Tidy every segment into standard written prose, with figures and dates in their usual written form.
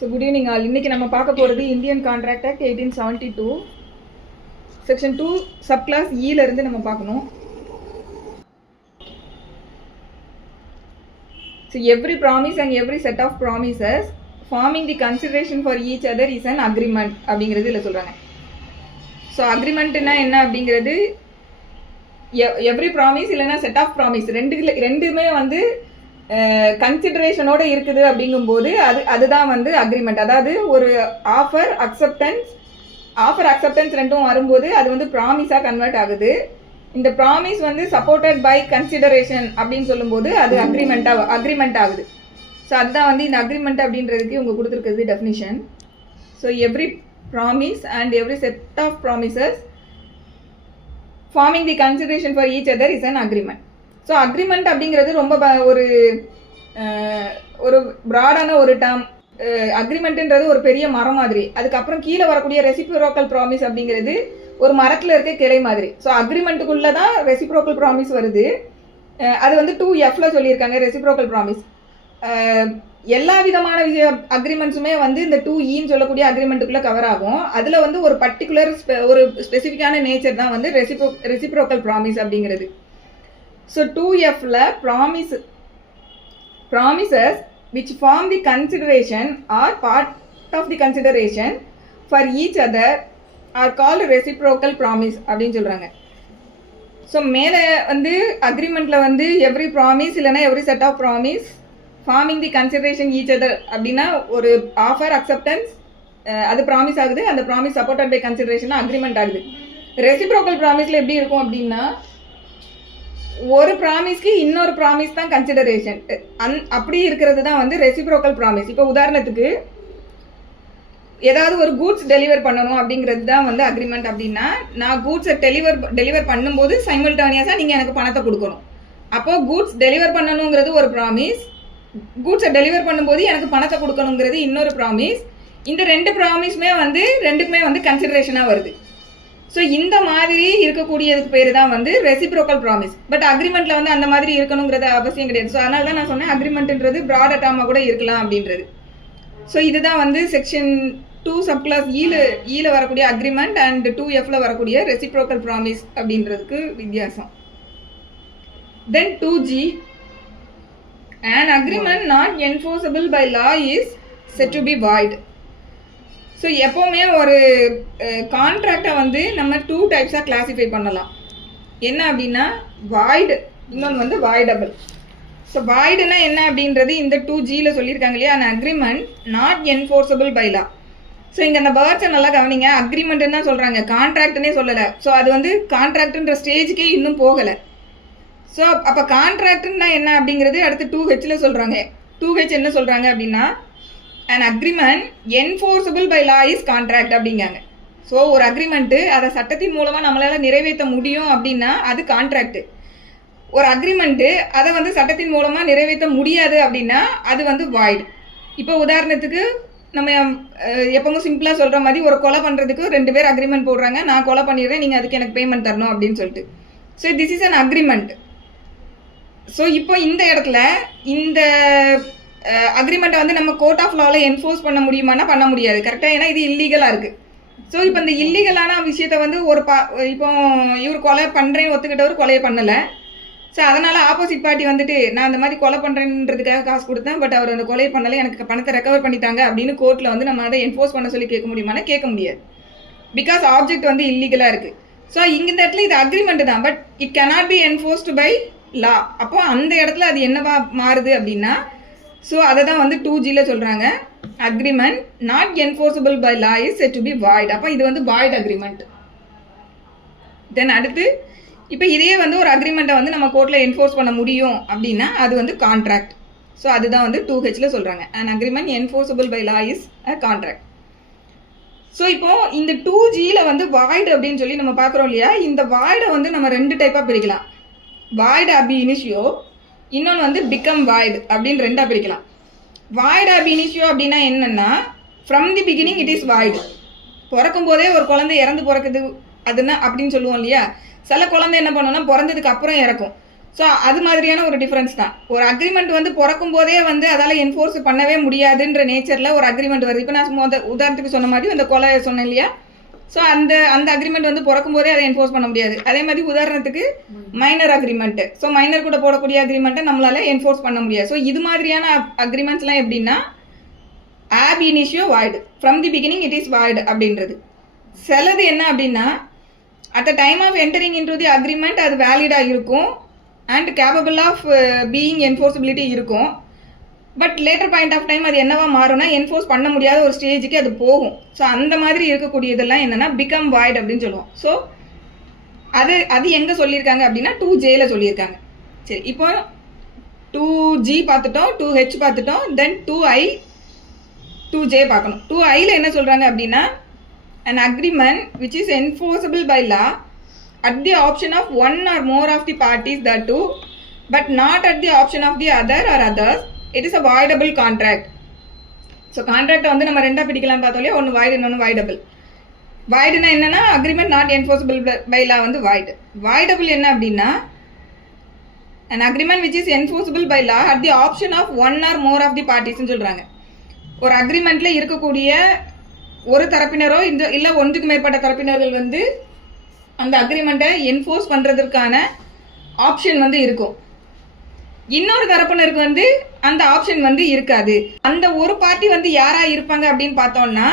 So good evening all. இன்றைக்கி நம்ம பார்க்க போகிறது Indian contract act 1872 section 2 sub clause இருந்து நம்ம பார்க்கணும். So every promise and every set of promises forming the consideration for each other is an agreement அப்படிங்கிறது இதில் சொல்கிறாங்க. ஸோ அக்ரிமெண்ட்னா என்ன அப்படிங்கிறது, எவ்ரி ப்ராமிஸ் இல்லைன்னா செட் ஆஃப் ப்ராமிஸ் ரெண்டுமே வந்து கன்சிடரேஷனோட இருக்குது அப்படிங்கும்போது அதுதான் வந்து அக்ரிமெண்ட். அதாவது ஒரு ஆஃபர் அக்செப்டன்ஸ் ரெண்டும் வரும்போது அது வந்து ப்ராமிஸாக கன்வெர்ட் ஆகுது. இந்த ப்ராமிஸ் வந்து சப்போர்ட்டட் பை கன்சிடரேஷன் அப்படின்னு சொல்லும்போது அது அக்ரிமெண்ட் ஆகுது. ஸோ அதுதான் வந்து இந்த அக்ரிமெண்ட் அப்படின்றதுக்கு இவங்க கொடுத்துருக்கிறது definition. So every promise and every set of promises forming the consideration for each other is an agreement. So agreement அப்படிங்கிறது ரொம்ப ஒரு ப்ராடான ஒரு டேர்ம். அக்ரிமெண்ட்டுன்றது ஒரு பெரிய மரம் மாதிரி. அதுக்கப்புறம் கீழே வரக்கூடிய ரெசிப்ரோக்கல் ப்ராமிஸ் அப்படிங்கிறது ஒரு மரத்தில் இருக்க கிளை மாதிரி. ஸோ அக்ரிமெண்ட்டுக்குள்ளே தான் ரெசிப்ரோக்கல் ப்ராமிஸ் வருது. அது வந்து 2Fல சொல்லியிருக்காங்க ரெசிப்ரோக்கல் ப்ராமிஸ். எல்லா விதமான அக்ரிமெண்ட்ஸுமே வந்து இந்த 2Eன்னு சொல்லக்கூடிய அக்ரிமெண்ட்டுக்குள்ளே கவர் ஆகும். அதில் வந்து ஒரு பர்டிகுலர் ஒரு ஸ்பெசிஃபிக்கான நேச்சர் தான் வந்து ரெசிப்ரோக்கல் ப்ராமிஸ் அப்படிங்கிறது. So 2Fல promises which form the consideration or part of the consideration for each other are called reciprocal promise அப்படின்னு சொல்கிறாங்க. ஸோ மேலே வந்து அக்ரிமெண்ட்டில் வந்து எவ்ரி ப்ராமிஸ் இல்லைனா every set of promise forming the consideration each other அப்படின்னா ஒரு ஆஃபர் அக்செப்டன்ஸ் அது ப்ராமிஸ் ஆகுது. அந்த promise supported by consideration agreement ஆகுது. ரெசிப்ரோக்கல் ப்ராமிஸில் எப்படி இருக்கும் அப்படின்னா, ஒரு ப்ராமிஸ்க்கு இன்னொரு ப்ராமிஸ் தான் கன்சிடரேஷன். அப்படி இருக்கிறது தான் வந்து ரெசிப்ரோக்கல் ப்ராமிஸ். இப்போ உதாரணத்துக்கு ஏதாவது ஒரு கூட்ஸ் டெலிவர் பண்ணணும் அப்படிங்கிறது தான் வந்து அக்ரிமெண்ட். அப்படின்னா நான் கூட்ஸை டெலிவர் பண்ணும்போது சைமல்டேனியஸாக நீங்கள் எனக்கு பணத்தை கொடுக்கணும். அப்போது கூட்ஸ் டெலிவர் பண்ணணுங்கிறது ஒரு ப்ராமிஸ், கூட்ஸை டெலிவர் பண்ணும்போது எனக்கு பணத்தை கொடுக்கணுங்கிறது இன்னொரு ப்ராமிஸ். இந்த ரெண்டு ப்ராமிஸுமே வந்து ரெண்டுக்குமே வந்து கன்சிடரேஷனாக வருது. ஸோ இந்த மாதிரி இருக்கக்கூடியதுக்கு பேர் தான் வந்து ரெசிப்ரோக்கல் ப்ராமிஸ். பட் அக்ரிமெண்ட்டில் வந்து அந்த மாதிரி இருக்கணுங்கிறது அவசியம் கிடையாது. ஸோ அதனால தான் நான் சொன்னேன் அக்ரிமெண்ட்ன்றது ப்ராடர் டேர்மாக கூட இருக்கலாம் அப்படின்றது. ஸோ இதுதான் வந்து செக்ஷன் 2 சப் கிளாஸ் ஈல வரக்கூடிய அக்ரிமெண்ட் அண்ட் 2Fல வரக்கூடிய ரெசிப்ரோக்கல் ப்ராமிஸ் அப்படின்றதுக்கு வித்தியாசம். தென் 2G, an agreement not enforceable by law is said to be void. So எப்போவுமே ஒரு கான்ட்ராக்டை வந்து நம்ம 2 டைப்ஸாக கிளாஸிஃபை பண்ணலாம். என்ன அப்படின்னா வாய்டு, இன்னொன்று வந்து வாய்டபிள். ஸோ வாய்டுனா என்ன அப்படின்றது இந்த 2Gல சொல்லியிருக்காங்க இல்லையா, an agreement not enforceable by law. So இங்கே அந்த வேர்ட்ஸை நல்லா கவனிங்க. அக்ரிமெண்ட்டுன்னு தான் சொல்கிறாங்க, கான்ட்ராக்ட்னே சொல்லலை. ஸோ அது வந்து கான்ட்ராக்டுன்ற ஸ்டேஜுக்கே இன்னும் போகலை. ஸோ அப்போ கான்ட்ராக்டுன்னா என்ன அப்படிங்கிறது அடுத்து 2Hல சொல்கிறாங்க. 2H என்ன சொல்கிறாங்க அப்படின்னா, an agreement enforceable by law is contract அப்படிங்காங்க. ஸோ ஒரு அக்ரிமெண்ட்டு அதை சட்டத்தின் மூலமாக நம்மளால் நிறைவேற்ற முடியும் அப்படின்னா அது கான்ட்ராக்டு. ஒரு அக்ரிமெண்ட்டு அதை வந்து சட்டத்தின் மூலமாக நிறைவேற்ற முடியாது அப்படின்னா அது வந்து வாய்டு. இப்போ உதாரணத்துக்கு நம்ம எப்பவும் சிம்பிளாக சொல்கிற மாதிரி ஒரு கொலை பண்ணுறதுக்கு 2 பேர் அக்ரிமெண்ட் போடுறாங்க. நான் கொலை பண்ணிடுறேன், நீங்கள் அதுக்கு எனக்கு பேமெண்ட் தரணும் அப்படின்னு சொல்லிட்டு. So this is an agreement. So இப்போ இந்த இடத்துல இந்த அக்ரிமெண்ட்டை வந்து நம்ம கோர்ட் ஆஃப் லாவில் என்ஃபோர்ஸ் பண்ண முடியுமானா பண்ண முடியாது. கரெக்டாக, ஏன்னா இது இல்லீகலாக இருக்குது. ஸோ இப்போ இந்த இல்லீகலான விஷயத்த வந்து இப்போ இவர் கொலை பண்ணுறேன்னு ஒத்துக்கிட்டவர் கொலையை பண்ணலை. ஸோ அதனால் ஆப்போசிட் பார்ட்டி வந்துட்டு நான் அந்த மாதிரி கொலை பண்ணுறேன்றதுக்காக காசு கொடுத்தேன், பட் அவர் அந்த கொலையை பண்ணலை, எனக்கு பணத்தை ரெக்கவர் பண்ணிட்டாங்க அப்படின்னு கோர்ட்டில் வந்து நம்ம அதை என்ஃபோர்ஸ் பண்ண சொல்லி கேட்க முடியுமானா கேட்க முடியாது. பிகாஸ் ஆப்ஜெக்ட் வந்து இல்லீகலாக இருக்குது. ஸோ இந்த இடத்துல இது அக்ரிமெண்ட் தான், but it cannot be enforced by law. அப்போ அந்த இடத்துல அது என்னவா மாறுது அப்படின்னா, ஸோ அதை தான் வந்து 2Gல சொல்கிறாங்க, agreement not enforceable by law is said to be void. அப்போ இது வந்து வாய்ட் அக்ரிமெண்ட். தென் அடுத்து இப்போ இதே வந்து ஒரு அக்ரிமெண்ட்டை வந்து நம்ம கோர்ட்டில் என்ஃபோர்ஸ் பண்ண முடியும் அப்படின்னா அது வந்து கான்ட்ராக்ட். ஸோ அதுதான் வந்து 2Hல சொல்கிறாங்க, an agreement enforceable by law is a contract. So இப்போ இந்த 2Gல வந்து வாய்டு அப்படின்னு சொல்லி நம்ம பார்க்குறோம் இல்லையா, இந்த வாய்டை வந்து நம்ம 2 டைப்பாக பிரிக்கலாம். வாய்டு அபி இனிஷியோ, இன்னொன்று வந்து பிகம் வாய்டு அப்படின்னு 2ஆக பிரிக்கலாம். வாய்டு அபி இனிஷியோ அப்படின்னா என்னென்னா, from the beginning it is void. பிறக்கும் போதே ஒரு குழந்தை இறந்து பிறக்குது அதுன்னா அப்படின்னு சொல்லுவோம் இல்லையா. சில குழந்தை என்ன பண்ணுன்னா பிறந்ததுக்கு அப்புறம் இறக்கும். ஸோ அது மாதிரியான ஒரு டிஃப்ரென்ஸ் தான். ஒரு அக்ரிமெண்ட் வந்து பிறக்கும் போதே வந்து அதால் என்ஃபோர்ஸ் பண்ணவே முடியாதுன்ற நேச்சரில் ஒரு அக்ரிமெண்ட் வருது. இப்போ நான் உதாரணத்துக்கு சொன்ன மாதிரி அந்த கொலை சொன்னேன் இல்லையா, ஸோ அந்த அக்ரிமெண்ட் வந்து பிறக்கும் போதே அதை என்ஃபோர்ஸ் பண்ண முடியாது. அதே மாதிரி உதாரணத்துக்கு மைனர் அக்ரிமெண்ட்டு, ஸோ மைனர் கூட போடக்கூடிய அக்ரிமெண்ட்டை நம்மளால் என்ஃபோர்ஸ் பண்ண முடியாது. ஸோ இது மாதிரியான அக்ரிமெண்ட்ஸ்லாம் எப்படின்னா ab initio void, from the beginning it is void அப்படின்றது. சிலது என்ன அப்படின்னா at the time of entering into the agreement அது வேலிடாக இருக்கும் and capable of being enforceability இருக்கும். But later point of time அது என்னவா மாறும்னா என்ஃபோர்ஸ் பண்ண முடியாத ஒரு ஸ்டேஜுக்கு அது போகும். ஸோ அந்த மாதிரி இருக்கக்கூடியதெல்லாம் என்னென்னா பிகம் வாய்ட் அப்படின்னு சொல்லுவோம். ஸோ அது எங்கே சொல்லியிருக்காங்க அப்படின்னா 2Jல சொல்லியிருக்காங்க. சரி, இப்போ 2G பார்த்துட்டோம், 2H பார்த்துட்டோம், தென் 2I 2J பார்க்கணும். 2Iல என்ன சொல்கிறாங்க அப்படின்னா an agreement which is enforceable by law at the option of one or more of the parties thereto but not at the option of the other or others, it is a voidable contract. So கான்ட்ராக்டை வந்து நம்ம ரெண்டாக பிடிக்கலாம்னு பார்த்தோம். ஒன்று void, இன்னொன்று voidable. வாய்டுனா என்னன்னா agreement not enforceable by law வந்து வாய்டு. வாய்டபிள் என்ன அப்படின்னா an agreement which is enforceable by law at the option of one or more of the parties சொல்கிறாங்க. ஒரு அக்ரிமெண்ட்டில் இருக்கக்கூடிய ஒரு தரப்பினரோ இல்லை ஒன்றுக்கு மேற்பட்ட தரப்பினர்கள் வந்து அந்த அக்ரிமெண்ட்டை என்ஃபோர்ஸ் பண்ணுறதுக்கான ஆப்ஷன் வந்து இருக்கும். இன்னொரு தரப்பினருக்கு வந்து அந்த ஆப்ஷன் வந்து இருக்காது. அந்த ஒரு பார்ட்டி வந்து யாராக இருப்பாங்க அப்படின்னு பார்த்தோம்னா,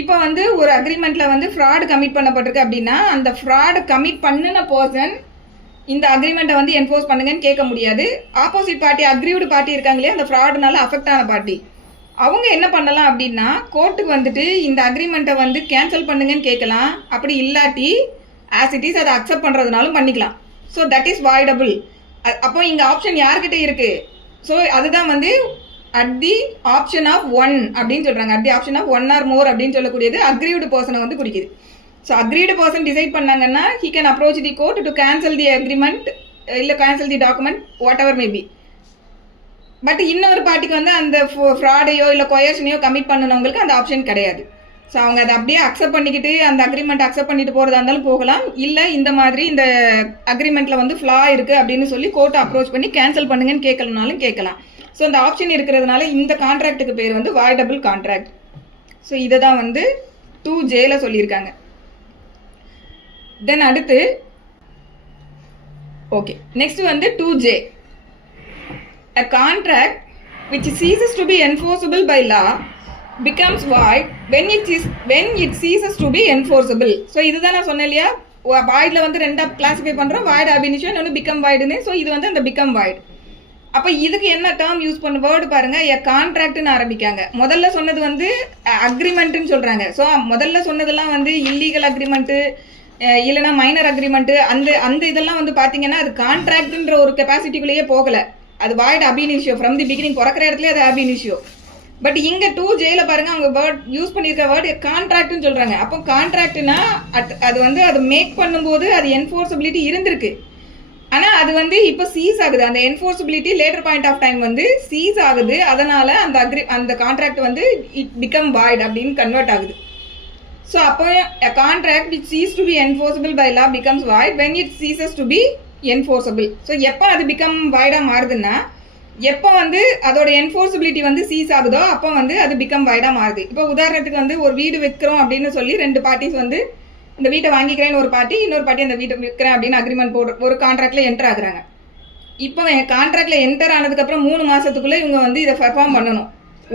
இப்போ வந்து ஒரு அக்ரிமெண்ட்டில் வந்து ஃப்ராடு கமிட் பண்ணப்பட்டிருக்கு அப்படின்னா அந்த ஃப்ராடு கமிட் பண்ணின பர்சன் இந்த அக்ரிமெண்ட்டை வந்து என்ஃபோர்ஸ் பண்ணுங்கன்னு கேட்க முடியாது. ஆப்போசிட் பார்ட்டி அக்ரிவ்டு பார்ட்டி இருக்காங்களே, அந்த ஃப்ராடுனால அஃபெக்ட் ஆன பார்ட்டி, அவங்க என்ன பண்ணலாம் அப்படின்னா கோர்ட்டுக்கு வந்துட்டு இந்த அக்ரிமெண்ட்டை வந்து கேன்சல் பண்ணுங்கன்னு கேட்கலாம். அப்படி இல்லாட்டி ஆஸ் இட் இஸ் அதை அக்செப்ட் பண்ணுறதுனாலும் பண்ணிக்கலாம். So that is voidable. அப்போ இங்கே ஆப்ஷன் யார்கிட்ட இருக்குது? ஸோ அதுதான் வந்து at the option of one அப்படின்னு சொல்கிறாங்க. At the option of one or more அப்படின்னு சொல்லக்கூடியது அக்ரீவ்டு பர்சனை வந்து குறிக்குது. ஸோ அக்ரீவ்டு பர்சன் டிசைட் பண்ணாங்கன்னா he can approach the court to cancel the agreement, இல்லை cancel the document, whatever maybe. But இன்னொரு பார்ட்டிக்கு வந்து அந்த ஃப்ராடையோ இல்லை கொயர்ஷனையோ கமிட் பண்ணினவங்களுக்கு அந்த ஆப்ஷன் கிடையாது. ஸோ அவங்க அதை அப்படியே அக்செப்ட் பண்ணிக்கிட்டு அந்த அக்ரிமெண்ட் அக்செப்ட் பண்ணிட்டு போகிறதா இருந்தாலும் போகலாம். இல்லை இந்த மாதிரி இந்த அக்ரிமெண்ட்டில் வந்து ஃப்ளா இருக்குது அப்படின்னு சொல்லி கோர்ட்டை அப்ரோச் பண்ணி கேன்சல் பண்ணுங்கன்னு கேட்கலனாலும் கேட்கலாம். ஸோ அந்த ஆப்ஷன் இருக்கிறதுனால இந்த கான்ட்ராக்டுக்கு பேர் வந்து வாய்டபிள் கான்ட்ராக்ட். ஸோ இதை தான் வந்து 2Jல சொல்லியிருக்காங்க. தென் அடுத்து ஓகே, நெக்ஸ்ட் வந்து 2J. A contract which ceases to be enforceable by law becomes void when it ceases to be enforceable. So இதுதான் நான் சொன்னேன் இல்லையா, வாய்டில் வந்து ரெண்டாக கிளாஸிஃபை பண்ணுறோம், வாய்டு ab initio, இன்னொன்று பிகம் வாய்டுன்னு. ஸோ இது வந்து அந்த பிகம் வாய்டு. அப்போ இதுக்கு என்ன டேர்ம் யூஸ் பண்ண வேர்டு பாருங்கள், எ கான்ட்ராக்ட்னு ஆரம்பிக்காங்க. முதல்ல சொன்னது வந்து அக்ரிமெண்ட்டுன்னு சொல்கிறாங்க. ஸோ முதல்ல சொன்னதெல்லாம் வந்து இல்லீகல் அக்ரிமெண்ட்டு இல்லைனா மைனர் அக்ரிமெண்ட்டு, அந்த இதெல்லாம் வந்து பார்த்தீங்கன்னா அது கான்ட்ராக்டுன்ற ஒரு கெப்பாசிட்டிக்குள்ளேயே போகலை. அது void ab initio, from the beginning பிறக்கிற இடத்துல அது ab initio. பட் இங்கே 2Jல பாருங்கள் அவங்க வேர்ட் யூஸ் பண்ணியிருக்க வேர்டு கான்ட்ராக்ட்னு சொல்கிறாங்க. அப்போ கான்ட்ராக்ட்னா அது வந்து அது மேக் பண்ணும்போது அது என்ஃபோர்ஸபிலிட்டி இருந்திருக்கு. ஆனால் அது வந்து இப்போ சீஸ் ஆகுது. அந்த என்ஃபோர்ஸபிலிட்டி லேட்டர் பாயிண்ட் ஆஃப் டைம் வந்து சீஸ் ஆகுது. அதனால் அந்த கான்ட்ராக்ட் வந்து இட் பிகம் வாய்ட் அப்படின்னு கன்வெர்ட் ஆகுது. ஸோ அப்போ a contract which ceases to be enforceable by law becomes void when it ceases to be enforceable. So எப்போ அது பிகம் வாய்டாக மாறுதுன்னா எப்போ வந்து அதோட என்ஃபோர்ஸபிலிட்டி வந்து சீஸ் ஆகுதோ அப்போ வந்து அது பிகம் வாய்டாக மாறுது. இப்போ உதாரணத்துக்கு வந்து ஒரு வீடு விற்கிறோம் அப்படின்னு சொல்லி ரெண்டு பார்ட்டிஸ் வந்து இந்த வீட்டை வாங்கிக்கிறேன்னு ஒரு பார்ட்டி, இன்னொரு பார்ட்டி அந்த வீட்டை விற்கிறேன் அப்படின்னு அக்ரிமெண்ட் போடுற ஒரு கான்ட்ராக்டில் என்டர் ஆகுறாங்க. இப்போ கான்ட்ராக்டில் என்டர் ஆனதுக்கப்புறம் 3 மாதத்துக்குள்ளே இவங்க வந்து இதை பர்ஃபார்ம் பண்ணணும்.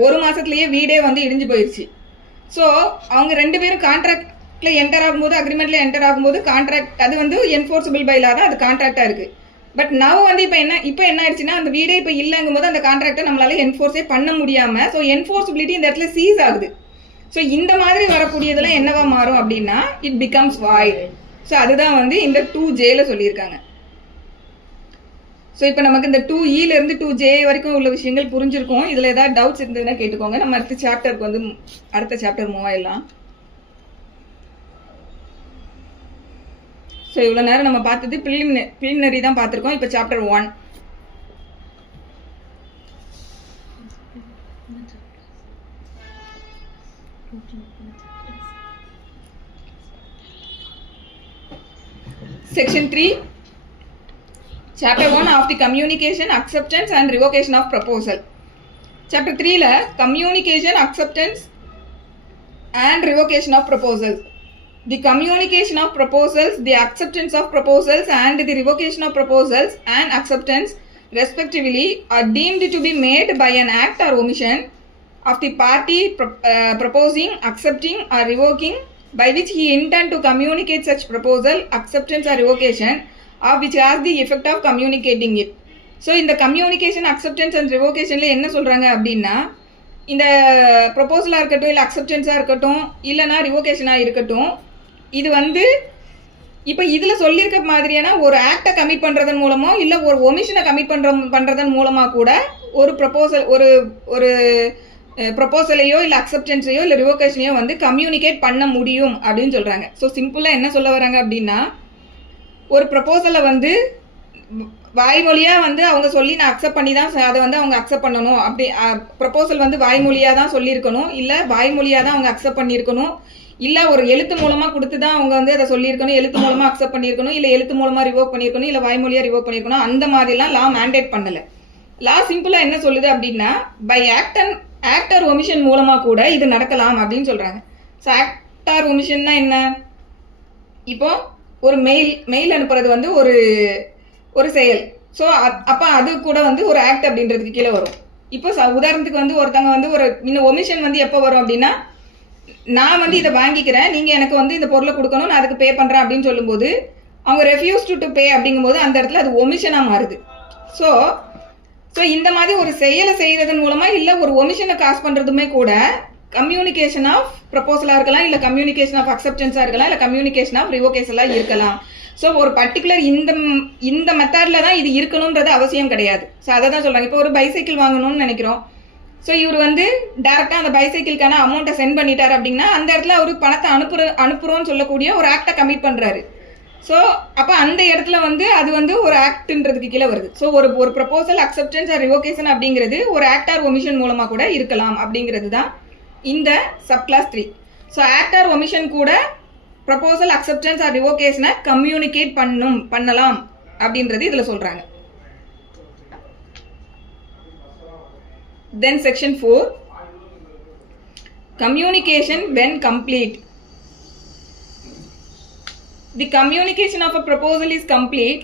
1 மாதத்துலேயே வீடே வந்து இடிஞ்சு போயிடுச்சு. ஸோ அவங்க ரெண்டு பேரும் கான்ட்ராக்டில் என்டர் ஆகும்போது, அக்ரிமெண்ட்டில் என்டர் ஆகும்போது கான்ட்ராக்ட் அது வந்து என்ஃபோர்ஸபிள் பை லா தான் அது கான்ட்ராக்டாக இருக்குது. பட் நவ் வந்து இப்போ என்ன ஆயிடுச்சுன்னா அந்த வீடே இப்போ இல்லைங்கும் போது அந்த கான்ட்ராக்டை நம்மளால என்ஃபோர்ஸே பண்ண முடியாமல், ஸோ என்ஃபோர்ஸபிலிட்டி இந்த இடத்துல சீஸ் ஆகுது. ஸோ இந்த மாதிரி வரக்கூடியதெல்லாம் என்னவா மாறும் அப்படின்னா இட் பிகம்ஸ் வாய்ட். ஸோ அதுதான் வந்து இந்த 2Jல சொல்லியிருக்காங்க. ஸோ இப்போ நமக்கு இந்த 2Eலேருந்து 2J வரைக்கும் உள்ள விஷயங்கள் புரிஞ்சிருக்கும். இதில் ஏதாவது டவுட்ஸ் இருந்ததுன்னா கேட்டுக்கோங்க. நம்ம அடுத்த சாப்டருக்கு வந்து அடுத்த சாப்டர் மூவ் ஆயிடலாம். ஸோ இவ்வளோ நேரம் நம்ம பார்த்தது ப்ரிலிமினரி தான் பார்த்துருக்கோம். இப்போ chapter 1. Section 3 Chapter 1 of the communication, acceptance and revocation of proposal. Chapter 3 la communication, acceptance and revocation of proposals. The communication of proposals, the acceptance of proposals and the revocation of proposals and acceptance respectively are deemed to be made by an act or omission of the party proposing, accepting or revoking, by which he intend to communicate such proposal, acceptance or revocation, or which has the effect of communicating it. So இந்த communication, acceptance and ரிவோகேஷனில் என்ன சொல்கிறாங்க அப்படின்னா, இந்த ப்ரொபோசலாக இருக்கட்டும், இல்லை அக்செப்டன்ஸாக இருக்கட்டும், இல்லைனா ரிவோகேஷனாக இருக்கட்டும், இது வந்து இப்போ இதில் சொல்லியிருக்க மாதிரியான ஒரு ஆக்டை கமிட் பண்ணுறதன் மூலமோ இல்லை ஒரு ஒமிஷனை கமிட் பண்ணுறதன் மூலமாக கூட ஒரு ப்ரொபோசல் ஒரு ப்ரொபோசலையோ இல்லை அக்செப்டன்ஸையோ இல்லை ரிவோகேஷனையோ வந்து கம்யூனிகேட் பண்ண முடியும் அப்படின்னு சொல்கிறாங்க. ஸோ சிம்பிளாக என்ன சொல்ல வராங்க அப்படின்னா, ஒரு ப்ரொபோசலை வந்து வாய்மொழியாக வந்து அவங்க சொல்லி நான் அக்செப்ட் பண்ணி தான் அதை வந்து அவங்க அக்செப்ட் பண்ணணும். அப்படி ப்ரொபோசல் வந்து வாய்மொழியாக தான் சொல்லியிருக்கணும், இல்லை வாய்மொழியாக தான் அவங்க அக்செப்ட் பண்ணியிருக்கணும், இல்லை ஒரு எழுத்து மூலமாக கொடுத்து தான் அவங்க வந்து அதை சொல்லியிருக்கணும், எழுத்து மூலமாக அக்செப்ட் பண்ணியிருக்கணும், இல்லை எழுத்து மூலமாக ரிவோக் பண்ணியிருக்கணும், இல்லை வாய்மொழியாக ரிவோக் பண்ணியிருக்கணும். அந்த மாதிரிலாம் லா மேண்டேட் பண்ணலை. லா சிம்பிளாக என்ன சொல்லுது அப்படின்னா, பை ஆக்டர் ஒமிஷன் மூலமாக கூட இது நடக்கலாம் அப்படின்னு சொல்கிறாங்க. ஸோ ஆக்டர் ஒமிஷன்னா என்ன? இப்போ ஒரு மெயில் அனுப்புறது வந்து ஒரு செயல். ஸோ அப்போ அது கூட வந்து ஒரு ஆக்ட் அப்படின்றதுக்கு கீழே வரும். இப்போ உதாரணத்துக்கு வந்து ஒருத்தவங்க வந்து இன்னும் ஒமிஷன் வந்து எப்போ வரும் அப்படின்னா, நான் வந்து இதை வாங்கிக்கிறேன், நீங்கள் எனக்கு வந்து இந்த பொருளை கொடுக்கணும், நான் அதுக்கு பே பண்ணுறேன் அப்படின்னு சொல்லும்போது அவங்க ரெஃப்யூஸ் டு பே அப்படிங்கும்போது அந்த இடத்துல அது ஒமிஷனாக மாறுது. ஸோ இந்த மாதிரி ஒரு செயலை செய்கிறதன் மூலமாக இல்லை ஒரு ஒமிஷனை காஸ் பண்ணுறதுமே கூட கம்யூனிகேஷன் ஆஃப் ப்ரொபோசலாக இருக்கலாம், இல்லை கம்யூனிகேஷன் ஆஃப் அக்செப்டன்ஸாக இருக்கலாம், இல்லை கம்யூனிகேஷன் ஆஃப் ரிவோகேஷனாக இருக்கலாம். ஸோ ஒரு பர்டிகுலர் இந்த மெத்தடில் தான் இது இருக்கணுன்றது அவசியம் கிடையாது. ஸோ அதை தான் சொல்கிறாங்க. இப்போ ஒரு பைசைக்கிள் வாங்கணும்னு நினைக்கிறோம். ஸோ இவர் வந்து டேரெக்டாக அந்த பைசைக்கிள்கான அமௌண்ட்டை சென்ட் பண்ணிட்டார் அப்படின்னா அந்த இடத்துல அவர் பணத்தை அனுப்புகிறோன்னு சொல்லக்கூடிய ஒரு ஆக்டை கமிட் பண்ணுறாரு. ஸோ அப்போ அந்த இடத்துல வந்து அது வந்து ஒரு ஆக்ட்ன்றதுக்கு கீழே வருது. ஸோ ஒரு ப்ரொபோசல், அக்செப்டன்ஸ் ஆர் ரிவோகேஷன் அப்படிங்கிறது ஒரு ஆக்ட் ஆர் ஒமிஷன் மூலமாக கூட இருக்கலாம் அப்படிங்கிறது தான் இந்த sub clause 3. So act or omission கூட ப்ரொபோசல், அக்செப்டன்ஸ் ஆர் ரிவோகேஷனை கம்யூனிகேட் பண்ணலாம் அப்படின்றது இதில் சொல்கிறாங்க. Then section 4, communication when complete. The communication of a proposal is complete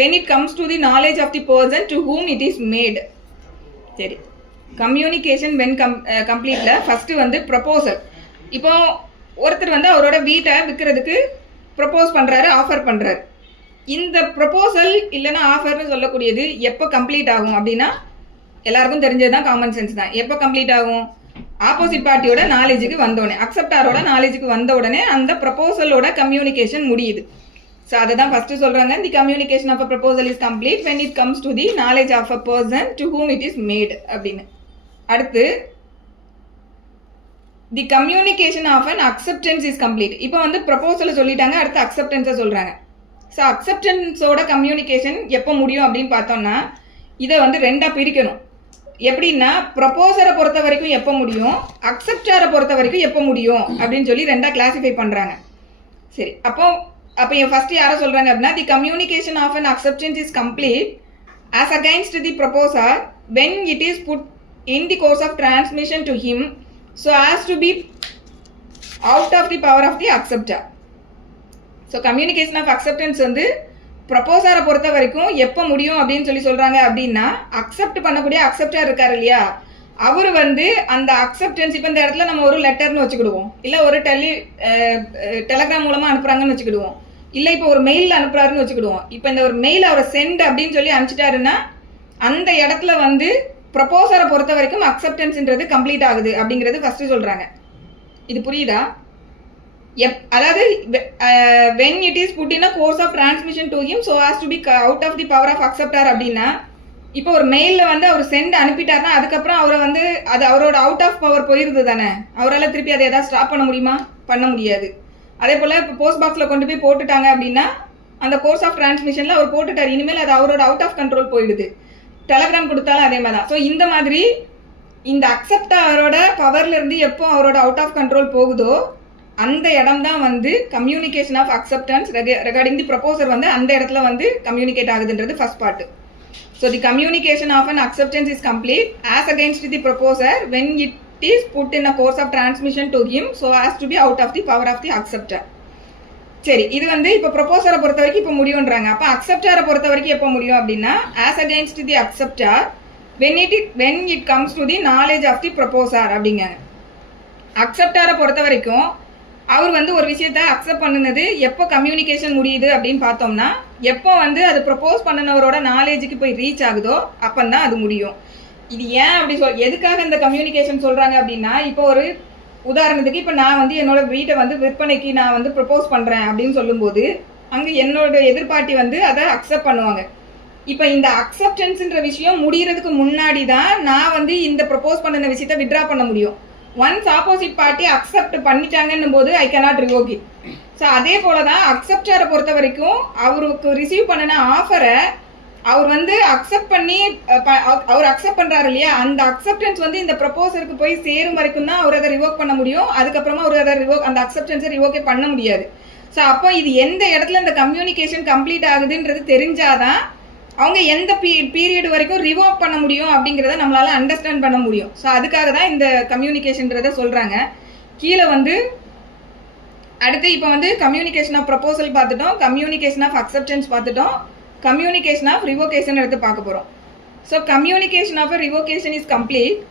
when it comes to the knowledge of the person to whom it is made. சரி, communication when கம்ப்ளீட்ல first வந்து proposal. இப்போ ஒருத்தர் வந்து அவரோட வீட்டை விற்கிறதுக்கு ப்ரொபோஸ் பண்ணுறாரு, offer பண்ணுறாரு. இந்த ப்ரொபோசல் இல்லைன்னா ஆஃபர்னு சொல்லக்கூடியது எப்போ கம்ப்ளீட் ஆகும் அப்படின்னா, எல்லாருக்கும் தெரிஞ்சது தான், காமன் சென்ஸ் தான். எப்போ கம்ப்ளீட் ஆகும்? ஆப்போசிட் பார்ட்டியோட நாலேஜுக்கு வந்தோடனே, அக்செப்டாரோட நாலேஜுக்கு வந்த உடனே அந்த ப்ரொபோசலோட கம்யூனிகேஷன் முடியுது. ஸோ அதை தான் ஃபஸ்ட்டு சொல்கிறாங்க, the communication of a proposal is complete when it comes to the knowledge of a person to whom it is made அப்படின்னு. அடுத்து the communication of an acceptance is complete. இப்போ வந்து ப்ரொபோசலை சொல்லிட்டாங்க, அடுத்து அக்செப்டன்ஸை சொல்கிறாங்க. ஸோ அக்செப்டன்ஸோட கம்யூனிகேஷன் எப்போ முடியும் அப்படின்னு பார்த்தோம்னா, இதை வந்து ரெண்டாக பிரிக்கணும். எப்படின்னா, ப்ரொபோசரை பொறுத்த வரைக்கும் எப்போ முடியும், அக்செப்டாரை பொறுத்த வரைக்கும் எப்போ முடியும் அப்படின்னு சொல்லி ரெண்டாக கிளாஸிஃபை பண்ணுறாங்க. சரி, அப்போ என் ஃபஸ்ட்டு யாரை சொல்கிறாங்க அப்படின்னா, the communication of an acceptance is complete as against the proposer when it is put in the course of transmission to him so as to be out of the power of the acceptor. So communication of acceptance வந்து ப்ரொபோசரை பொறுத்த வரைக்கும் எப்போ முடியும் அப்படின்னு சொல்லி சொல்கிறாங்க அப்படின்னா, அக்செப்ட் பண்ணக்கூடிய அக்செப்டர் இருக்கார் இல்லையா, அவர் வந்து அந்த அக்செப்டன்ஸ், இப்போ இந்த இடத்துல நம்ம ஒரு லெட்டர்னு வச்சுக்கிடுவோம், இல்லை ஒரு டெலகிராம் மூலமாக அனுப்புகிறாங்கன்னு வச்சுக்கிடுவோம், இல்லை இப்போ ஒரு மெயிலில் அனுப்புகிறாருன்னு வச்சுக்கிடுவோம். இப்போ இந்த ஒரு மெயில் அவரை சென்ட் அப்படின்னு சொல்லி அனுப்பிச்சிட்டாருன்னா அந்த இடத்துல வந்து ப்ரொபோசரை பொறுத்த வரைக்கும் அக்செப்டன்ஸ்ன்றது கம்ப்ளீட் ஆகுது அப்படிங்கிறது ஃபஸ்ட்டு சொல்கிறாங்க. இது புரியுதா? அதாவது when it is put in a course of transmission to him so as to be out of the power of acceptor அப்படின்னா, இப்போ ஒரு மெயிலில் வந்து அவர் சென்ட் அனுப்பிட்டாருன்னா அதுக்கப்புறம் அவரை வந்து அது அவரோட அவுட் ஆஃப் பவர் போயிருது தானே, அவரால் திருப்பி அதை எதாவது ஸ்டாப் பண்ண முடியுமா? பண்ண முடியாது. அதே போல் இப்போ போஸ்ட் பாக்ஸில் கொண்டு போய் போட்டுட்டாங்க அப்படின்னா அந்த கோர்ஸ் ஆஃப் டிரான்ஸ்மிஷனில் அவர் போட்டுட்டார், இனிமேல் அது அவரோட அவுட் ஆஃப் கண்ட்ரோல் போயிடுது. டெலகிராம் கொடுத்தாலும் அதே மாதிரி தான். ஸோ இந்த மாதிரி இந்த அக்செப்டாரோட பவர்லேருந்து எப்போ அவரோட அவுட் ஆஃப் கண்ட்ரோல் போகுதோ அந்த இடம் தான் வந்து communication of acceptance regarding the proposer வந்து அந்த இடத்துல வந்து கம்யூனிகேட் ஆகுதுன்றது first part. So the communication of an acceptance is complete as against the proposer when it is put in a course of transmission to him so as to be out of the power of the acceptor. சரி, இது வந்து இப்போ ப்ரொபோசரை பொறுத்த வரைக்கும் இப்போ முடியுன்றாங்க. அப்போ அக்செப்டரை பொறுத்த வரைக்கும் எப்போ முடியும் அப்படின்னா as against the acceptor when it comes to the knowledge of the proposer அப்படிங்க. அக்செப்டரை பொறுத்த வரைக்கும் அவர் வந்து ஒரு விஷயத்த அக்செப்ட் பண்ணுனது எப்போ கம்யூனிகேஷன் முடியுது அப்படின்னு பார்த்தோம்னா எப்போ வந்து அது ப்ரொபோஸ் பண்ணினவரோட நாலேஜுக்கு போய் ரீச் ஆகுதோ அப்பந்தான் அது முடியும். இது ஏன் அப்படி எதுக்காக இந்த கம்யூனிகேஷன் சொல்றாங்க அப்படின்னா, இப்போ ஒரு உதாரணத்துக்கு இப்போ நான் வந்து என்னோட வீட்டை வந்து விற்பனைக்கு நான் வந்து ப்ரொபோஸ் பண்றேன் அப்படின்னு சொல்லும்போது அங்கே என்னோட எதிர்பார்ட்டி வந்து அதை அக்செப்ட் பண்ணுவாங்க. இப்போ இந்த அக்செப்டன்ஸ்ன்ற விஷயம் முடியறதுக்கு முன்னாடி தான் நான் வந்து இந்த ப்ரொபோஸ் பண்ணின விஷயத்த வித்ட்ரா பண்ண முடியும். ஒன்ஸ் ஆப்போசிட் பார்ட்டி அக்செப்ட் பண்ணிட்டாங்கன்னும் போது I cannot revoke it. So அதே போல தான் அக்செப்டரை பொறுத்த வரைக்கும் அவருக்கு ரிசீவ் பண்ணின ஆஃபரை அவர் வந்து அக்செப்ட் பண்ணி அவர் அக்செப்ட் பண்றாரு இல்லையா, அந்த அக்செப்டன்ஸ் வந்து இந்த ப்ரொபோசருக்கு போய் சேரும் வரைக்கும் தான் அவர் அதை ரிவோக் பண்ண முடியும். அதுக்கப்புறமா அவர் அதை அந்த அக்செப்டன்ஸை ரிவோக்கே பண்ண முடியாது. ஸோ அப்போ இது எந்த இடத்துல இந்த கம்யூனிகேஷன் கம்ப்ளீட் ஆகுதுன்றது தெரிஞ்சாதான் அவங்க எந்த பீரியட் வரைக்கும் ரிவோக் பண்ண முடியும் அப்படிங்கிறத நம்மளால அண்டர்ஸ்டாண்ட் பண்ண முடியும். ஸோ அதுக்காக தான் இந்த கம்யூனிகேஷன்றதை சொல்றாங்க. கீழே வந்து அடுத்து இப்போ வந்து கம்யூனிகேஷன் ஆஃப் ப்ரொபோசல் பார்த்துட்டோம், கம்யூனிகேஷன் ஆஃப் அக்செப்டன்ஸ் பார்த்துட்டோம், கம்யூனிகேஷன் ஆஃப் ரிவோகேஷன் எடுத்து பார்க்க போகிறோம். So communication of revocation is complete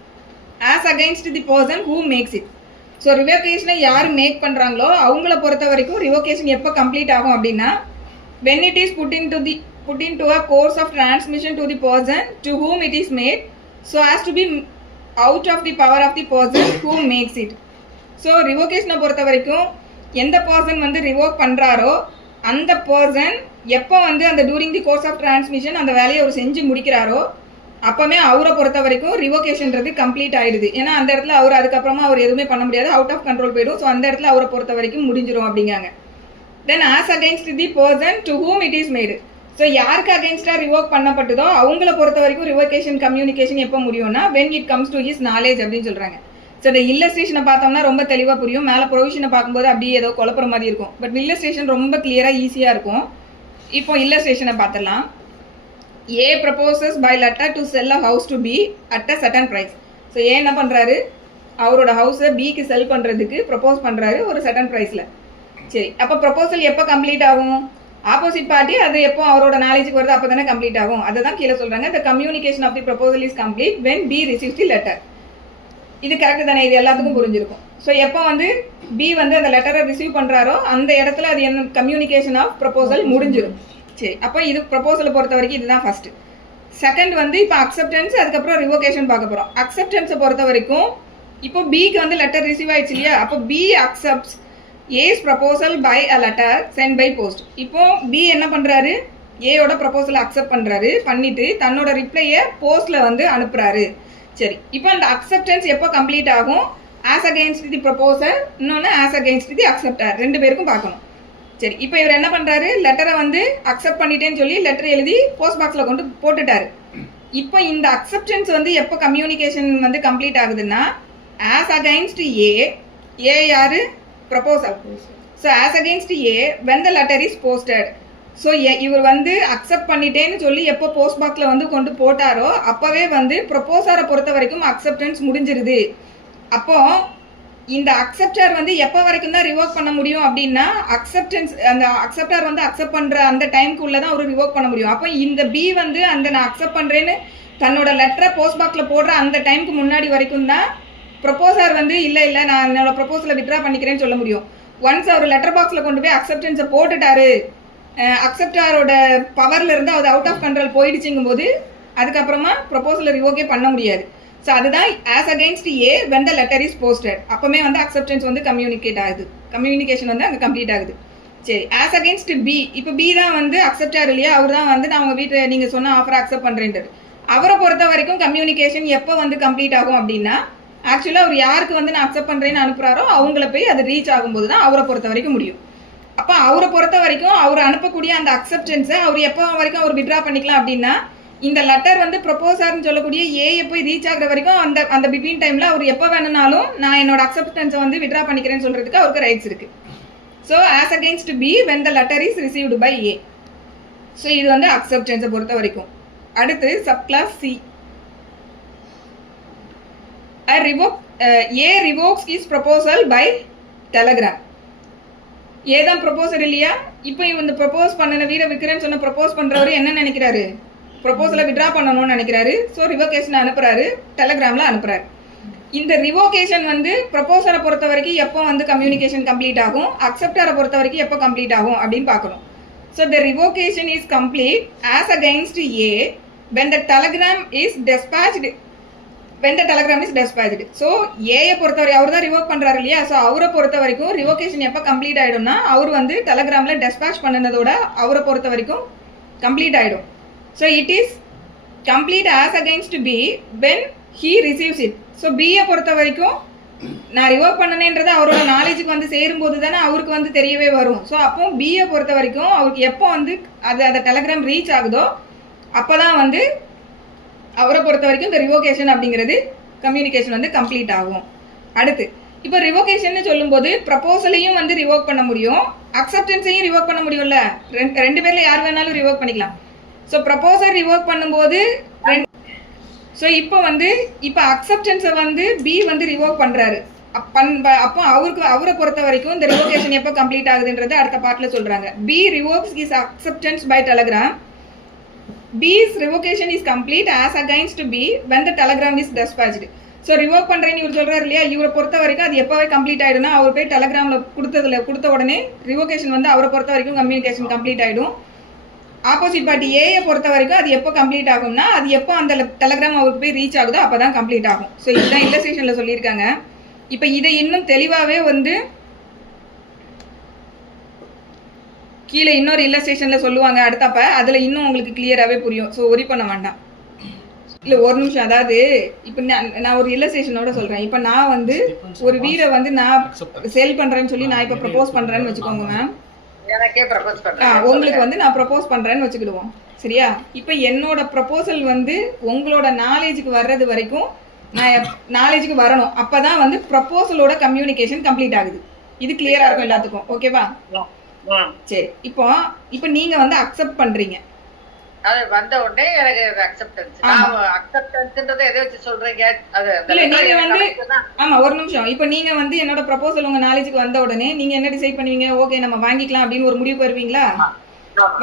as against the person who makes it. So ரிவோகேஷனை யார் மேக் பண்ணுறாங்களோ அவங்கள பொறுத்த வரைக்கும் ரிவோகேஷன் எப்போ கம்ப்ளீட் ஆகும் அப்படின்னா when it is put into a course of transmission to the person to whom it is made so as to be out of the power of the person who makes it. So ரிவோகேஷனை பொறுத்த வரைக்கும் எந்த person வந்து revoke பண்ணுறாரோ அந்த person எப்போ வந்து அந்த during the course of transmission அந்த வேலையை அவர் செஞ்சு முடிக்கிறாரோ அப்போவே அவரை பொறுத்த வரைக்கும் ரிவோகேஷன்றது கம்ப்ளீட் ஆயிடுது. ஏன்னா அந்த இடத்துல அவர் அதுக்கப்புறமா அவர் எதுவுமே பண்ண முடியாது, அவுட் ஆஃப் கண்ட்ரோல் போயிடும். ஸோ அந்த இடத்துல அவரை பொறுத்த வரைக்கும் முடிஞ்சிடும் அப்படிங்காங்க. Then as against the person to whom it is made. So யாருக்கு அகெயின்ஸ்டாக ரிவோக் பண்ணப்பட்டதோ அவங்கள பொறுத்த வரைக்கும் ரிவோகேஷன் கம்யூனிகேஷன் எப்போ முடியும்னா when it comes to his knowledge அப்படின்னு சொல்கிறாங்க. ஸோ இந்த இல்லஸ்ட்ரேஷனை பார்த்தோம்னா ரொம்ப தெளிவாக புரியும். மேலே ப்ரொவிஷனை பார்க்கும்போது அப்படியே ஏதோ குழப்புற மாதிரி இருக்கும். பட் இல்லஸ்ட்ரேஷன் ரொம்ப கிளியராக ஈஸியாக இருக்கும். இப்போ இல்லஸ்ட்ரேஷனை பார்த்துடலாம். A proposes by letter to sell a house to B at a certain price. So A என்ன பண்ணுறாரு, அவரோட ஹவுஸை பிக்கு செல் பண்ணுறதுக்கு ப்ரப்போஸ் பண்ணுறாரு ஒரு சர்டன் ப்ரைஸில். சரி, அப்போ ப்ரப்போசல் எப்போ கம்ப்ளீட் ஆகும்? ஆப்போசிட் பார்ட்டி அது எப்போ அவரோட நாலேஜுக்கு வருது அப்போ தானே கம்ப்ளீட் ஆகும். அதை தான் கீழே சொல்கிறாங்க. The communication of the proposal is complete when B receives the letter. இது கரெக்டு தானே? இது எல்லாத்துக்கும் புரிஞ்சிருக்கும். ஸோ எப்போ வந்து பி வந்து அந்த லெட்டரை ரிசீவ் பண்ணுறாரோ அந்த இடத்துல அது என்ன கம்யூனிகேஷன் ஆஃப் ப்ரப்போசல் முடிஞ்சிடும். சரி, அப்போ இது ப்ரப்போசலை பொறுத்த வரைக்கும் இதுதான் ஃபர்ஸ்ட். செகண்ட் வந்து இப்போ அக்செப்டன்ஸ், அதுக்கப்புறம் ரிவோகேஷன் பார்க்க போகிறோம். அக்செப்டன்ஸை பொறுத்த வரைக்கும் இப்போ பிக்கு வந்து லெட்டர் ரிசீவ் ஆயிடுச்சு இல்லையா, அப்போ B accepts A's proposal by a letter sent by post. இப்போ பி என்ன பண்ணுறாரு, ஏயோட ப்ரப்போசலை அக்செப்ட் பண்ணுறாரு, பண்ணிட்டு தன்னோட ரிப்ளையை போஸ்ட்டில் வந்து அனுப்புகிறாரு. சரி, இப்போ அந்த அக்செப்டன்ஸ் எப்போ கம்ப்ளீட் ஆகும்? ஆஸ் அகெயின்ஸ்ட் தி ப்ரப்போசர், இன்னொன்று ஆஸ் அகெயின்ஸ்ட் தி அக்செப்டர், ரெண்டு பேருக்கும் பார்க்கணும். சரி, இப்போ இவர் என்ன பண்ணுறாரு, லெட்டரை வந்து அக்செப்ட் பண்ணிட்டேன்னு சொல்லி லெட்டர் எழுதி போஸ்ட் பாக்ஸில் கொண்டு போட்டுட்டாரு. இப்போ இந்த அக்செப்டன்ஸ் வந்து எப்போ கம்யூனிகேஷன் வந்து கம்ப்ளீட் ஆகுதுன்னா ஆஸ் அகெயின்ஸ்ட் ஏ. ஏ யாரு? Proposal. So as against A when the letter is posted. So இவர் வந்து அக்செப்ட் பண்ணிட்டேன்னு சொல்லி எப்போ போஸ்ட் பாக்ஸில் வந்து கொண்டு போட்டாரோ அப்போவே வந்து ப்ரப்போசரை பொறுத்த வரைக்கும் அக்செப்டன்ஸ் முடிஞ்சிருது. அப்போ இந்த அக்செப்டர் வந்து எப்போ வரைக்கும் தான் ரிவோக் பண்ண முடியும் அப்படின்னா அக்செப்டன்ஸ் அந்த அக்செப்டர் வந்து அக்செப்ட் பண்ணுற அந்த டைமுக்குள்ளே தான் அவர் ரிவோக் பண்ண முடியும். அப்போ இந்த பி வந்து அந்த நான் அக்செப்ட் பண்ணுறேன்னு தன்னோட லெட்டரை போஸ்ட் பாக்ஸில் போடுற அந்த டைமுக்கு முன்னாடி வரைக்கும் தான் ப்ரப்போசர் வந்து இல்லை நான் என்னோட ப்ரப்போசலை வித்ட்ரா பண்ணிக்கிறேன்னு சொல்ல முடியும். ஒன்ஸ் அவர் லெட்டர் பாக்ஸில் கொண்டு போய் அக்செப்டன்ஸை போட்டுட்டாரு, அக்செப்டரோட பவர்ல இருந்து அது அவுட் ஆஃப் கண்ட்ரோல் போயிடுச்சுங்கும் போது அதுக்கப்புறமா ப்ரப்போசலை ரிவோக்கே பண்ண முடியாது. ஸோ அதுதான் as against A when the letter is posted. அப்போமே வந்து அக்செப்டன்ஸ் வந்து கம்யூனிகேட் ஆகுது, கம்யூனிகேஷன் வந்து அங்கே கம்ப்ளீட் ஆகுது. சரி, ஆஸ் அகெயின்ஸ்ட் பி. இப்போ பி தான் வந்து அக்செப்டார் இல்லையா, அவர் தான் வந்து நான் உங்கள் வீட்டில் நீங்கள் சொன்ன ஆஃபரை அக்செப்ட் பண்ணுறேன்றது. அவரை பொறுத்த வரைக்கும் கம்யூனிகேஷன் எப்போ வந்து கம்ப்ளீட் ஆகும் அப்படின்னா ஆக்சுவலாக அவர் யாருக்கு வந்து நான் அக்செப்ட் பண்ணுறேன்னு அனுப்புகிறாரோ அவங்கள போய் அது ரீச் ஆகும்போது தான் அவரை பொறுத்த வரைக்கும் முடியும். அப்போ அவரை பொறுத்த வரைக்கும் அவர் அனுப்பக்கூடிய அந்த அக்செப்டன்ஸை அவர் எப்போ வரைக்கும் அவர் வித்ட்ரா பண்ணிக்கலாம் அப்படின்னா இந்த லெட்டர் வந்து ப்ரொபோசர்னு சொல்லக்கூடிய ஏயை போய் ரீச் ஆகுற வரைக்கும் அந்த அந்த பிட்வீன் டைம்ல அவர் எப்போ வேணும்னாலும் நான் என்னோட அக்செப்டன்ஸை வந்து விட்ரா பண்ணிக்கிறேன்னு சொல்றதுக்கு அவருக்கு ரைட்ஸ் இருக்கு. So as against B when the letter is received by A. So இது வந்து அக்செப்டன்ஸை பொறுத்த வரைக்கும். அடுத்து subclause C. A revokes his proposal by telegram. A தான் ப்ரொபோசர் இல்லையா? இப்போ இந்த ப்ரொபோஸ் பண்ணின வீடை விற்கிறேன்னு சொன்ன ப்ரொபோஸ் பண்றவரு என்ன நினைக்கிறாரு? ப்ரொபோசலை விட்ரா பண்ணணும்னு நினைக்கிறாரு. ஸோ ரிவோகேஷன் அனுப்புறாரு, டெலகிராம்ல அனுப்புறாரு. இந்த ரிவோகேஷன் வந்து ப்ரொபோசரை பொறுத்த வரைக்கும் எப்போ வந்து கம்யூனிகேஷன் கம்ப்ளீட் ஆகும், அக்செப்டரை பொறுத்த வரைக்கும் எப்போ கம்ப்ளீட் ஆகும் அப்படின்னு பார்க்கணும். So the revocation is complete as against A when the telegram is dispatched. when the telegram is dispatched. So ஏயை பொறுத்தவரை அவர் தான் ரிவோக் பண்ணுறாரு இல்லையா? ஸோ அவரை பொறுத்த வரைக்கும் ரிவோகேஷன் எப்போ கம்ப்ளீட் ஆகிடும்னா அவர் வந்து டெலகிராமில் டெஸ்பேச் பண்ணினதோட அவரை பொறுத்த வரைக்கும் கம்ப்ளீட் ஆகிடும். So it is complete as against B when he receives it. So பியை பொறுத்த வரைக்கும் நான் ரிவோக் பண்ணனேன்றது அவரோட நாலேஜுக்கு வந்து சேரும்போது தானே அவருக்கு வந்து தெரியவே வரும். ஸோ அப்போ பியை பொறுத்த வரைக்கும் அவருக்கு எப்போ வந்து அந்த டெலகிராம் ரீச் ஆகுதோ அப்போ தான் வந்து அவரை பொறுத்த வரைக்கும் இந்த ரிவோகேஷன் அப்படிங்கிறது கம்யூனிகேஷன் வந்து கம்ப்ளீட் ஆகும். அடுத்து இப்போ ரிவோகேஷன் சொல்லும்போது ப்ரப்போசலையும் வந்து ரிவோக் பண்ண முடியும், அக்செப்டன்ஸையும் ரிவோக் பண்ண முடியும்ல. ரெண்டு பேர்ல யார் வேணாலும் ரிவோக் பண்ணிக்கலாம். ஸோ ப்ரப்போசல் ரிவோக் பண்ணும்போது இப்போ அக்செப்டன்ஸை வந்து பி வந்து ரிவோக் பண்றாரு. அப்போ அவரை பொறுத்த வரைக்கும் இந்த ரிவோகேஷன் எப்போ கம்ப்ளீட் ஆகுதுன்றது அடுத்த பார்ட்ல சொல்றாங்க. B revokes his acceptance by telegram. B's revocation is complete as against B when the telegram is dispatched. So revoke பண்ணுறேன்னு இவர் சொல்கிறார் இல்லையா? இவரை பொறுத்த வரைக்கும் அது எப்போவே கம்ப்ளீட் ஆகிடும்னா அவர் போய் டெலகிராமில் கொடுத்த உடனே ரிவோகேஷன் வந்து அவரை பொறுத்த வரைக்கும் கம்யூனிகேஷன் கம்ப்ளீட் ஆகிடும். ஆப்போசிட் பார்ட்டி ஏயை பொறுத்த வரைக்கும் அது எப்போ கம்ப்ளீட் ஆகும்னா அது எப்போ அந்த டெலகிராம் அவருக்கு போய் ரீச் ஆகுதோ அப்போ தான் கம்ப்ளீட் ஆகும். ஸோ இதுதான் இல்லஸ்ட்ரேஷனில் சொல்லியிருக்காங்க. இப்போ இதை இன்னும் தெளிவாகவே வந்து கீழே இன்னொரு இல்லஸ்ட்ரேஷனில் சொல்லுவாங்க அடுத்தப்ப, அதில் இன்னும் உங்களுக்கு கிளியராகவே புரியும். ஸோ ஒரி பண்ண வேண்டாம். இல்லை ஒரு நிமிஷம், அதாவது இப்போ நான் ஒரு இல்லஸ்ட்ரேஷனோட சொல்கிறேன். இப்போ நான் வந்து ஒரு வீடை வந்து நான் சேல் பண்ணுறேன்னு சொல்லி நான் இப்போ ப்ரப்போஸ் பண்ணுறேன்னு வச்சுக்கோங்க மேம். உங்களுக்கு வந்து நான் ப்ரப்போஸ் பண்ணுறேன்னு வச்சுக்கிடுவோம், சரியா? இப்போ என்னோட ப்ரப்போசல் வந்து உங்களோட நாலேஜுக்கு வர்றது வரைக்கும் நான் நாலேஜுக்கு வரணும். அப்போ தான் வந்து ப்ரப்போசலோட கம்யூனிகேஷன் கம்ப்ளீட் ஆகுது. இது கிளியராக இருக்கும் எல்லாத்துக்கும், ஓகேவா? சரி, இப்போ நீங்க வந்து அக்செப்ட் பண்றீங்க. அது வந்த உடனே எனக்கு அக்செப்டன்ஸ். அக்செப்டன்ஸ்ன்றதை எதை வச்சு சொல்றீங்க? அது இல்ல நீங்க வந்து ஆமா ஒரு நிமிஷம். இப்போ நீங்க வந்து என்னோட ப்ரப்போசல் உங்க நாலேஜுக்கு வந்த உடனே நீங்க என்ன டிசைட் பண்ணுவீங்க? ஓகே நம்ம வாங்கிக்கலாம் அப்படின்னு ஒரு முடிவுக்கு வருவீங்களா?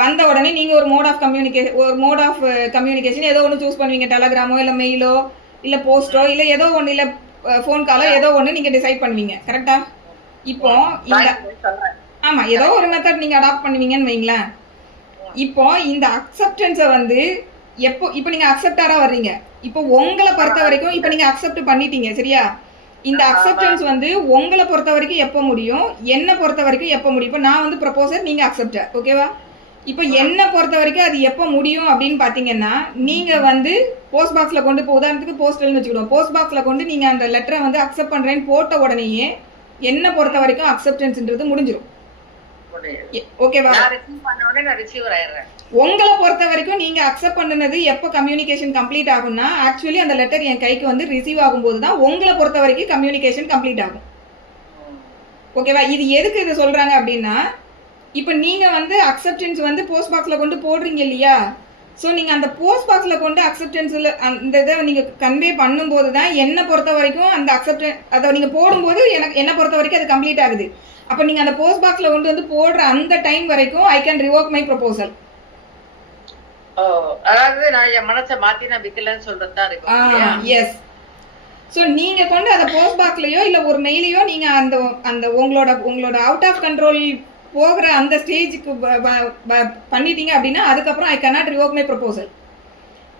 வந்த உடனே நீங்க ஒரு மோட் ஆஃப் கம்யூனிகேஷன் ஏதோ ஒன்று சூஸ் பண்ணுவீங்க. டெலகிராமோ இல்ல மெயிலோ இல்ல போஸ்டோ இல்ல ஏதோ ஒன்று இல்ல ஃபோன் காலோ ஏதோ ஒன்று நீங்க டிசைட் பண்ணுவீங்க, கரெக்டா? இப்போ ஆமா ஏதோ ஒரு மெத்தட் நீங்க அடாப்ட் பண்ணுவீங்கன்னு வைங்களேன். இப்போ இந்த அக்செப்டன்ஸை வந்து இப்போ நீங்க அக்செப்டாரா வர்றீங்க. இப்போ உங்களை பொறுத்த வரைக்கும் இப்போ நீங்க அக்செப்ட் பண்ணிட்டீங்க, சரியா? இந்த அக்செப்டன்ஸ் வந்து உங்களை பொறுத்த வரைக்கும் எப்போ முடியும், என்னை பொறுத்த வரைக்கும் எப்போ முடியும்? இப்போ நான் வந்து ப்ரப்போசர், நீங்க அக்செப்டர், ஓகேவா? இப்போ என்னை பொறுத்த வரைக்கும் அது எப்போ முடியும் அப்படின்னு பாத்தீங்கன்னா, நீங்க வந்து போஸ்ட் பாக்ஸ்ல கொண்டு இப்போ உதாரணத்துக்கு போஸ்டல்னு வச்சுக்கிடுவோம். போஸ்ட் பாக்ஸ்ல கொண்டு நீங்க அந்த லெட்டரை வந்து அக்செப்ட் பண்றேன்னு போட்ட உடனேயே என்னை பொறுத்த வரைக்கும் அக்செப்டன்ஸ்ன்றது முடிஞ்சிடும், ஓகேவா? உங்களை பொறுத்த வரைக்கும் நீங்க அக்செப்ட் பண்ணது எப்போ கம்யூனிகேஷன் கம்ப்ளீட் ஆகும்னா ஆக்சுவலி அந்த லெட்டர் என் கைக்கு வந்து ரிசீவ் ஆகும்போது தான் உங்களை பொறுத்த வரைக்கும் கம்யூனிகேஷன் கம்ப்ளீட் ஆகும், ஓகேவா? இது எதுக்கு இதை சொல்றாங்க அப்படின்னா, இப்போ நீங்க வந்து அக்செப்டன்ஸ் வந்து போஸ்ட் பாக்ஸ்ல கொண்டு போடுறீங்க இல்லையா? ஸோ நீங்க அந்த போஸ்ட் பாக்ஸ்ல கொண்டு அக்செப்டன்ஸ்ல அந்த இதை நீங்க கன்வே பண்ணும்போது தான் என்னை பொறுத்த வரைக்கும் அந்த அதை நீங்க போடும்போது என்னை பொறுத்த வரைக்கும் அது கம்ப்ளீட் ஆகுது. அப்ப நீங்க அந்த போஸ்ட் பாக்ஸ்ல கொண்டு வந்து போடுற அந்த டைம் வரைக்கும் I can revoke my proposal. அதாவது நான் என் மனசை மாத்தி நான் விக்கலன்னு சொல்றதா இருக்கு. எஸ். ஸோ நீங்க கொண்டு அந்த போஸ்ட் பாக்ஸ்லயோ இல்ல ஒரு மெயிலையோ நீங்க அந்த உங்களோட அவுட் ஆஃப் கண்ட்ரோல் போகிற அந்த ஸ்டேஜுக்கு பண்ணிட்டீங்க அப்படின்னா அதுக்கப்புறம் I cannot revoke my proposal.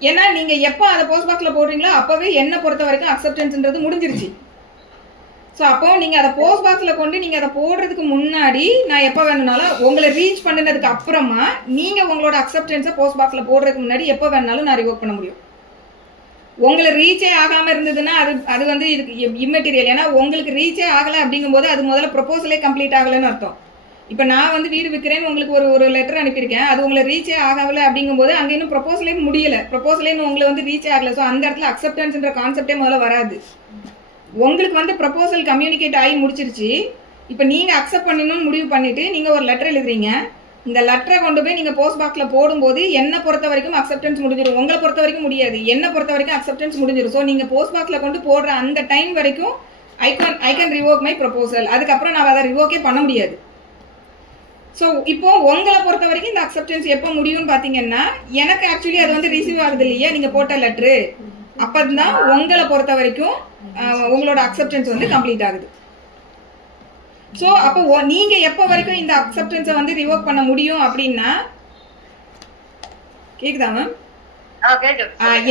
ஏன்னா நீங்க எப்போ அதை போஸ்ட் பாக்ஸ்ல போடுறீங்களோ அப்பவே என்னை பொறுத்த வரைக்கும் அக்செப்டன்ஸ்ன்றது முடிஞ்சிருச்சு. ஸோ அப்போ நீங்க அதை போஸ்ட் பாக்ஸ்ல கொண்டு நீங்க அதை போடுறதுக்கு முன்னாடி நான் எப்போ வேணும்னாலும் உங்களை ரீச் பண்ணினதுக்கு அப்புறமா நீங்க உங்களோட அக்செப்டன்ஸை போஸ்ட் பாக்ஸ்ல போடுறதுக்கு முன்னாடி எப்போ வேணாலும் நான் ரிவோக் பண்ண முடியும். உங்களை ரீச்சே ஆகாம இருந்ததுன்னா அது வந்து இதுக்கு இம்மெட்டீரியல். ஏன்னா உங்களுக்கு ரீச்சே ஆகலை அப்படிங்கும்போது அது முதல்ல ப்ரொபோசலே கம்ப்ளீட் ஆகலைன்னு அர்த்தம். இப்போ நான் வந்து வீடு விற்கிறேன்னு உங்களுக்கு ஒரு லெட்டர் அனுப்பியிருக்கேன், அது உங்களை ரீச்சே ஆகலை அப்படிங்கும்போது அங்கே இன்னும் ப்ரொபோசலே முடியலை, ப்ரொபோசலே உங்களை வந்து ரீச்சே ஆகலை. ஸோ அந்த இடத்துல அக்செப்டன்ஸ்ன்ற கான்செப்டே முதல்ல வராது. உங்களுக்கு வந்து ப்ரொபோசல் கம்யூனிகேட் ஆகி முடிச்சிருச்சு, இப்போ நீங்கள் அக்செப்ட் பண்ணணும்னு முடிவு பண்ணிவிட்டு நீங்கள் ஒரு லெட்டர் எழுதுறீங்க. இந்த லெட்டரை கொண்டு போய் நீங்கள் போஸ்ட் பாக்ஸில் போடும்போது என்னை பொறுத்த வரைக்கும் அக்செப்டன்ஸ் முடிஞ்சிடும், உங்களை பொறுத்த வரைக்கும் முடியாது, என்னை பொறுத்த வரைக்கும் அக்செப்டன்ஸ் முடிஞ்சிடும். ஸோ நீங்கள் போஸ்ட் பாக்ஸில் கொண்டு போடுற அந்த டைம் வரைக்கும் I can revoke my proposal. அதுக்கப்புறம் நான் அதை ரிவோக்கே பண்ண முடியாது. ஸோ இப்போ உங்களை பொறுத்த வரைக்கும் இந்த அக்செப்டன்ஸ் எப்போ முடியும்னு பார்த்தீங்கன்னா, எனக்கு ஆக்சுவலி அது வந்து ரிசீவ் ஆகுது இல்லையா நீங்கள் போட்ட லெட்ரு, அப்போ தான் உங்களை பொறுத்த வரைக்கும் உங்களோட அக்செப்டன்ஸ் வந்து கம்ப்ளீட் ஆகுது. ஸோ அப்போ நீங்க எப்போ வரைக்கும் இந்த அக்செப்டன்ஸை வந்து ரிவோக் பண்ண முடியும் அப்படின்னா, கேக்குதா மேம்?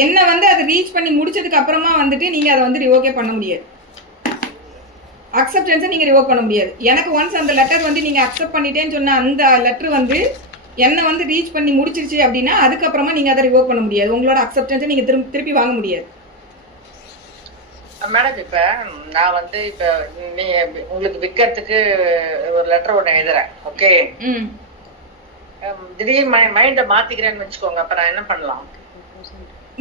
என்ன வந்து அதை ரீச் பண்ணி முடிச்சதுக்கு அப்புறமா வந்துட்டு நீங்க அதை வந்து ரிவோக்கே பண்ண முடியாது, அக்செப்டன்ஸை நீங்க ரிவோக் பண்ண முடியாது. எனக்கு ஒன்ஸ் அந்த லெட்டர் வந்து நீங்க அக்செப்ட் பண்ணிட்டேன்னு சொன்ன அந்த லெட்டர் வந்து என்ன வந்து ரீச் பண்ணி முடிச்சிருச்சு அப்படின்னா அதுக்கப்புறமா நீங்க அதை ரிவோக் பண்ண முடியாது, உங்களோட அக்செப்டன்ஸை நீங்க திருப்பி வாங்க முடியாது. மேடம் இப்ப நான் வந்து இப்ப நீ உங்களுக்கு விற்கிறதுக்கு ஒரு லெட்டர் ஒண்ணு எழுதுறேன், ஓகே, திடீர்னு மைண்ட மாத்திக்கிறேன்னு வச்சுக்கோங்க, அப்ப நான் என்ன பண்ணலாம்?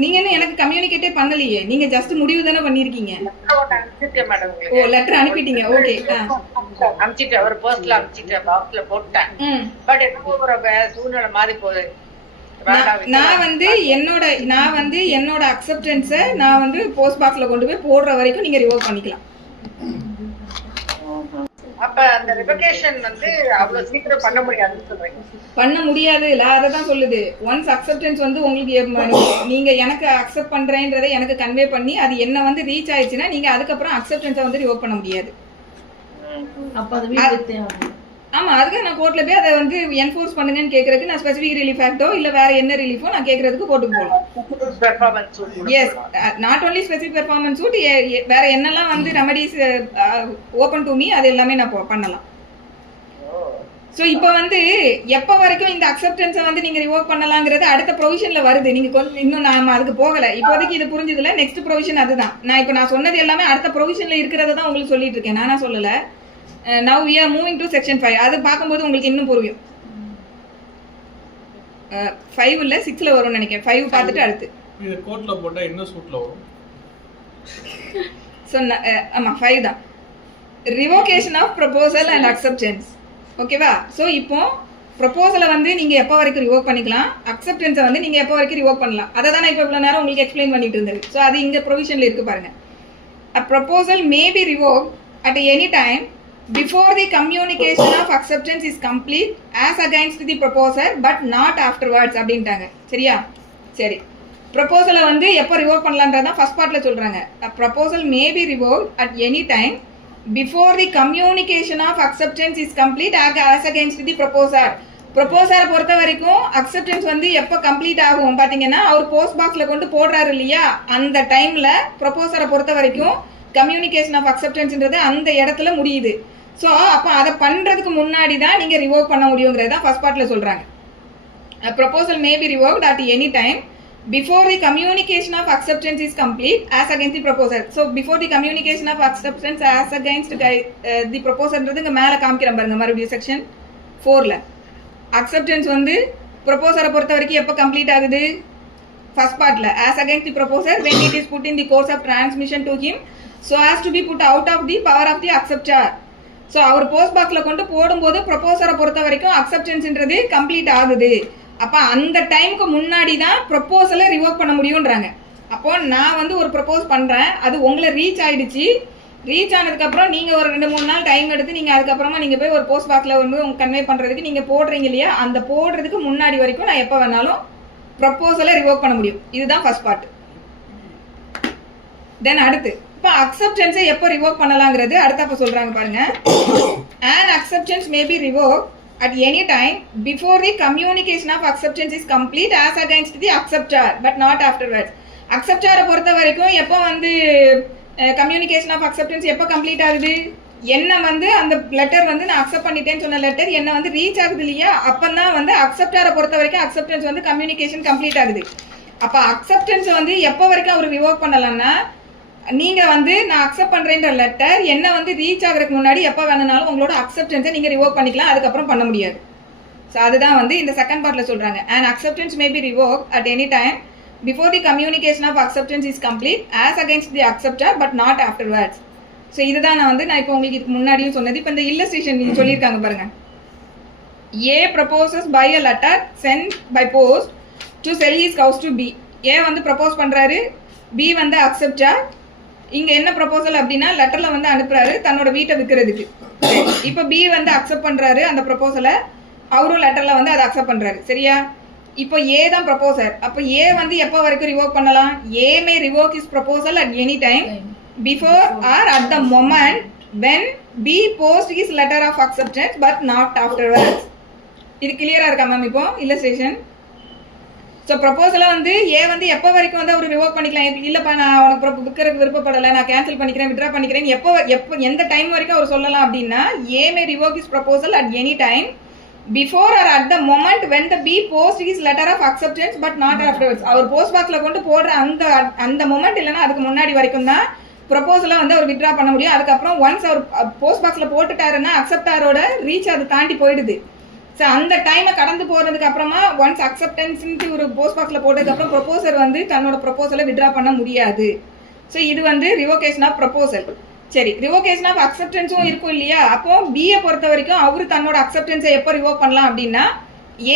நீங்க என்ன எனக்கு கம்யூனிகேட்டே பண்ணலையே, நீங்க ஜஸ்ட் முடிவு தானே பண்ணிருக்கீங்க. ஓ லெட்டர் அனுப்பிட்டீங்க, ஓகே, அனுப்பிச்சிட்டேன், ஒரு போஸ்ட்ல அனுப்பிச்சிட்டேன், பாக்ஸ்ல போட்டேன். பட் என்ன ஒரு சூழ்நிலை மாறி போகுது. நான் வந்து என்னோட அக்செப்டன்ஸை நான் வந்து போஸ்ட் பாக்ஸ்ல கொண்டு போய் போடுற வரைக்கும் நீங்க ரிவோக் பண்ணிக்கலாம். அப்ப அந்த ரிவகேஷன் வந்து அவ்வளவு சீக்கிரம் பண்ண முடியாதுன்னு சொல்றீங்க? பண்ண முடியாது இல்ல, அதை தான் சொல்லுது. ஒன்ஸ் அக்செப்டன்ஸ் வந்து உங்களுக்கு நீங்க எனக்கு அக்செப்ட் பண்றேன்றதை எனக்கு கன்வே பண்ணி அது என்ன வந்து ரீச் ஆயிடுச்சுன்னா நீங்க அதுக்கப்புறம் அக்செப்டன்ஸை வந்து ரிவோக் பண்ண முடியாது. ஆமா, அதுக்கு நான் கோர்ட்ல போய் அதை வந்து என்ஃபோர்ஸ் பண்ணுங்கன்னு கேக்குறதுக்கு நான் ஸ்பெசிபிக் ரிலீஃப் ஆக்டோ இல்ல வேற என்ன ரிலீஃபோ நான் கேக்குறதுக்கு கோர்ட்டு போகலாம். Yes, not only specific performance suit, வேற என்னெல்லாம் வந்து ரெமடிஸ் ஓபன் டு மீ அது எல்லாமே நான் பண்ணலாம். ஸோ இப்போ வந்து எப்போ வரைக்கும் இந்த அக்செப்டன்ஸை வந்து நீங்கள் ரிவோக் பண்ணலாங்கிறது அடுத்த ப்ரொவிஷனில் வருது. நீங்கள் கொஞ்சம் இன்னும் நாம் அதுக்கு போகலை, இப்போதைக்கு இது புரிஞ்சதில்ல. நெக்ஸ்ட் ப்ரொவிஷன் அதுதான். நான் சொன்னது எல்லாமே அடுத்த ப்ரொவிஷனில் இருக்கிறத தான் உங்களுக்கு சொல்லிட்டு இருக்கேன், நானா சொல்லலை. Now we are moving to section 5. அது பார்க்கும்போது உங்களுக்கு இன்னும் புரியும். 5 இல்ல 6ல வரும்னு நினைக்கிறேன். 5 பார்த்துட்டு அடுத்து இது கோட்ல போட்டா என்ன சூட்ல வரும்? ஆமா 5 தான். Revocation of proposal and acceptance. ஓகேவா? ஸோ இப்போ ப்ரொபோசலை வந்து நீங்க எப்போ வரைக்கும் ரிவோக் பண்ணிக்கலாம், அக்செப்டன்ஸை வந்து நீங்க எப்போ வரைக்கும் ரிவோக் பண்ணலாம். அதை தான் நான் இப்போ இவ்வளோ நேரம் உங்களுக்கு எக்ஸ்பிளைன் பண்ணிட்டு இருந்தது. ஸோ அது இங்கே ப்ரொவிஷனில் இருக்கு பாருங்க. A proposal may be revoked at any time before the communication of acceptance is complete as against the proposer but not afterwards அப்படின்ட்டாங்க. சரியா? சரி, ப்ரொபோசலை வந்து எப்போ ரிவோக் பண்ணலான்றதான் ஃபர்ஸ்ட் பார்ட்டில் சொல்கிறாங்க. A proposal may be revoked at any time before the communication of acceptance is complete as against the proposer. ப்ரொபோசரை பொறுத்த வரைக்கும் acceptance வந்து எப்போ கம்ப்ளீட் ஆகும் பார்த்தீங்கன்னா அவர் போஸ்ட் பாக்ஸில் கொண்டு போடுறாரு இல்லையா, அந்த டைமில் ப்ரொபோசரை பொறுத்த வரைக்கும் கம்யூனிகேஷன் ஆஃப் அக்செப்டன்ஸ்ன்றது அந்த இடத்துல முடியுது. ஸோ அப்போ அதை பண்ணுறதுக்கு முன்னாடி தான் நீங்கள் ரிவோக் பண்ண முடியுங்கிறது தான் ஃபர்ஸ்ட் பார்ட்டில் சொல்கிறாங்க. Proposal may be revoked at any time before the communication of acceptance is complete as against the proposer. So before the communication of acceptance as against the proposerன்றது இங்கே மேலே காமிக்கிறேன் பாருங்க, மறுபடியும் செக்ஷன் 4ல அக்செப்டன்ஸ் வந்து ப்ரொபோசரை பொறுத்த வரைக்கும் எப்போ கம்ப்ளீட் ஆகுது, ஃபர்ஸ்ட் பார்ட்ல as against the proposer when it is put in the course of transmission to him so as to be put out of the power of the acceptor. So அவர் post பாக்ஸில் கொண்டு போடும்போது ப்ரொபோசரை பொறுத்த வரைக்கும் அக்செப்டன்ஸ்ன்றது complete ஆகுது. அப்போ அந்த டைமுக்கு முன்னாடி தான் ப்ரொப்போசலை ரிவோக் பண்ண முடியுன்றாங்க. அப்போ நான் வந்து ஒரு ப்ரொப்போஸ் பண்ணுறேன், அது உங்களை ரீச் ஆகிடுச்சு. ரீச் ஆனதுக்கப்புறம் நீங்கள் ஒரு 2-3 நாள் டைம் எடுத்து நீங்கள் அதுக்கப்புறமா நீங்கள் போய் ஒரு போஸ்ட் பாக்ஸில் வந்து கன்வே பண்ணுறதுக்கு நீங்கள் போடுறீங்க இல்லையா, அந்த போடுறதுக்கு முன்னாடி வரைக்கும் நான் எப்போ வேணாலும் ப்ரொப்போசலை ரிவோக் பண்ண முடியும். இதுதான் ஃபர்ஸ்ட் பார்ட். தென் அடுத்து இப்போ அக்செப்டன்ஸை எப்போ ரிவோக் பண்ணலாங்கிறது அடுத்தப்போ சொல்கிறாங்க பாருங்க. an acceptance may be revoked at any time before the communication of acceptance is complete as against the acceptor but not afterwards. அக்செப்டரை பொறுத்த வரைக்கும் எப்போ வந்து கம்யூனிகேஷன் ஆஃப் அக்செப்டன்ஸ் எப்போ கம்ப்ளீட் ஆகுது, என்ன வந்து அந்த லெட்டர் வந்து நான் அக்செப்ட் பண்ணிட்டேன்னு சொன்ன லெட்டர் என்ன வந்து ரீச் ஆகுது இல்லையா, அப்போ தான் வந்து அக்செப்டரை பொறுத்த வரைக்கும் அக்செப்டன்ஸ் வந்து கம்யூனிகேஷன் கம்ப்ளீட் ஆகுது. அப்போ அக்செப்டன்ஸ் வந்து எப்போ வரைக்கும் அவர் ரிவோக் பண்ணலாம்னா நீங்க வந்து நான் அக்செப்ட் பண்றேன்ற லெட்டர் என்ன வந்து ரீச் ஆகிறதுக்கு முன்னாடி எப்போ வேணும்னாலும் உங்களோட அக்செப்டன்ஸை நீங்க ரிவோக் பண்ணிக்கலாம், அதுக்கப்புறம் பண்ண முடியாது. ஸோ அதுதான் வந்து இந்த செகண்ட் பார்ட்ல சொல்றாங்க. And acceptance may be revoke at any time before the communication of acceptance is complete as against the acceptor but not afterwards. So இதுதான் நான் இப்போ உங்களுக்கு இதுக்கு முன்னாடியும் சொன்னது. இப்போ இந்த இல்லஸ்ட்ரேஷன் நீங்க சொல்லியிருக்காங்க பாருங்க. A proposes by a letter sent by post to sell his cows to B. A வந்து ப்ரப்போஸ் பண்றாரு, B வந்து அக்செப்டா. இங்க என்ன ப்ரப்போசல் அப்படின்னா லெட்டர்ல வந்து அனுப்புறாரு தன்னோட வீட்டை விற்கிறதுக்கு. இப்போ B வந்து அக்செப்ட் பண்றாரு அந்த ப்ரப்போசலை, அவரும் லெட்டர்ல வந்து அதை அக்செப்ட் பண்றாரு. சரியா? இப்போ A தான் ப்ரப்போசர். அப்போ A வந்து எப்போ வரைக்கும் ரிவோக் பண்ணலாம்? A may revoke his proposal at any time before or at the moment when B posts his letter of acceptance but not afterwards. இது கிளியரா இருக்கா மேம்? இப்போ இல்லஸ்ட்ரேஷன். ஸோ ப்ரப்போசலை வந்து ஏ வந்து எப்போ வரைக்கும் வந்து அவர் ரிவோக் பண்ணிக்கலாம். இல்லைப்பா நான் உனக்கு விற்கிறதுக்கு விருப்பப்படலை, நான் கேன்சல் பண்ணிக்கிறேன், வித்ட்ரா பண்ணிக்கிறேன், எப்போ எந்த டைம் வரைக்கும் அவர் சொல்லலாம் அப்படின்னா A may revoke his proposal at any time before or at the moment when the B post his letter of acceptance but not afterwards. அவர் போஸ்ட் பாக்ஸில் கொண்டு போடுற அந்த மொமெண்ட் இல்லைன்னா அதுக்கு முன்னாடி வரைக்கும் தான் ப்ரப்போசலை வந்து அவர் வித்ட்ரா பண்ண முடியும். அதுக்கப்புறம் ஒன்ஸ் அவர் போஸ்ட் பாக்ஸில் போட்டுட்டாருன்னா அக்செப்டாரோட ரீச் அது தாண்டி போயிடுது. ஸோ அந்த டைமை கடந்து போகிறதுக்கு அப்புறமா ஒன்ஸ் அக்செப்டன்ஸ்ன்ட்டு ஒரு போஸ்ட் பாக்ஸில் போட்டதுக்கப்புறம் ப்ரொபோசர் வந்து தன்னோட ப்ரொபோசலை வித்ட்ரா பண்ண முடியாது. ஸோ இது வந்து ரிவோகேஷன் ஆஃப் ப்ரொபோசல். சரி, ரிவோகேஷன் ஆஃப் அக்செப்டன்ஸும் இருக்கும் இல்லையா? அப்போ பிஏ பொறுத்த வரைக்கும் அவர் தன்னோட அக்செப்டன்ஸை எப்போ ரிவோக் பண்ணலாம் அப்படின்னா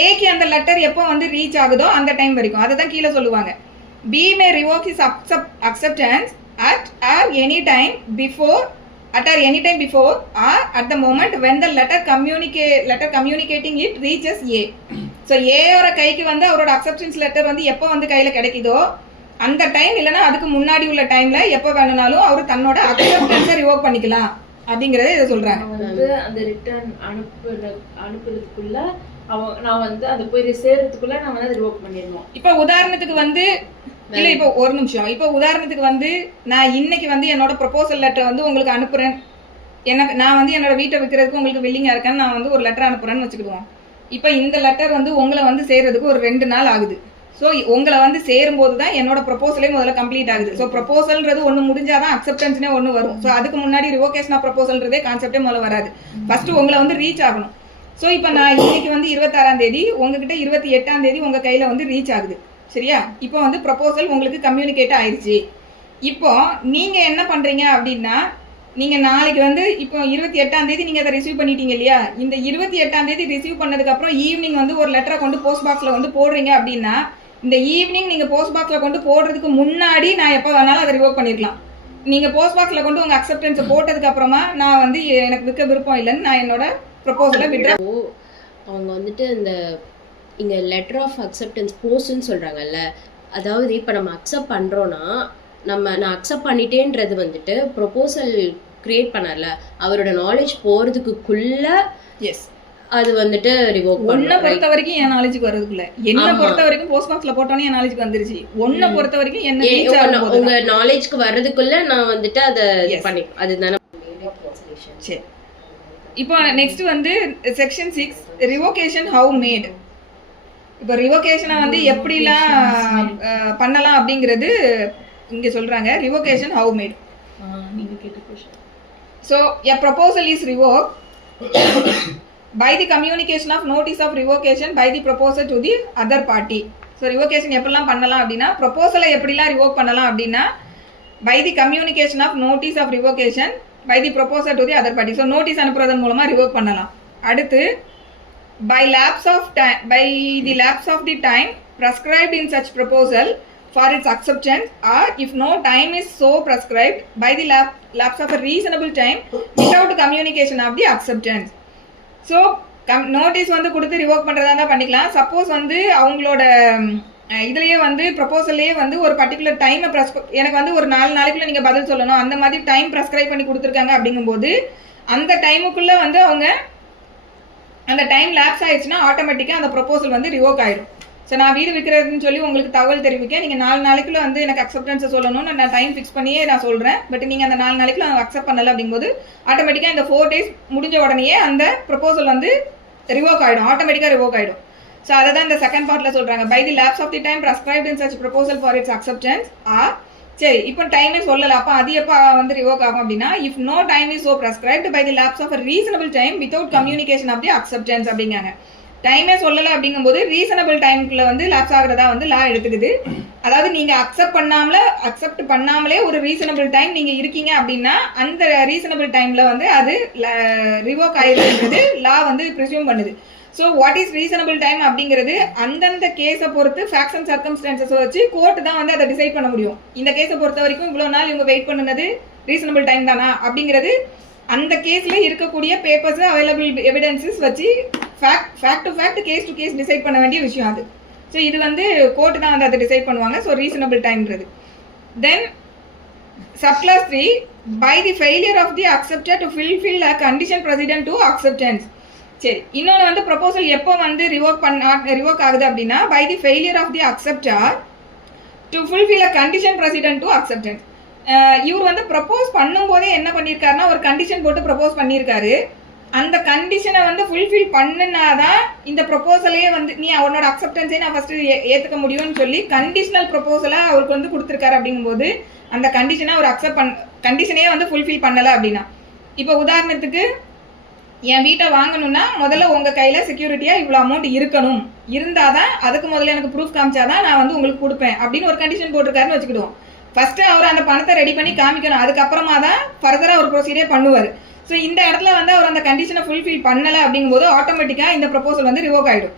ஏக்கு அந்த லெட்டர் எப்போ வந்து ரீச் ஆகுதோ அந்த டைம் வரைக்கும். அதை தான் கீழே சொல்லுவாங்க. Be may revoke is acceptance at or any time before or at the moment when the letter communicating it reaches A. So A ஓட கைக்கு வந்து அவரோட அக்செப்டன்ஸ் லெட்டர் வந்து எப்போ வந்து கையில கிடைக்குதோ அந்த டைம் இல்லைன்னா அதுக்கு முன்னாடி உள்ள டைம்ல எப்போ வேணும்னாலும் அவர் தன்னோட அக்செப்டன்ஸை ரிவோக் பண்ணிக்கலாம் அப்படிங்கறத இதை சொல்றாங்க. வந்து அந்த ரிட்டர்ன் அனுப்புறதுக்குள்ள நான் வந்து அது போய் சேர்றதுக்குள்ள நான் வந்து ரிவோக் பண்ணிடணும். இப்போ உதாரணத்துக்கு வந்து இல்ல, இப்போ ஒரு நிமிஷம். இப்போ உதாரணத்துக்கு வந்து நான் இன்னைக்கு வந்து என்னோட ப்ரொபோசல் லெட்டர் வந்து உங்களுக்கு அனுப்புறேன். நான் வந்து என்னோட வீட்டை விற்கிறதுக்கு உங்களுக்கு வில்லிங்கா இருக்கேன்னு நான் வந்து ஒரு லெட்டர் அனுப்புறேன்னு வச்சுக்கிடுவோம். இப்போ இந்த லெட்டர் வந்து உங்களை வந்து சேர்றதுக்கு ஒரு 2 நாள் ஆகுது. ஸோ உங்களை வந்து சேரும்போது தான் என்னோட ப்ரொபோசலே முதல்ல கம்ப்ளீட் ஆகுது. ஸோ ப்ரொபோசல்ன்றது ஒன்று முடிஞ்சாதான் அக்செப்டன்ஸ்னே ஒன்று வரும். ஸோ அதுக்கு முன்னாடி ரிவோகேஷன் ஆஃப் ப்ரொபோசல்ன்றதே கான்செப்டே முதல்ல வராது. ஃபர்ஸ்ட் உங்களை வந்து ரீச் ஆகணும். ஸோ இப்போ நான் இன்னைக்கு வந்து 26ஆம் தேதி உங்ககிட்ட 28ஆம் தேதி உங்க கையில வந்து ரீச் ஆகுது. சரியா? இப்போ வந்து ப்ரொபோசல் உங்களுக்கு கம்யூனிகேட் ஆயிடுச்சு. இப்போ நீங்க என்ன பண்றீங்க அப்படின்னா நீங்க நாளைக்கு வந்து இப்போ 28ஆம் தேதி நீங்க அதை ரிசீவ் பண்ணிட்டீங்க இல்லையா? இந்த 28ஆம் தேதி ரிசீவ் பண்ணதுக்கு அப்புறம் ஈவினிங் வந்து ஒரு லெட்டரை கொண்டு போஸ்ட் பாக்ஸ்ல வந்து போடுறீங்க அப்படின்னா இந்த ஈவினிங் நீங்க போஸ்ட் பாக்ஸ்ல கொண்டு போடுறதுக்கு முன்னாடி நான் எப்போ வேணாலும் அதை ரிவோக் பண்ணிருக்கலாம். நீங்க போஸ்ட் பாக்ஸ்ல கொண்டு உங்க அக்செப்டன்ஸை போட்டதுக்கு அப்புறமா நான் வந்து எனக்கு விற்க விருப்பம் இல்லைன்னு நான் என்னோட ப்ரொபோசலை விட்றேன். அவங்க வந்துட்டு இந்த இங்கே லெட்டர் ஆஃப் அக்செப்டன்ஸ் போஸ்ட்னு சொல்கிறாங்கல்ல, அதாவது இப்போ நம்ம அக்செப்ட் பண்ணுறோன்னா நான் அக்செப்ட் பண்ணிட்டேன்றது வந்துட்டு ப்ரொபோசல் கிரியேட் பண்ணல அவரோட நாலேஜ் போகிறதுக்குள்ள எஸ் அது வந்துட்டு ரிவோக் ஒன்றை பொறுத்த வரைக்கும் என் நாலேஜுக்கு வரதுக்குள்ள என்ன பொறுத்த வரைக்கும் போஸ்ட் பாக்ஸ்ல போட்டோன்னே என் நாலேஜுக்கு வந்துருச்சு. ஒன்றை பொறுத்த வரைக்கும் என்ன உங்க நாலேஜ்க்கு வர்றதுக்குள்ள நான் வந்துட்டு அதை பண்ணி அதுதானே. சரி, இப்போ நெக்ஸ்ட் வந்து செக்ஷன் 6 ரிவோகேஷன் ஹவு மேட். இப்போ ரிவோகேஷனை வந்து எப்படிலாம் பண்ணலாம் அப்படிங்கிறது இங்க சொல்றாங்க. Revocation how made. So a proposal is revoke by the communication of notice of revocation by the proposer to the other party. So revocation எப்படிலாம் பண்ணலாம் அப்படின்னா ப்ரொபோசலை எப்படிலாம் ரிவோக் பண்ணலாம் அப்படின்னா by the communication of notice of revocation by the proposer to the other party. So notice அனுப்புறதன் மூலமா revoke பண்ணலாம். அடுத்து by the lapse of the time prescribed in such proposal for its acceptance or if no time is so prescribed by the lapse of a reasonable time without communication of the acceptance. So notice வந்து கொடுத்து revoke பண்ணுறதா தான் பண்ணிக்கலாம். Suppose வந்து அவங்களோட இதுலேயே வந்து ப்ரொபோசல்லையே வந்து ஒரு பர்டிகுலர் டைமை எனக்கு வந்து ஒரு 4 நாளைக்குள்ள நீங்கள் பதில் சொல்லணும் அந்த மாதிரி டைம் ப்ரெஸ்கிரைப் பண்ணி கொடுத்துருக்காங்க. அப்படிங்கும்போது அந்த டைமுக்குள்ளே வந்து அவங்க அந்த டைம் லேப்ஸ் ஆயிடுச்சுன்னா ஆட்டோமேட்டிக்காக அந்த ப்ரொபோசல் வந்து ரிவோக் ஆகிடும். ஸோ நான் வீடு விற்கிறதுன்னு சொல்லி உங்களுக்கு தகவல் தெரிவிக்க நீங்கள் 4 நாளைக்குள்ள வந்து எனக்கு அக்செப்டன்ஸை சொல்லணும்னு நான் டைம் ஃபிக்ஸ் பண்ணியே நான் சொல்கிறேன். பட் நீங்கள் அந்த 4 நாளைக்குள்ள அக்செப்ட் பண்ணலை அப்படிங்கும்போது ஆட்டோமேட்டிக்காக இந்த 4 days முடிஞ்ச உடனேயே அந்த ப்ரொபோசல் வந்து ரிவோக் ஆகிடும், ஆட்டோமேட்டிக்காக ரிவோக் ஆகிடும். ஸோ அதை தான் இந்த செகண்ட் பார்ட்டில் சொல்கிறாங்க. By the lapse of the time prescribed in such proposal for its acceptance or சரி, இப்போ டைமே சொல்லல, அப்ப அது எப்ப வந்து ரிவோக் ஆகும் அப்படின்னா, if no time is so prescribed by the lapse of a reasonable time without communication of the acceptance அப்படிங்காங்க. டைமே சொல்லல அப்படிங்கும்போது ரீசனபிள் டைம்குள்ள வந்து லாப்ஸ் ஆகுறதா வந்து லா எடுத்துக்குது. அதாவது நீங்க அக்செப்ட் பண்ணாமலே ஒரு ரீசனபிள் டைம் நீங்க இருக்கீங்க அப்படின்னா அந்த ரீசனபிள் டைம்ல வந்து அது ரிவோக் ஆயிருக்குன்றது லா வந்து ப்ரிசியூம் பண்ணுது. So what is reasonable time அப்படிங்கிறது அந்தந்த கேஸை பொறுத்து ஃபேக்ட்ஸ் அண்ட் சர்க்கம்ஸ்டான்சஸ் வச்சு கோர்ட் தான் வந்து அதை டிசைட் பண்ண முடியும். இந்த கேஸை பொறுத்த வரைக்கும் இவ்வளோ நாள் இவங்க வெயிட் பண்ணுனது ரீசனபிள் டைம் தானா அப்படிங்கிறது அந்த கேஸ்ல இருக்கக்கூடிய பேப்பர்ஸ் அவைலபிள் எவிடன்சஸ் வச்சு fact to fact case to case decide பண்ண வேண்டிய விஷயம் அது. ஸோ இது வந்து கோர்ட் தான் வந்து அதை டிசைட் பண்ணுவாங்க. ஸோ ரீசனபிள் டைம்ன்றது. Then subclause 3 by the failure of the acceptor to fulfil a condition precedent to acceptance. சரி, இன்னொன்று வந்து ப்ரொபோசல் எப்போ வந்து ரிவோக் ஆகுது அப்படின்னா by the failure of the acceptor to fulfil a condition precedent to acceptance. இவர் வந்து ப்ரப்போஸ் பண்ணும்போதே என்ன பண்ணியிருக்காருன்னா ஒரு கண்டிஷன் போட்டு ப்ரப்போஸ் பண்ணியிருக்காரு. அந்த கண்டிஷனை வந்து ஃபுல்ஃபில் பண்ணுனாதான் இந்த ப்ரொபோசலே வந்து நீ அவனோட அக்செப்டன்ஸே நான் ஃபர்ஸ்ட் ஏற்றுக்க முடியும்னு சொல்லி கண்டிஷனல் ப்ரொபோசலை அவருக்கு வந்து கொடுத்துருக்காரு. அப்படிங்கும்போது அந்த கண்டிஷனை அவர் கண்டிஷனே வந்து ஃபுல்ஃபில் பண்ணலை அப்படின்னா, இப்போ உதாரணத்துக்கு என் வீட்டை வாங்கணும்னா முதல்ல உங்க கையில செக்யூரிட்டியா இவ்வளவு அமௌண்ட் இருக்கணும், இருந்தாதான் அதுக்கு முதல்ல எனக்கு ப்ரூஃப் காமிச்சாதான் நான் வந்து உங்களுக்கு கொடுப்பேன் அப்படின்னு ஒரு கண்டிஷன் போட்டிருக்காருன்னு வச்சுக்கிடுவோம். ஃபர்ஸ்ட் அவர் அந்த பணத்தை ரெடி பண்ணி காமிக்கணும், அதுக்கப்புறமா தான் ஃபர்தரா ஒரு ப்ரொசீஜரே பண்ணுவார். ஸோ இந்த இடத்துல வந்து அவர் அந்த கண்டிஷனை ஃபுல்ஃபில் பண்ணலை அப்படிங்கும்போது ஆட்டோமேட்டிக்கா இந்த ப்ரொபோசல் வந்து ரிவோக் ஆயிடும்.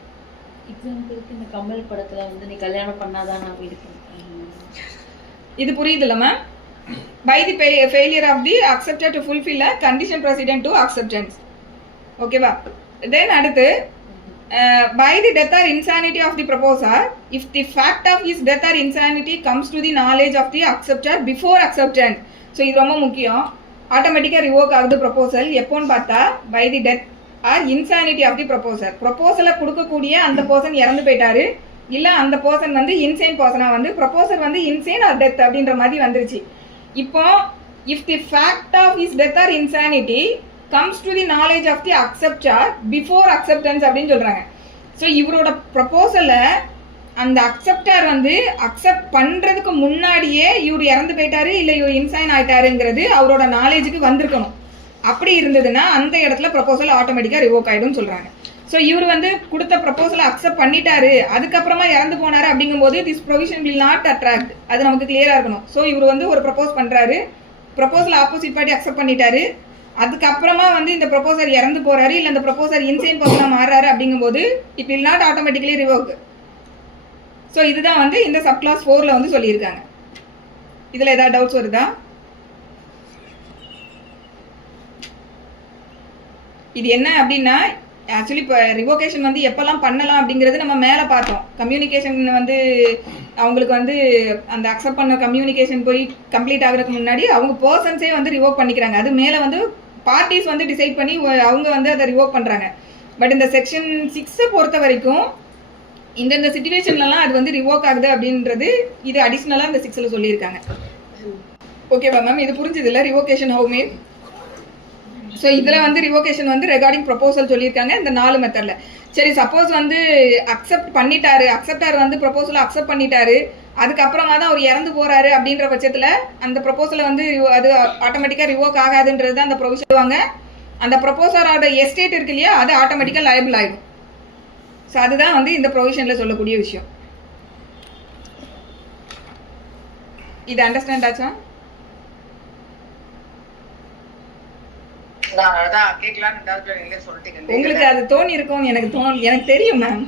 எக்ஸாம்பிளுக்கு இந்த கமல் படத்துல வந்து நீ கல்யாணம் பண்ணாதான் நான் வீடு இது புரியுது இல்லம்மா? By the failure of the acceptor to fulfil a condition precedent to acceptance. ஓகேவா? தென் அடுத்து by the death or insanity of the proposer, if the fact of his death or insanity comes to the knowledge of the acceptor before acceptance. So இது ரொம்ப முக்கியம். ஆட்டோமேட்டிக்காக revoke ஆகுது proposal எப்போன்னு பார்த்தா by the death or insanity of the proposer. ப்ரொபோசலை கொடுக்கக்கூடிய அந்த பர்சன் இறந்து போயிட்டாரு, இல்லை அந்த பர்சன் வந்து இன்சேன் பர்சனாக வந்து ப்ரொபோசர் வந்து இன்சேன் ஆர் டெத் அப்படின்ற மாதிரி வந்துருச்சு. இப்போ if the fact of his death or insanity comes to the knowledge of the acceptor before acceptance அப்படின்னு சொல்றாங்க. ஸோ இவரோட ப்ரொபோசலை அந்த அக்செப்டர் வந்து அக்செப்ட் பண்றதுக்கு முன்னாடியே இவர் இறந்து போயிட்டாரு இல்லை இவர் இன்சைன் ஆயிட்டாருங்கிறது அவரோட நாலேஜுக்கு வந்திருக்கணும். அப்படி இருந்ததுன்னா அந்த இடத்துல ப்ரொபோசல் ஆட்டோமேட்டிக்கா ரிவோக் ஆயிடும் சொல்றாங்க. ஸோ இவர் வந்து கொடுத்த ப்ரொபோசலை அக்செப்ட் பண்ணிட்டாரு, அதுக்கப்புறமா இறந்து போனாரு அப்படிங்கும்போது this provision will not attract. அது நமக்கு கிளியரா இருக்கணும். ஸோ இவர் வந்து ஒரு ப்ரப்போஸ் பண்றாரு, ப்ரொபோசல் ஆப்போசிட் பார்ட்டி அக்செப்ட் பண்ணிட்டாரு, அதுக்கப்புறமா வந்து இந்த ப்ரொபோசர் இறந்து போறாரு இல்லை இந்த ப்ரொபோசர் இன்சேன் பர்சனாக மாறுறாரு அப்படிங்கும்போது it will not automatically revoke. So இதுதான் வந்து இந்த சப் கிளாஸ் 4ல வந்து சொல்லியிருக்காங்க. இதில் ஏதாவது டவுட்ஸ் வருதா? இது என்ன அப்படின்னா ஆக்சுவலி இப்போ ரிவோகேஷன் வந்து எப்போல்லாம் பண்ணலாம் அப்படிங்கிறது நம்ம மேலே பார்த்தோம். கம்யூனிகேஷன் வந்து அவங்களுக்கு வந்து அந்த அக்செப்ட் பண்ண கம்யூனிகேஷன் போய் கம்ப்ளீட் ஆகிறதுக்கு முன்னாடி அவங்க பர்சன்ஸே வந்து ரிவோக் பண்ணிக்கிறாங்க. அது மேலே வந்து பார்ட்டிஸ் வந்து டிசைட் பண்ணி அவங்க வந்து அதை ரிவோக் பண்ணுறாங்க. பட் இந்த செக்ஷன் 6 பொறுத்த வரைக்கும் இந்தந்த சிச்சுவேஷன்லலாம் அது வந்து ரிவோக் ஆகுது அப்படின்றது இது அடிஷ்னலாக இந்த 6ல் சொல்லியிருக்காங்க. ஓகேவா மேம்? இது புரிஞ்சது இல்லை ரிவோகேஷன் ஹவு மேட்? ஸோ இதில் வந்து ரிவோகேஷன் வந்து ரெகார்டிங் ப்ரொபோசல் சொல்லியிருக்காங்க இந்த 4 மெத்தடில். சரி, சப்போஸ் வந்து அக்செப்ட் பண்ணிட்டாரு, அக்செப்டார் வந்து ப்ரொபோசலை அக்செப்ட் பண்ணிட்டாரு, அதுக்கப்புறமா தான் அவர் இறந்து போறாரு அப்படின்ற பட்சத்தில் அந்த ப்ரொபோசலை வந்து அது ஆட்டோமேட்டிக்காக ரிவோக் ஆகாதுன்றது தான் அந்த ப்ரொவிஷன் சொல்லுவாங்க. அந்த ப்ரொபோசரோட எஸ்டேட் இருக்கு இல்லையா, அது ஆட்டோமேட்டிக்காக லயபிள் ஆகிடும். ஸோ அதுதான் வந்து இந்த ப்ரொவிஷனில் சொல்லக்கூடிய விஷயம். இது அண்டர்ஸ்டாண்ட் ஆச்சா? உங்களுக்கு அது தோணி இருக்கும், எனக்கு தெரியும் மேம்.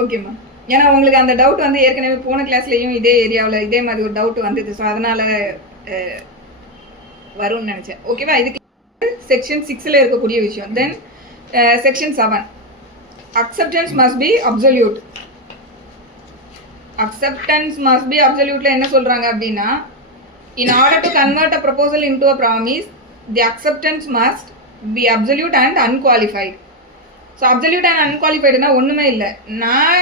Okay ma'am. ஏன்னா உங்களுக்கு அந்த டவுட் வந்து ஏற்கனவே போன கிளாஸ்லயும் இதே ஏரியாவில் இதே மாதிரி ஒரு டவுட் வந்தது. ஸோ அதனால வரும்னு நினைச்சேன். ஓகேவா? இதுக்கு செக்ஷன் 6ல் இருக்கக்கூடிய விஷயம். Then section 7 acceptance must be absolute. Acceptance must be அப்சல்யூட்ல என்ன சொல்றாங்க அப்படின்னா, in order to convert a proposal into a promise, the acceptance must be absolute and unqualified. So absolute and அன்குவாலிஃபைடுனா ஒன்றுமே இல்லை. நான்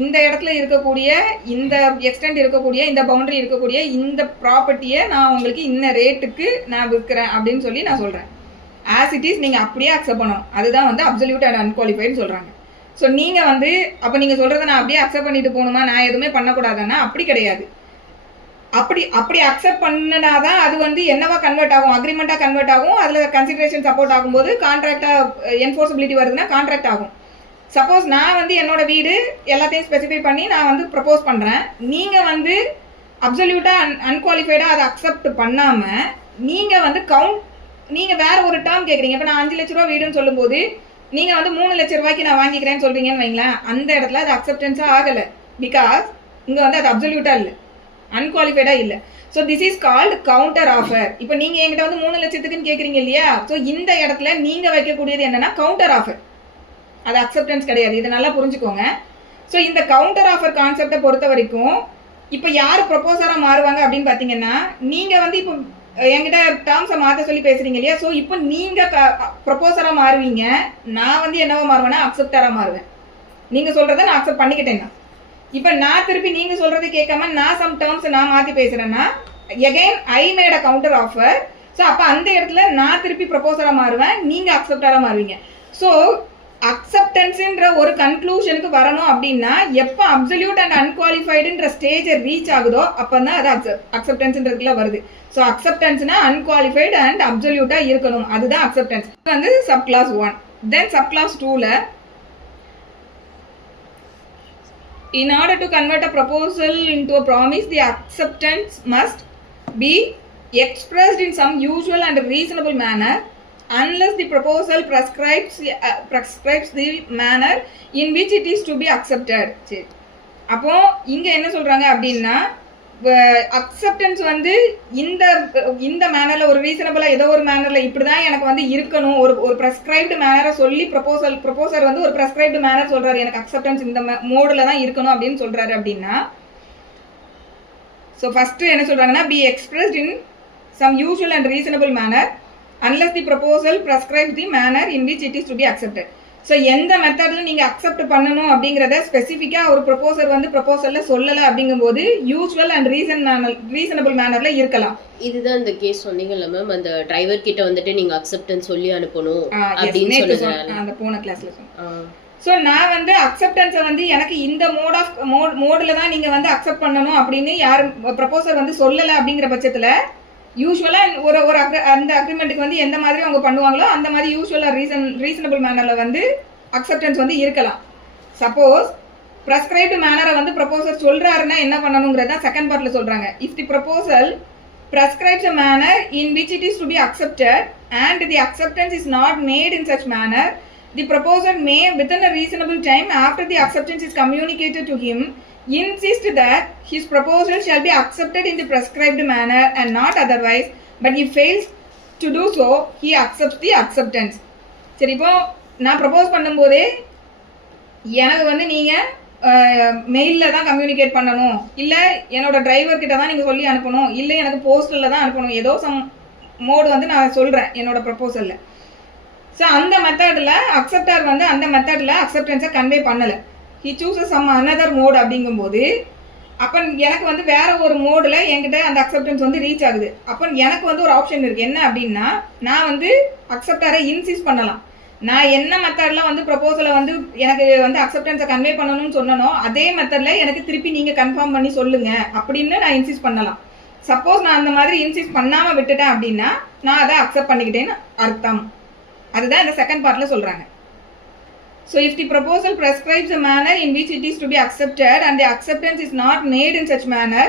இந்த இடத்துல இருக்கக்கூடிய இந்த எக்ஸ்டெண்ட் இருக்கக்கூடிய இந்த பவுண்டரி இருக்கக்கூடிய இந்த ப்ராப்பர்ட்டியை நான் உங்களுக்கு இந்த ரேட்டுக்கு நான் விற்கிறேன் அப்படின்னு சொல்லி நான் சொல்கிறேன். ஆஸ் இட் இஸ் நீங்கள் அப்படியே அக்செப்ட் பண்ணணும். அதுதான் வந்து அப்சல்யூட் அண்ட் அன்குவாலிஃபைடுன்னு சொல்கிறாங்க. ஸோ நீங்கள் வந்து அப்போ நீங்கள் சொல்கிறத நான் அப்படியே அக்செப்ட் பண்ணிட்டு போகணுமா, நான் எதுவுமே பண்ணக்கூடாதுன்னா அப்படி கிடையாது. அப்படி அக்செப்ட் பண்ணினாதான் அது வந்து என்னவா கன்வெர்ட் ஆகும், அக்ரிமெண்ட்டாக கன்வெர்ட் ஆகும். அதில் கன்சிடரேஷன் சப்போர்ட் ஆகும்போது கான்ட்ராக்டாக என்ஃபோர்சபிலிட்டி வருதுன்னா கான்ட்ராக்ட் ஆகும். சப்போஸ் நான் வந்து என்னோட வீடு எல்லாத்தையும் ஸ்பெசிஃபை பண்ணி நான் வந்து ப்ரப்போஸ் பண்ணுறேன், நீங்கள் வந்து அப்சல்யூட்டாக அன்குவாலிஃபைடாக அதை அக்செப்ட் பண்ணாமல் நீங்கள் வந்து நீங்கள் வேற ஒரு டேர்ம் கேட்குறீங்க. இப்போ நான் 5 லட்ச ரூபா வீடுன்னு சொல்லும்போது நீங்கள் வந்து 3 லட்ச ரூபாய்க்கு நான் வாங்கிக்கிறேன்னு சொல்கிறீங்கன்னு வைங்களேன், அந்த இடத்துல அது அக்செப்டன்ஸாக ஆகலை. பிகாஸ் இங்கே வந்து அது அப்சல்யூட்டாக இல்லை, அன்குவாலிஃபைடாக இல்லை. So this is called counter offer. இப்போ நீங்கள் என்கிட்ட வந்து 3 லட்சத்துக்குன்னு கேட்குறீங்க இல்லையா, ஸோ இந்த இடத்துல நீங்கள் வைக்கக்கூடியது என்னன்னா கவுண்டர் ஆஃபர், அது அக்செப்டன்ஸ் கிடையாது. இதை நல்லா புரிஞ்சுக்கோங்க. ஸோ இந்த கவுண்டர் ஆஃபர் கான்செப்டை பொறுத்த வரைக்கும் இப்போ யார் ப்ரொபோசராக மாறுவாங்க அப்படின்னு பார்த்தீங்கன்னா, நீங்கள் வந்து இப்போ என்கிட்ட டேர்ம்ஸை மாற்ற சொல்லி பேசுறீங்க இல்லையா, ஸோ இப்போ நீங்கள் ப்ரொபோசராக மாறுவீங்க, நான் வந்து என்னவா மாறுவேன்னா அக்செப்டராக மாறுவேன். நீங்கள் சொல்கிறத நான் அக்செப்ட் பண்ணிக்கிட்டேன்னா, இப்போ நான் திருப்பி நீங்கள் சொல்கிறத கேட்காம நான் சம் டேர்ம்ஸை நான் மாற்றி பேசுகிறேன்னா again I made a counter offer. So அப்போ அந்த இடத்துல நான் திருப்பி ப்ரொபோசராக மாறுவேன், நீங்கள் அக்செப்டராக மாறுவீங்க. ஸோ அக்செப்டன்ஸ்ன்ற ஒரு கன்க்ளூஷனுக்கு வரணும் அப்படின்னா எப்போ அப்சல்யூட் அண்ட் அன்குவாலிஃபைடுன்ற ஸ்டேஜை ரீச் ஆகுதோ அப்போ தான் அது அக்செப்டன்ஸ்ன்றதுக்குள்ள வருது. ஸோ அக்செப்டன்ஸ்னா அன்குவாலிஃபைடு அண்ட் அப்சல்யூட்டாக இருக்கணும், அதுதான் அக்செப்டன்ஸ். வந்து subclause 1. Then subclause 2ல in order to convert a proposal into a promise, the acceptance must be expressed in some usual and reasonable manner unless the proposal prescribes the manner in which it is to be accepted. சரி, அப்போ இங்க என்ன சொல்றாங்க அப்படின்னா acceptance வந்து இந்த மேனர்ல ஒரு ரீசனபிளா ஏதோ ஒரு மேனர்ல இப்படிதான் எனக்கு வந்து இருக்கணும், ஒரு ப்ரெஸ்கிரைப்டு மேனரை சொல்லி ப்ரொபோசர் வந்து ஒரு ப்ரெஸ்கிரைப்டு மேனர் சொல்றாரு, எனக்கு அக்செப்டன்ஸ் இந்த மோடுல தான் இருக்கணும் அப்படின்னு சொல்றாரு அப்படின்னா, ஸோ ஃபர்ஸ்ட் என்ன சொல்றாங்கன்னா be expressed in some usual and reasonable manner unless the proposal prescribes the manner in which it is to be accepted. So எந்த மெத்தடில் நீங்கள் அக்செப்ட் பண்ணணும் அப்படிங்கிறத ஸ்பெசிஃபிக்காக ஒரு ப்ரொபோசர் வந்து ப்ரொபோசலில் சொல்லலை அப்படிங்கும்போது யூஸ்வல் அண்ட் ரீசனபிள் மேனரில் இருக்கலாம். இதுதான் இந்த கேஸ் சொன்னீங்கல்ல மேம், அந்த டிரைவர் கிட்ட வந்துட்டு நீங்கள் அக்செப்டன்ஸ் சொல்லி அனுப்பணும் அப்படின்னு சொல்லுங்க, அந்த போன கிளாஸில் சொன்னேன். ஸோ நான் வந்து அக்செப்டன்ஸை வந்து எனக்கு இந்த மோடில் தான் நீங்கள் வந்து அக்செப்ட் பண்ணணும் அப்படின்னு யாரும் ப்ரொபோசர் வந்து சொல்லலை அப்படிங்கிற பட்சத்தில் யூஸ்வலாக ஒரு அந்த அக்ரிமெண்ட்டுக்கு வந்து எந்த மாதிரி அவங்க பண்ணுவாங்களோ அந்த மாதிரி யூஸ்வலாக ரீசனபிள் மேனரில் வந்து அக்செப்டன்ஸ் வந்து இருக்கலாம். சப்போஸ் ப்ரெஸ்கிரைப்டு மேனரை வந்து ப்ரொபோசர் சொல்கிறாருன்னா என்ன பண்ணணுங்கிறத செகண்ட் பார்ட்டில் சொல்கிறாங்க. If the proposal prescribes a manner in which it is to be accepted and the acceptance is not made in such manner, the proposer may within a reasonable time after the acceptance is communicated to him insist that his proposal shall be accepted in the prescribed manner and not otherwise, but he fails to do so, he accepts the acceptance. சரி, இப்போ நான் propose பண்ணும்போதே எனக்கு வந்து நீங்கள் மெயிலில் தான் communicate பண்ணணும், இல்லை என்னோட டிரைவர் கிட்ட தான் நீங்கள் சொல்லி அனுப்பணும், இல்லை எனக்கு போஸ்டலில் தான் அனுப்பணும், ஏதோ சம் மோடு வந்து நான் சொல்கிறேன் என்னோட ப்ரப்போசலில். ஸோ அந்த மெத்தடில் அக்செப்டர் வந்து அந்த மெத்தடில் அக்செப்டன்ஸை கன்வே பண்ணலை, he chooses some another mode அப்படிங்கும்போது அப்போ எனக்கு வந்து வேற ஒரு மோடில் என்கிட்ட அந்த அக்செப்டன்ஸ் வந்து ரீச் ஆகுது. அப்போ எனக்கு வந்து ஒரு ஆப்ஷன் இருக்குது, என்ன அப்படின்னா நான் வந்து அக்செப்டரை இன்சிஸ்ட் பண்ணலாம். நான் என்ன மெத்தடில் வந்து ப்ரொபோசலை வந்து எனக்கு வந்து அக்செப்டன்ஸை கன்வே பண்ணணும்னு சொன்னனோ அதே மெத்தடில் எனக்கு திருப்பி நீங்கள் கன்ஃபார்ம் பண்ணி சொல்லுங்கள் அப்படின்னு நான் இன்சிஸ்ட் பண்ணலாம். சப்போஸ் நான் அந்த மாதிரி இன்சிஸ்ட் பண்ணாமல் விட்டுட்டேன் அப்படின்னா நான் அதை அக்செப்ட் பண்ணிக்கிட்டேன்னு அர்த்தம். அதுதான் இந்த செகண்ட் பார்ட்டில் சொல்கிறாங்க. So if the proposal prescribes a manner in which it is to be accepted and the acceptance is not made in such manner,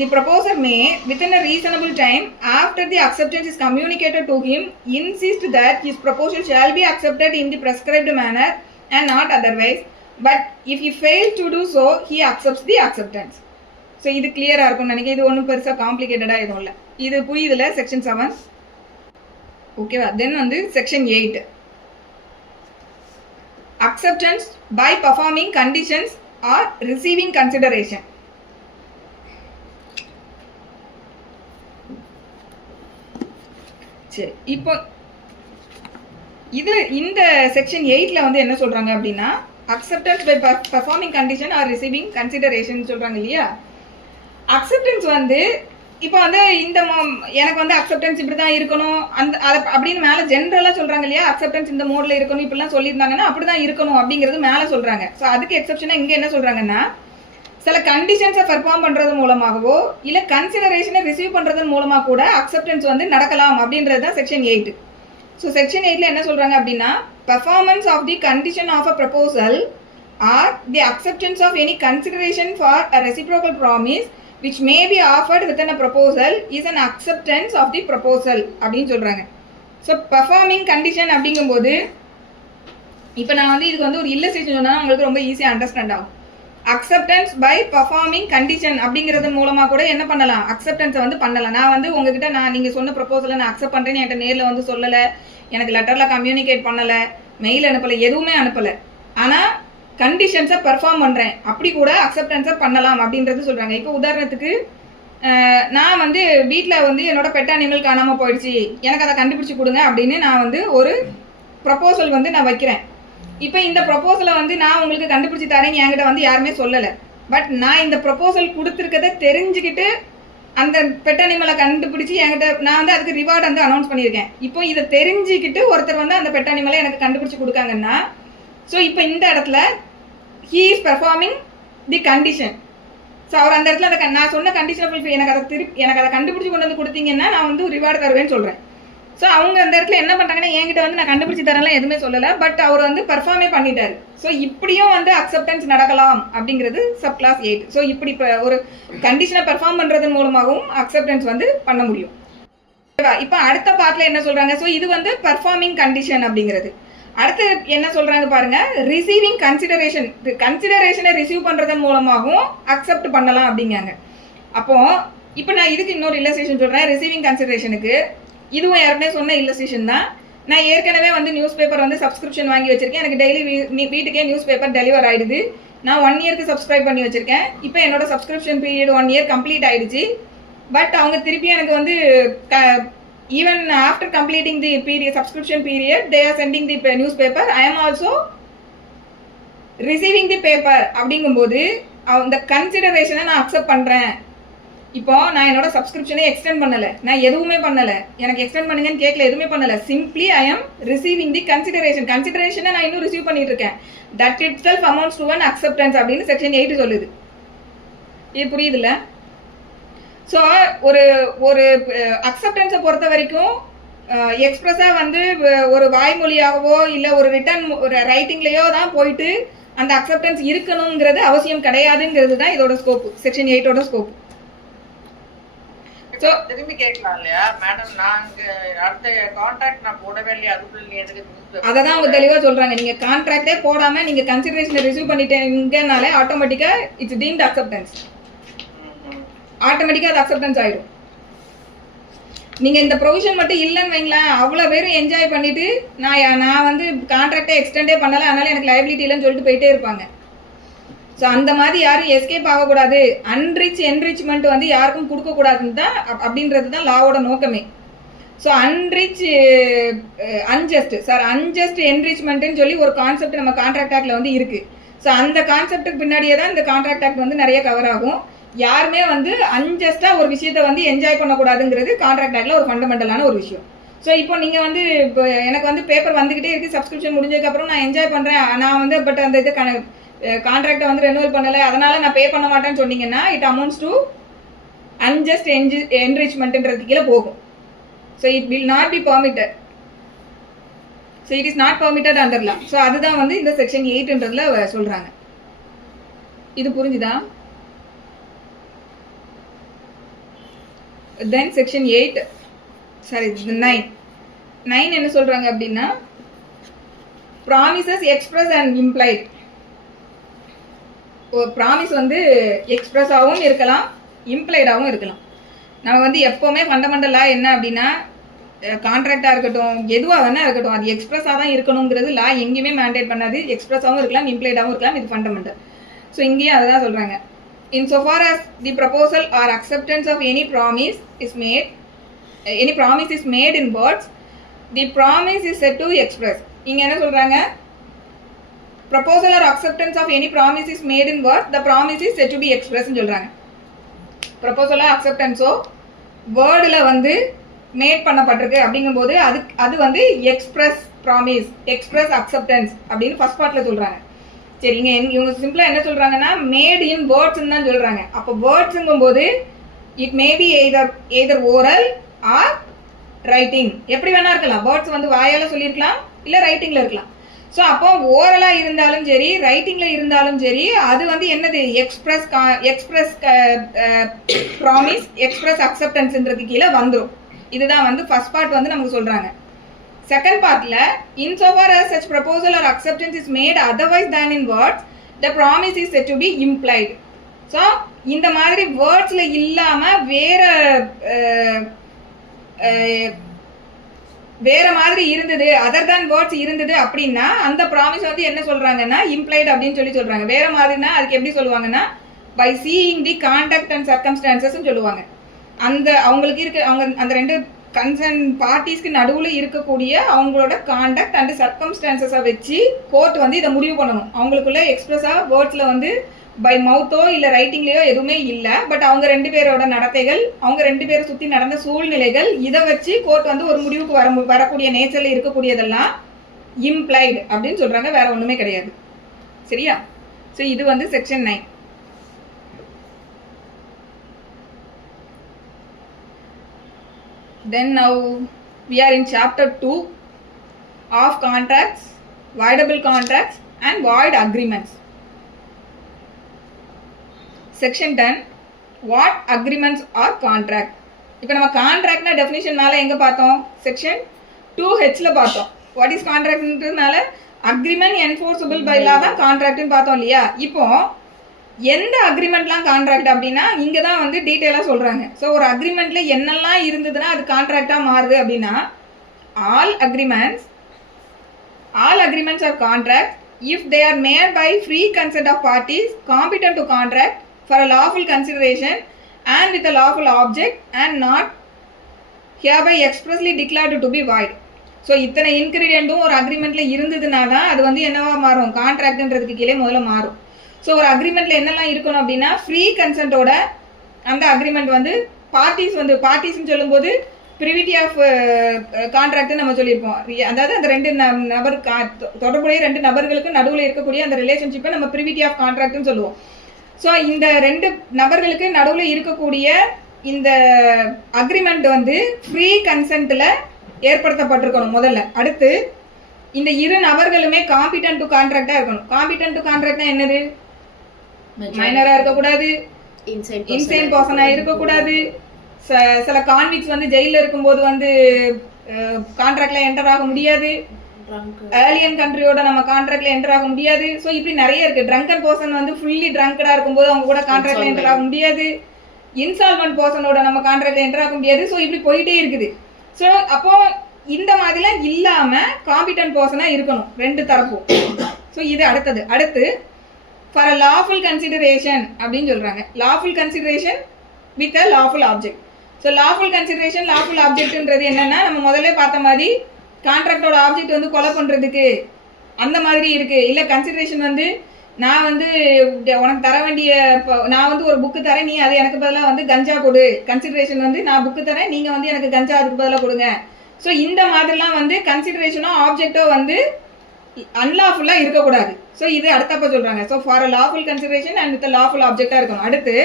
the proposer may, within a reasonable time after the acceptance is communicated to him, insist that his proposal shall be accepted in the prescribed manner and not otherwise. But if he fails to do so, he accepts the acceptance. So இது கிளியராக இருக்கும்னு நினைக்கிறேன். இது ஒன்றும் பெருசாக காம்ப்ளிகேட்டடாக எதுவும் இல்லை. இது புரியுதுல செக்ஷன் 7. ஓகேவா? தென் வந்து section 8, acceptance by performing conditions or receiving consideration. சரி, இப்போ இது இந்த செக்ஷன் 8ல வந்து என்ன சொல்றாங்க அப்படின்னா acceptance by performing condition or receiving consideration சொல்றாங்க இல்லையா. அக்செப்டன்ஸ் வந்து இப்போ வந்து இந்த எனக்கு வந்து அக்செப்டன்ஸ் இப்படி தான் இருக்கணும் அப்படின்னு மேலே ஜென்ரலாக சொல்கிறாங்க இல்லையா, அக்செப்டன்ஸ் இந்த மோடில் இருக்கணும் இப்படிலாம் சொல்லியிருந்தாங்கன்னா அப்படி தான் இருக்கணும் அப்படிங்கிறது மேலே சொல்கிறாங்க. ஸோ அதுக்கு எக்ஸப்ஷனாக இங்கே என்ன சொல்கிறாங்கன்னா, சில கண்டிஷன்ஸை பெர்ஃபார்ம் பண்ணுறது மூலமாகவோ இல்லை கன்சிடரேஷனை ரிசீவ் பண்ணுறதன் மூலமாக கூட அக்செப்டன்ஸ் வந்து நடக்கலாம் அப்படின்றது தான் செக்ஷன் 8. ஸோ செக்ஷன் 8ல் என்ன சொல்கிறாங்க அப்படின்னா, performance of the condition of a proposal or the acceptance of any consideration for a reciprocal promise which may be offered within a proposal is an acceptance of the proposal அப்படின்னு சொல்கிறாங்க. So performing condition அப்படிங்கும்போது இப்போ நான் வந்து இதுக்கு வந்து ஒரு illustration சொன்னால் உங்களுக்கு ரொம்ப ஈஸியாக அண்டர்ஸ்டாண்ட் ஆகும். அக்செப்டன்ஸ் பை பெர்ஃபார்மிங் கண்டிஷன் அப்படிங்கிறது மூலமாக கூட என்ன பண்ணலாம், அக்செப்டன்ஸை வந்து பண்ணலாம். நான் வந்து உங்ககிட்ட நீங்கள் சொன்ன ப்ரப்போசலை நான் அக்செப்ட் பண்ணுறேன்னு என்கிட்ட நேரில் வந்து சொல்லலை, எனக்கு லெட்டரில் கம்யூனிகேட் பண்ணலை, மெயில் அனுப்பலை, எதுவுமே அனுப்பலை, ஆனால் கண்டிஷன்ஸை பெர்ஃபார்ம் பண்ணுறேன், அப்படி கூட அக்செப்டன்ஸை பண்ணலாம் அப்படின்றது சொல்கிறாங்க. இப்போ உதாரணத்துக்கு நான் வந்து வீட்டில் வந்து என்னோட பெட் அனிமல் காணாமல் போயிடுச்சு, எனக்கு அதை கண்டுபிடிச்சி கொடுங்க அப்படின்னு நான் வந்து ஒரு ப்ரப்போசல் வந்து நான் வைக்கிறேன். இப்போ இந்த ப்ரப்போசலை வந்து நான் உங்களுக்கு கண்டுபிடிச்சி தரேன்னு என்கிட்ட வந்து யாருமே சொல்லலை. பட் நான் இந்த ப்ரப்போசல் கொடுத்துருக்கதை தெரிஞ்சுக்கிட்டு அந்த பெட் அனிமலை கண்டுபிடிச்சி என்கிட்ட நான் வந்து அதுக்கு ரிவார்டு வந்து அனௌன்ஸ் பண்ணியிருக்கேன். இப்போ இதை தெரிஞ்சுக்கிட்டு ஒருத்தர் வந்து அந்த பெட் அனிமலை எனக்கு கண்டுபிடிச்சி கொடுக்காங்கன்னா, ஸோ இப்போ இந்த இடத்துல he is performing the condition. So அவர் அந்த இடத்துல நான் சொன்ன கண்டிஷனை ஃபுல்ஃபில் எனக்கு அதை கண்டுபிடிச்சி கொண்டு வந்து கொடுத்தீங்கன்னா நான் வந்து ரிவார்டு தருவேன்னு சொல்கிறேன். ஸோ அவங்க அந்த இடத்துல என்ன பண்ணுறாங்கன்னா, என்கிட்ட வந்து நான் கண்டுபிடிச்சி தரலாம் எதுவுமே சொல்லலை, பட் அவர் வந்து பர்ஃபார்மே பண்ணிட்டாரு. ஸோ இப்படியும் வந்து அக்செப்டன்ஸ் நடக்கலாம் அப்படிங்கிறது சப் கிளாஸ் 8. ஸோ இப்படி இப்போ ஒரு கண்டிஷனை பெர்ஃபார்ம் பண்ணுறதன் மூலமாகவும் அக்செப்டன்ஸ் வந்து பண்ண முடியும். இப்போ அடுத்த பார்ட்டில் என்ன சொல்கிறாங்க, ஸோ இது வந்து பெர்ஃபார்மிங் கண்டிஷன் அப்படிங்கிறது. அடுத்து என்ன சொல்றாங்க பாருங்க, ரிசீவிங் கன்சிடரேஷனை ரிசீவ் பண்றதன் மூலமாகவும் அக்செப்ட் பண்ணலாம் அப்படிங்காங்க. அப்போ இப்போ நான் இதுக்கு இன்னொரு இல்லஸ்ட்ரேஷன் சொல்றேன். ரிசீவிங் கன்சிடரேஷனுக்கு இதுவும் யாருமே சொன்ன இல்லஸ்ட்ரேஷன் தான். நான் ஏற்கனவே வந்து நியூஸ் பேப்பர் வந்து சப்ஸ்கிரிப்ஷன் வாங்கி வச்சிருக்கேன், எனக்கு டெய்லி வீட்டுக்கே நியூஸ் பேப்பர் டெலிவர் ஆயிடுது. நான் 1 இயருக்கு சப்ஸ்கிரைப் பண்ணி வச்சிருக்கேன். இப்போ என்னோட சப்ஸ்கிரிப்ஷன் பீரியட் 1 இயர் கம்ப்ளீட் ஆயிடுச்சு. பட் அவங்க திருப்பி எனக்கு வந்து even after completing the subscription period, they are sending the newspaper. I am also receiving the paper. அப்படிங்கும்போது அந்த கன்சிடரேஷனை நான் அக்செப்ட் பண்ணுறேன். இப்போ நான் என்னோட சப்ஸ்கிரிப்ஷனை எக்ஸ்டெண்ட் பண்ணலை, நான் எதுவுமே பண்ணலை, எனக்கு எக்ஸ்டெண்ட் பண்ணுங்கன்னு கேட்கல, எதுவுமே பண்ணலை. சிம்பிளி ஐ எம் ரிசீவிங் தி கன்சிடரேஷனை நான் இன்னும் ரிசீவ் பண்ணிட்டு இருக்கேன். That it self amounts to an acceptance அப்படின்னு செக்ஷன் 8 சொல்லுது. இது புரியுதுல்ல? ஸோ ஒரு ஒரு அக்செப்டன்ஸை பொறுத்த வரைக்கும் எக்ஸ்பிரஸாக வந்து ஒரு வாய்மொழியாகவோ இல்லை ஒரு ரிட்டன் ஒரு ரைட்டிங்லேயோ தான் போயிட்டு அந்த அக்செப்டன்ஸ் இருக்கணுங்கிறது அவசியம் கிடையாதுங்கிறது தான் இதோட ஸ்கோப்பு, செக்ஷன் 8ஓட ஸ்கோப்பு. ஸோ திரும்பி கேட்கலாம் இல்லையா மேடம், நாங்க அடுத்த கான்ட்ராக்ட் நான் போடவே இல்லையா, அதுக்குள்ள எதுக்கு அதை தான் அவங்க தெளிவாக சொல்கிறாங்க. நீங்கள் கான்ட்ராக்டே போடாமல் நீங்கள் கன்சிடரேஷனை ரிசீவ் பண்ணிட்டீங்கனாலே ஆட்டோமேட்டிக்காக இட்ஸ் டீம்ட் அக்செப்டன்ஸ், ஆட்டோமேட்டிக்காக அது அக்செப்டன்ஸ் ஆகிடும். நீங்கள் இந்த ப்ரொவிஷன் மட்டும் இல்லைன்னு வைங்களேன், அவ்வளோ பேரும் என்ஜாய் பண்ணிவிட்டு நான் வந்து கான்ட்ராக்டை எக்ஸ்டெண்டே பண்ணலை, அதனால் எனக்கு லைபிலிட்டி இல்லைன்னு சொல்லிட்டு போயிட்டே இருப்பாங்க. ஸோ அந்த மாதிரி யாரும் எஸ்கேப் ஆகக்கூடாது, என்ரிச்மெண்ட் வந்து யாருக்கும் கொடுக்கக்கூடாதுன்னு தான் அப்படின்றது தான் லாவோட நோக்கமே. ஸோ அன்ஜஸ்ட் என்ரிச்மெண்ட்டுன்னு சொல்லி ஒரு கான்செப்ட் நம்ம கான்ட்ராக்ட் ஆக்டில் வந்து இருக்குது. ஸோ அந்த கான்செப்டுக்கு பின்னாடியே தான் இந்த கான்ட்ராக்ட் ஆக்ட் வந்து நிறைய கவர் ஆகும். யாருமே வந்து அன்ஜஸ்டா ஒரு விஷயத்த வந்து என்ஜாய் பண்ணக்கூடாதுங்கிறது கான்ட்ராக்ட் ஆக்ட்ல ஒரு ஃபண்டமெண்டலான ஒரு விஷயம். ஸோ இப்போ நீங்கள் வந்து இப்போ எனக்கு வந்து பேப்பர் வந்துக்கிட்டே இருக்குது, சப்ஸ்கிரிப்ஷன் முடிஞ்சதுக்கப்புறம் நான் என்ஜாய் பண்ணுறேன், நான் வந்து பட் அந்த இது கான்ட்ராக்டை வந்து ரெனுவல் பண்ணலை, அதனால நான் பே பண்ண மாட்டேன்னு சொன்னீங்கன்னா இட் அமௌண்ட்ஸ் டு அன்ஜஸ்ட் என்ரிச்மெண்ட்ன்றது கீழே போகும். So it will not be permitted. So it is not permitted under law. So அதுதான் வந்து இந்த செக்ஷன் 8ன்றதுல சொல்கிறாங்க. இது புரிஞ்சுதா? Then section 9 என்ன சொல்றாங்க அப்படின்னா, promises express and implied. ஒரு ப்ராமிஸ் வந்து எக்ஸ்பிரஸாகவும் இருக்கலாம், இம்ப்ளைடாகவும் இருக்கலாம். நம்ம வந்து எப்போவுமே ஃபண்டமெண்டலா என்ன அப்படின்னா, கான்ட்ராக்டாக இருக்கட்டும் எதுவாக வேணா இருக்கட்டும் அது எக்ஸ்பிரஸாக தான் இருக்கணுங்கிறது லா எங்கேயுமே மேண்டேட் பண்ணாது. எக்ஸ்பிரஸாகவும் இருக்கலாம், இம்ப்ளைடாகவும் இருக்கலாம், இது ஃபண்டமெண்டல். ஸோ இங்கேயும் அதை தான் சொல்கிறாங்க. Insofar as the proposal or acceptance of any promise is made in words, the promise is said to express. இங்க என்ன சொல்றாங்க, proposal or acceptance of any promise is made in words, the promise is said to be expressed ன்னு சொல்றாங்க. proposal or acceptance வேர்டில் வந்து mat பண்ணப்பட்டிருக்கு அப்படிங்கும்போது அது வந்து எக்ஸ்பிரஸ் ப்ராமிஸ், எக்ஸ்பிரஸ் அக்செப்டன்ஸ் அப்படின்னு ஃபர்ஸ்ட் பார்ட்டில் சொல்கிறாங்க. சரிங்க, இவங்க சிம்பிளாக என்ன சொல்கிறாங்கன்னா மேட் இன் வேர்ட்ஸ்ன்னு தான் சொல்கிறாங்க. அப்போ வேர்ட்ஸுங்கும் போது it may be either oral R writing, எப்படி வேணா இருக்கலாம். வேர்ட்ஸ் வந்து வாயால் சொல்லியிருக்கலாம், இல்லை ரைட்டிங்கில் இருக்கலாம். ஸோ அப்போ ஓரலாக இருந்தாலும் சரி, ரைட்டிங்கில் இருந்தாலும் சரி, அது வந்து என்னது எக்ஸ்பிரஸ் ப்ராமிஸ், எக்ஸ்பிரஸ் அக்செப்டன்ஸ்ன்றது கீழே வந்துடும். இதுதான் வந்து ஃபர்ஸ்ட் பார்ட் வந்து நமக்கு சொல்கிறாங்க. செகண்ட் பார்ட்ல insofar as such proposal or acceptance is made otherwise than in words, the promise is said to be implied. So இந்த மாதிரி வேர்ட்ஸ்ல இல்லாம வேற மாதிரி இருந்தது, அதர் தேன் வேர்ட்ஸ் இருந்தது அப்படின்னா அந்த ப்ராமிஸ் வந்து என்ன சொல்றாங்கன்னா இம்ப்ளைட் அப்படின்னு சொல்றாங்க. வேற மாதிரினா அதுக்கு எப்படி சொல்லுவாங்கன்னா by seeing the contact and circumstances சொல்லுவாங்க. அந்த அவங்களுக்கு இருக்க அவங்க அந்த ரெண்டு கன்சர்ன் பார்ட்டிஸ்க்கு நடுவில் இருக்கக்கூடிய அவங்களோட கான்டாக்ட் அண்ட் சர்க்கம்ஸ்டான்சஸை வச்சு கோர்ட் வந்து இதை முடிவு பண்ணணும். அவங்களுக்குள்ள எக்ஸ்பிரஸாக வேர்ட்ஸில் வந்து பை மவுத்தோ இல்லை ரைட்டிங்லேயோ எதுவுமே இல்லை. பட் அவங்க ரெண்டு பேரோட நடத்தைகள், அவங்க ரெண்டு பேரை சுற்றி நடந்த சூழ்நிலைகள், இதை வச்சு கோர்ட் வந்து ஒரு முடிவுக்கு வரக்கூடிய நேச்சரில் இருக்கக்கூடியதெல்லாம் இம்ப்ளைடு அப்படின்னு சொல்கிறாங்க. வேற ஒன்றுமே கிடையாது. சரியா? ஸோ இது வந்து section 9. Then now we are in chapter 2 of contracts, voidable contracts and void agreements. Section 10, what agreements are contract? இப்போ நம்ம கான்ட்ராக்ட்னா டெஃபினிஷன் மேலே எங்கே பார்த்தோம்? செக்ஷன் 2Hல பார்த்தோம். வாட் இஸ் கான்ட்ராக்ட்ன்றதுனால அக்ரிமெண்ட் என்ஃபோர்ஸபிள் பை லா தான் கான்ட்ராக்ட்னு பார்த்தோம் இல்லையா? இப்போ எந்த அக்ரிமெண்ட்லாம் கான்ட்ராக்ட் அப்படின்னா இங்கே தான் வந்து டீட்டெயிலாக சொல்கிறாங்க. ஸோ ஒரு அக்ரிமெண்ட்ல என்னெல்லாம் இருந்ததுன்னா அது கான்ட்ராக்டாக மாறுது அப்படின்னா all agreements are contract if they are made by free consent of parties competent to contract for a lawful consideration and with a lawful object and not hereby expressly declared to be void. So இத்தனை இன்கிரீடியண்ட்டும் ஒரு அக்ரிமெண்ட்ல இருந்ததுனா தான் அது வந்து என்னவா மாறும்? கான்ட்ராக்ட்ன்றதுக்கு கீழே முதல்ல மாறும். ஸோ ஒரு அக்ரிமெண்ட்ல என்னெல்லாம் இருக்கணும் அப்படின்னா ஃப்ரீ கன்சென்ட்டோட அந்த அக்ரிமெண்ட் வந்து பார்ட்டிஸ்ன்னு சொல்லும்போது ப்ரிவிட்டி ஆஃப் கான்ட்ராக்ட் நம்ம சொல்லியிருக்கோம். அதாவது அந்த ரெண்டு நபர் தொடர்புடைய ரெண்டு நபர்களுக்கு நடுவில் இருக்கக்கூடிய அந்த ரிலேஷன்ஷிப்பை நம்ம ப்ரிவிட்டி ஆஃப் கான்ட்ராக்ட்னு சொல்லுவோம். ஸோ இந்த ரெண்டு நபர்களுக்கு நடுவில் இருக்கக்கூடிய இந்த அக்ரிமெண்ட் வந்து ஃப்ரீ கன்சென்ட்ல ஏற்படுத்தப்பட்டிருக்கணும் முதல்ல. அடுத்து இந்த இரு நபர்களுமே காம்பிட்டன்ட் டு கான்ட்ராக்டா இருக்கணும். காம்பிட்டன்ட் டு கான்ட்ராக்ட்னா என்னது? மைனரா இருக்கக்கூடாது, இன்சைன் பர்சனா இருக்கக்கூடாது. சில கான்விக்ஸ் வந்து ஜெயில இருக்கும்போது வந்து கான்ட்ராக்ட்ல என்டர் ஆக முடியாது. ஏலியன் கண்ட்ரியோட நம்ம கான்ட்ராக்ட்ல என்டர் ஆக முடியாது. ஸோ இப்படி நிறைய இருக்கு. ட்ரங்கன் பர்சன் வந்து ஃபுல்லி ட்ரங்கடா இருக்கும்போது அவங்க கூட கான்ட்ராக்ட்ல என்டர் ஆக முடியாது. இன்சால்வென்ட் பர்சனோட நம்ம கான்ட்ராக்ட்ல என்டர் ஆக முடியாது. ஸோ இப்படி போயிட்டே இருக்குது. ஸோ அப்போ இந்த மாதிரிலாம் இல்லாம காம்பிட்டன்ட் பர்சனா இருக்கணும் ரெண்டு தரப்பும். ஸோ இது அடுத்து ஃபார் அ லாஃபுல் கன்சிடரேஷன் அப்படின்னு சொல்றாங்க. Lawful consideration with a lawful object. So lawful consideration lawful ஆப்ஜெக்ட்ன்றது என்னன்னா நம்ம முதல்ல பார்த்த மாதிரி கான்ட்ராக்டோட ஆப்ஜெக்ட் வந்து கொலை பண்றதுக்கு அந்த மாதிரி இருக்கு. இல்ல கன்சிடரேஷன் வந்து நான் வந்து உனக்கு தர வேண்டிய, நான் வந்து ஒரு புக்கு தரேன், நீ அது எனக்கு பதிலாக வந்து கஞ்சா கொடு. கன்சிடரேஷன் வந்து நான் புக்கு தரேன், நீங்க வந்து எனக்கு கஞ்சா அதுக்கு பதிலாக கொடுங்க. ஸோ இந்த மாதிரிலாம் வந்து கன்சிடரேஷனோ ஆப்ஜெக்டோ வந்து அன்லாஃபுல்லா இருக்கக்கூடாது. ஸோ இது அடுத்தப்ப சொல்றாங்க. So for a lawful consideration and with lawful ஆப்ஜெக்டா இருக்கணும். அடுத்து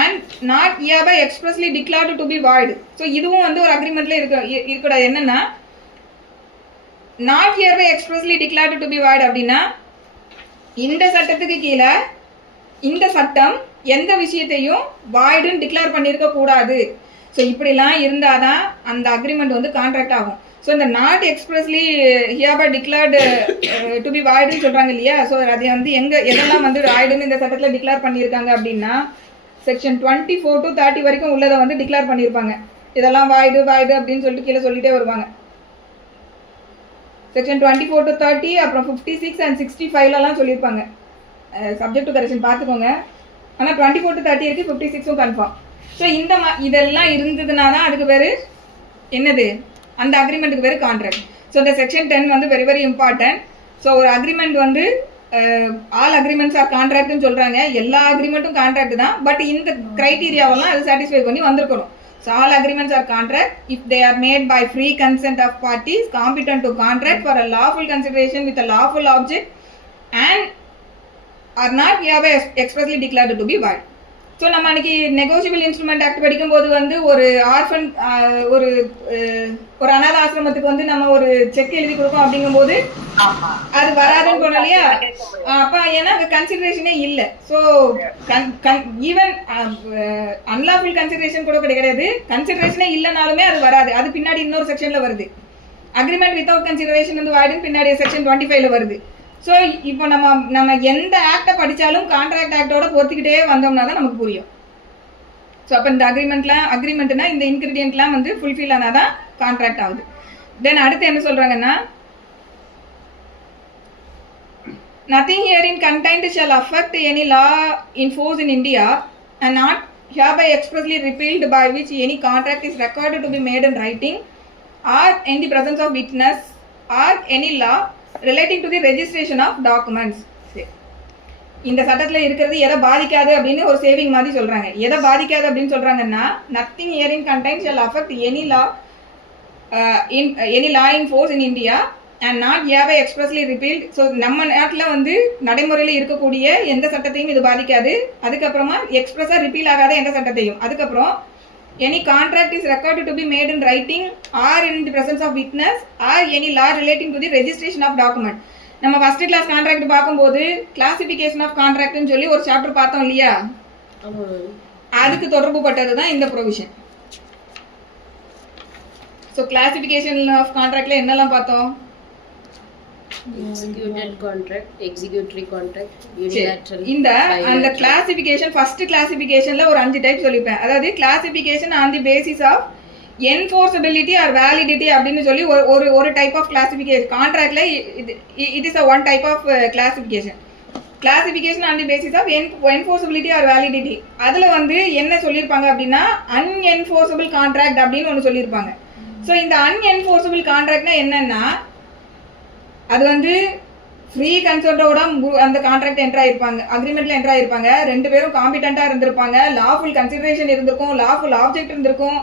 and not hereby expressly declared to be void. So இதுவும் வந்து ஒரு அக்ரிமெண்ட்ல இருக்கக்கூடாது. என்னன்னா not hereby expressly declared to be void அப்படின்னா இந்த சட்டத்துக்கு கீழே இந்த சட்டம் எந்த விஷயத்தையும் வாய்டுன்னு டிக்ளேர் பண்ணியிருக்க கூடாது. ஸோ இப்படிலாம் இருந்தாதான் அந்த அக்ரிமெண்ட் வந்து கான்ட்ராக்ட் ஆகும். ஸோ இந்த not expressly hereby declared to be voidன்னு சொல்றாங்க இல்லையா? ஸோ அதை வந்து எதெல்லாம் வந்து வாய்டுன்னு இந்த சட்டத்தில் டிக்ளேர் பண்ணியிருக்காங்க அப்படின்னா செக்ஷன் 24 to 30 வரைக்கும் உள்ளதை வந்து டிக்ளேர் பண்ணியிருப்பாங்க. இதெல்லாம் வாய்டு அப்படின்னு சொல்லிட்டு கீழே சொல்லிட்டே வருவாங்க. செக்ஷன் 24 to 30 அப்புறம் 56 and 65லலாம் சொல்லியிருப்பாங்க. சப்ஜெக்ட் டு கரெக்ஷன் பார்த்துக்கோங்க. ஆனால் 24 to 30 இருக்கு, 56ம் கன்ஃபார்ம். ஸோ இதெல்லாம் இருந்ததுனா தான் அதுக்கு பேர் என்னது? அந்த அக்ரிமெண்ட்டுக்கு பேர் கான்ட்ராக்ட். ஸோ இந்த செக்ஷன் 10 வந்து வெரி வெரி இம்பார்ட்டன்ட். ஸோ ஒரு அக்ரிமெண்ட் வந்து ஆல் அக்ரிமெண்ட்ஸ் ஆர் கான்ட்ராக்ட்னு சொல்றாங்க. எல்லா அக்ரிமெண்ட்டும் கான்ட்ராக்ட் தான். பட் இந்த கிரைட்டீரியாவெல்லாம் அது சாட்டிஸ்ஃபை பண்ணி வந்திருக்கணும். So all agreements are contract if they are made by free consent of parties competent to contract for a lawful consideration with a lawful object and are not hereby expressly declared to be void. So நம்ம அன்னைக்கு negotiable instrument act படிக்கும்போது வந்து ஒரு orphan ஒரு அனாத ஆசிரமத்துக்கு வந்து நம்ம ஒரு செக் எழுதி கொடுப்போம் அப்படிங்கும்போது அது வராதுன்னு போனோம் இல்லையா. அப்ப ஏன்னா அங்க கன்சிடரேஷனே இல்லை. ஸோ ஈவன் அன்லாஃபுல் கன்சிடரேஷன் கூட கிடையாது, கன்சிடரேஷனே இல்லைனாலுமே அது வராது. அது பின்னாடி இன்னொரு செக்ஷன்ல வருது. அக்ரிமெண்ட் வித்தவுட் கன்சிடரேஷன் வந்து வாய்டுன்னு பின்னாடி செக்ஷன் 25ல வருது. ஸோ இப்போ நம்ம எந்த ஆக்டை படித்தாலும் கான்ட்ராக்ட் ஆக்டோட பொறுத்துக்கிட்டே வந்தோம்னா தான் நமக்கு புரியும். ஸோ அப்போ இந்த அக்ரிமெண்ட்னா இந்த இன்கிரீடியன்ட்லாம் வந்து ஃபுல்ஃபில் ஆனால் தான் கான்ட்ராக்ட் ஆகுது. தென் அடுத்து என்ன சொல்கிறாங்கன்னா, nothing herein contained shall affect any law in force in India and not hereby expressly repealed by which any contract is recorded to be made in writing or in the presence of witness or any law relating to the registration of documents. இந்த சட்டத்துல இருக்கிறது எதை பாதிக்காது அப்படின்னு ஒரு saving மாதிரி சொல்றாங்க. எதை பாதிக்காது அப்படின்னு சொல்றாங்கன்னா, nothing herein contained shall affect any law in force in India and not hereby expressly repealed. So நம்ம நாட்டில் வந்து நடைமுறையில் இருக்கக்கூடிய எந்த சட்டத்தையும் இது பாதிக்காது. அதுக்கப்புறமா எக்ஸ்பிரஸா ரிப்பீல் ஆகாத எந்த சட்டத்தையும். அதுக்கப்புறம் any contract is recorded to be made in writing or in the presence of witness or any law relating to the registration of document. நம்ம ஃபர்ஸ்ட் கிளாஸ் கான்ட்ராக்ட் பார்க்கும்போது கிளாசிபிகேஷன் ஆஃப் கான்ட்ராக்ட்னு சொல்லி ஒரு சாப்டர் பார்த்தோம் இல்லையா, அதுக்கு தொடர்பு பட்டது தான் இந்த ப்ரொவிஷன். ஸோ கிளாசிபிகேஷன் ஆஃப் கான்ட்ராக்ட்ல என்னெல்லாம் பார்த்தோம்? Executed contract, executory contract, unilateral. இந்த அந்த கிளாசிபிகேஷன் ஃபர்ஸ்ட் கிளாசிபிகேஷன்ல ஒரு 5 டைப் சொல்லிப்பேன். அதாவது classification on the basis of enforceability or validity அப்படின்னு சொல்லி ஒரு டைப் ஆஃப் கிளாசிபிகேஷன் கான்ட்ராக்ட்ல it is one type of classification on the basis of enforceability or validity. அதுல வந்து என்ன சொல்லியிருப்பாங்க அப்படின்னா, அன்என்ஃபோர்சபிள் கான்ட்ராக்ட் அப்படின்னு ஒன்று சொல்லியிருப்பாங்க. ஸோ இந்த அன்என்ஃபோர்சபிள் கான்ட்ராக்ட்னா என்னன்னா, அது வந்து ஃப்ரீ கன்சர்ட்டோட அந்த கான்ட்ராக்ட் என்டர் ஆயிருப்பாங்க, அக்ரிமெண்ட்ல என்டர் ஆயிருப்பாங்க, 2 பேரும் காம்பிடண்டா இருந்திருப்பாங்க, லாஃபுல் கன்சிடரேஷன் இருந்திருக்கும், லாஃபுல் ஆப்ஜெக்ட் இருந்திருக்கும்,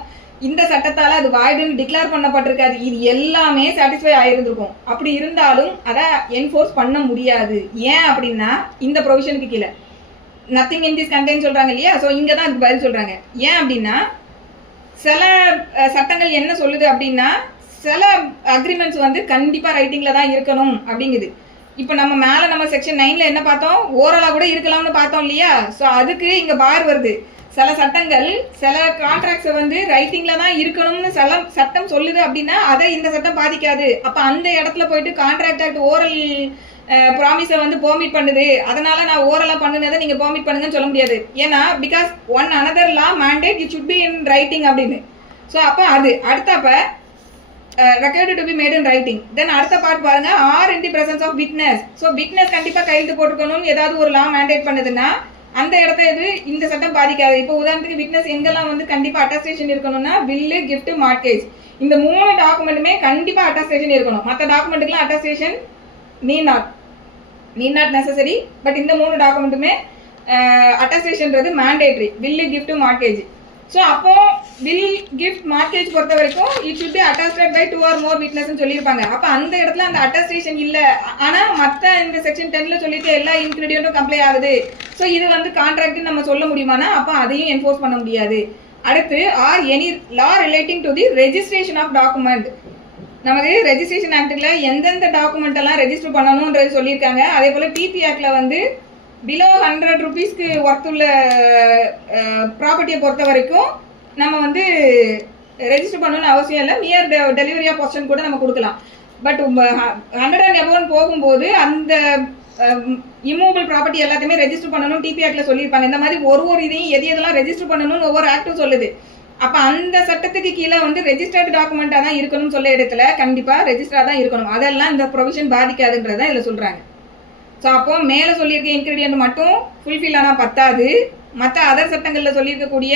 இந்த சட்டத்தால அது வாய்டுன்னு டிக்ளேர் பண்ணப்பட்டிருக்காது, இது எல்லாமே சாட்டிஸ்ஃபை ஆயிருந்திருக்கும். அப்படி இருந்தாலும் அதை என்ஃபோர்ஸ் பண்ண முடியாது. ஏன் அப்படின்னா, இந்த ப்ரொவிஷனுக்கு கீழே நத்திங் இன் திஸ் கண்டெய்ன் சொல்றாங்க இல்லையா. ஸோ இங்க தான் அதுக்கு பதில் சொல்றாங்க. ஏன் அப்படின்னா, சில சட்டங்கள் என்ன சொல்லுது அப்படின்னா, சில அக்ரிமெண்ட்ஸ் வந்து கண்டிப்பா ரைட்டிங்ல தான் இருக்கணும் அப்படிங்குது. இப்போ நம்ம செக்ஷன் 9ல என்ன பார்த்தோம், ஓரலா கூட இருக்கலாம்னு பார்த்தோம் இல்லையா. ஸோ அதுக்கு இங்க பார் வருது. சில சட்டங்கள் சில கான்ட்ராக்ட்ஸை வந்து ரைட்டிங்ல தான் இருக்கணும்னு சில சட்டம் சொல்லுது அப்படின்னா அதை இந்த சட்டம் பாதிக்காது. அப்ப அந்த இடத்துல போயிட்டு கான்ட்ராக்ட் ஆக்ட் ஓரல் ப்ராமிஸை வந்து பெர்மிட் பண்ணுது, அதனால நான் ஓரலா பண்ணுனதை நீங்க பெர்மிட் பண்ணுங்கன்னு சொல்ல முடியாது. ஏன்னா because one another law mandate it should be in writing அப்படின்னு. ஸோ அப்போ அது அடுத்தப்ப recorded to be made in writing. Then அடுத்த பார்ட் பாருங்க, or in the presence of witness. So witness கண்டிப்பா கையெழுத்து போட்டுக்கணும்னு ஏதாவது ஒரு லா மேண்டேட் பண்ணுதுன்னா அந்த இடத்த இது இந்த சட்டம் பாதிக்காது. இப்போ உதாரணத்துக்கு விட்னஸ் எங்கெல்லாம் வந்து கண்டிப்பா அட்டஸ்டேஷன் இருக்கணும்னா, வில்லு, கிஃப்ட், மார்ட்கேஜ், இந்த 3 டாக்குமெண்ட்டுமே கண்டிப்பா அட்டஸ்டேஷன் இருக்கணும். மற்ற டாக்குமெண்ட்டுக்குலாம் attestation need not necessary. But இந்த 3 டாக்குமெண்ட்டுமே அட்டஸ்டேஷன்றது mandatory, will, gift, mortgage. So அப்போ வில், கிஃப்ட், மார்க்கேஜ் பொறுத்த வரைக்கும் it should be attested by 2 or more witness சொல்லியிருப்பாங்க. அப்போ அந்த இடத்துல அந்த அட்டஸ்டேஷன் இல்லை. ஆனால் மற்ற இந்த செக்ஷன் 10ல சொல்லிட்டு எல்லா இன்கிரீடியன்ட்டும் கம்ப்ளை ஆகுது. ஸோ இது வந்து கான்ட்ராக்ட் நம்ம சொல்ல முடியுமானா அப்போ அதையும் என்ஃபோர்ஸ் பண்ண முடியாது. அடுத்து or any law relating to the registration of document. நமக்கு ரெஜிஸ்ட்ரேஷன் ஆக்ட்ல எந்தெந்த டாக்குமெண்ட் எல்லாம் ரெஜிஸ்டர் பண்ணணும்ன்றது சொல்லியிருக்காங்க. அதே போல டிபி ஆக்ட்ல வந்து பிலோ 100 ரூபீஸ்க்கு ஒர்த்துள்ள ப்ராப்பர்ட்டியை பொறுத்த வரைக்கும் நம்ம வந்து ரெஜிஸ்டர் பண்ணணும்னு அவசியம் இல்லை. நியர் டெலிவரி ஆஃப் பொசிஷன் கூட நம்ம கொடுக்கலாம். பட் 100 and above போகும்போது அந்த இம்மூவபிள் ப்ராப்பர்ட்டி எல்லாத்தையுமே ரெஜிஸ்டர் பண்ணணும் டிபி ஆக்ட்ல சொல்லியிருப்பாங்க. இந்த மாதிரி ஒரு இதையும் எதெல்லாம் ரெஜிஸ்டர் பண்ணணும்னு ஒவ்வொரு ஆக்டும் சொல்லுது. அப்போ அந்த சட்டத்துக்கு கீழே வந்து ரெஜிஸ்டர்டு டாக்குமெண்ட்டாக தான் இருக்கணும்னு சொல்ல இடத்துல கண்டிப்பாக ரெஜிஸ்டராக தான் இருக்கணும். அதெல்லாம் இந்த ப்ரொவிஷன் பாதிக்காதுன்றதான் இதில் சொல்கிறாங்க. ஸோ அப்போ மேலே சொல்லியிருக்க இன்கிரீடியன்ட் மட்டும் ஃபுல்ஃபில் ஆனால் பத்தாது. மற்ற அதர் சட்டங்களில் சொல்லியிருக்கக்கூடிய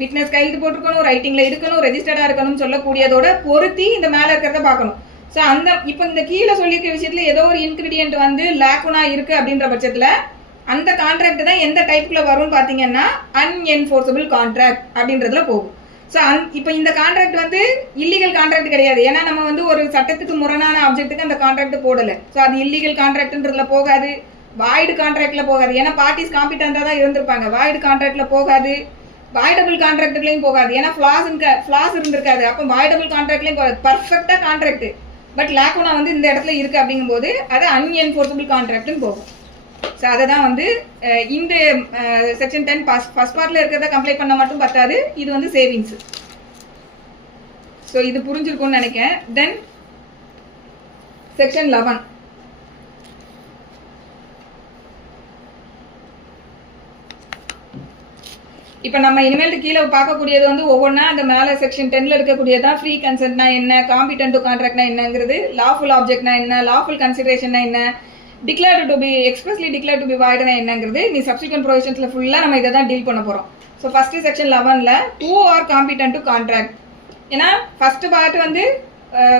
விட்னஸ் கையெழுத்து போட்டிருக்கணும், ரைட்டிங்கில் இருக்கணும், ரெஜிஸ்டர்டாக இருக்கணும்னு சொல்லக்கூடியதோட பொருத்தி இந்த மேலே இருக்கிறத பார்க்கணும். ஸோ அந்த இப்போ இந்த கீழே சொல்லியிருக்க விஷயத்தில் ஏதோ ஒரு இன்கிரீடியன்ட் வந்து லேக்குனா இருக்குது அப்படின்ற பட்சத்தில் அந்த கான்ட்ராக்ட் தான் எந்த டைப்புக்குள்ள வரும்னு பார்த்தீங்கன்னா அன்என்ஃபோர்சபிள் கான்ட்ராக்ட் அப்படின்றதுல போகும். ஸோ இப்போ இந்த கான்ட்ராக்ட் வந்து இல்லீகல் கான்ட்ராக்ட் கிடையாது. ஏன்னா நம்ம வந்து ஒரு சட்டத்துக்கு முரணான ஆப்ஜெக்ட்டுக்கு அந்த கான்ட்ராக்ட் போடலை. ஸோ அது இல்லீகல் கான்ட்ராக்ட்ன்றதுல போகாது, வாய்டு கான்ட்ராக்ட்ல போகாது. ஏன்னா பார்ட்டிஸ் காம்பிட்டண்டா தான் இருந்திருப்பாங்க. வாய்டு கான்ட்ராக்ட்ல போகாது, வாய்டபிள் கான்ட்ராக்ட்லயும் போகாது. ஏன்னா ஃபிளாஸ் இருந்திருக்காது. அப்போ வாய்டபிள் கான்ட்ராக்ட்லயும் போகாது. பர்ஃபெக்டா கான்ட்ராக்ட் பட் லேக்குனா வந்து இந்த இடத்துல இருக்கு அப்படிங்கும்போது அது அன்என்ஃபோர்ஸபிள் கான்ட்ராக்ட்னு போகும். ஸோ அதை தான் வந்து இந்த செக்ஷன் 10 ஃபர்ஸ்ட் பார்ட்ல இருக்கிறத கம்ப்ளைண்ட் பண்ண மட்டும் பத்தாது, இது வந்து சேவிங்ஸ். ஸோ இது புரிஞ்சிருக்கும்னு நினைக்கிறேன். தென் செக்ஷன் 11. இப்போ நம்ம இனிமேல் கீழே பார்க்கக்கூடியது வந்து ஒவ்வொன்றா அந்த மேலே செக்ஷன் 10ல இருக்கக்கூடியதான் ஃப்ரீ கன்சென்ட்னா என்ன, காம்பிட்டன்ட் டு கான்ட்ராக்ட்னா என்னங்கிறது, லாஃபுல் ஆப்ஜெக்ட்னா என்ன, லாஃபுல் கன்சிடரேஷன்னா என்ன, declared to be expressly declare to be வாய்டுனா என்னங்கிறது நீ சப்சிக்வெண்ட் ப்ரொவிஷன்ஸ்ல ஃபுல்லாக நம்ம இதை தான் டீல் பண்ண போகிறோம். ஸோ ஃபர்ஸ்ட் செக்ஷன் 11ல who are competent to contract. ஏன்னா ஃபர்ஸ்ட் பார்ட் வந்து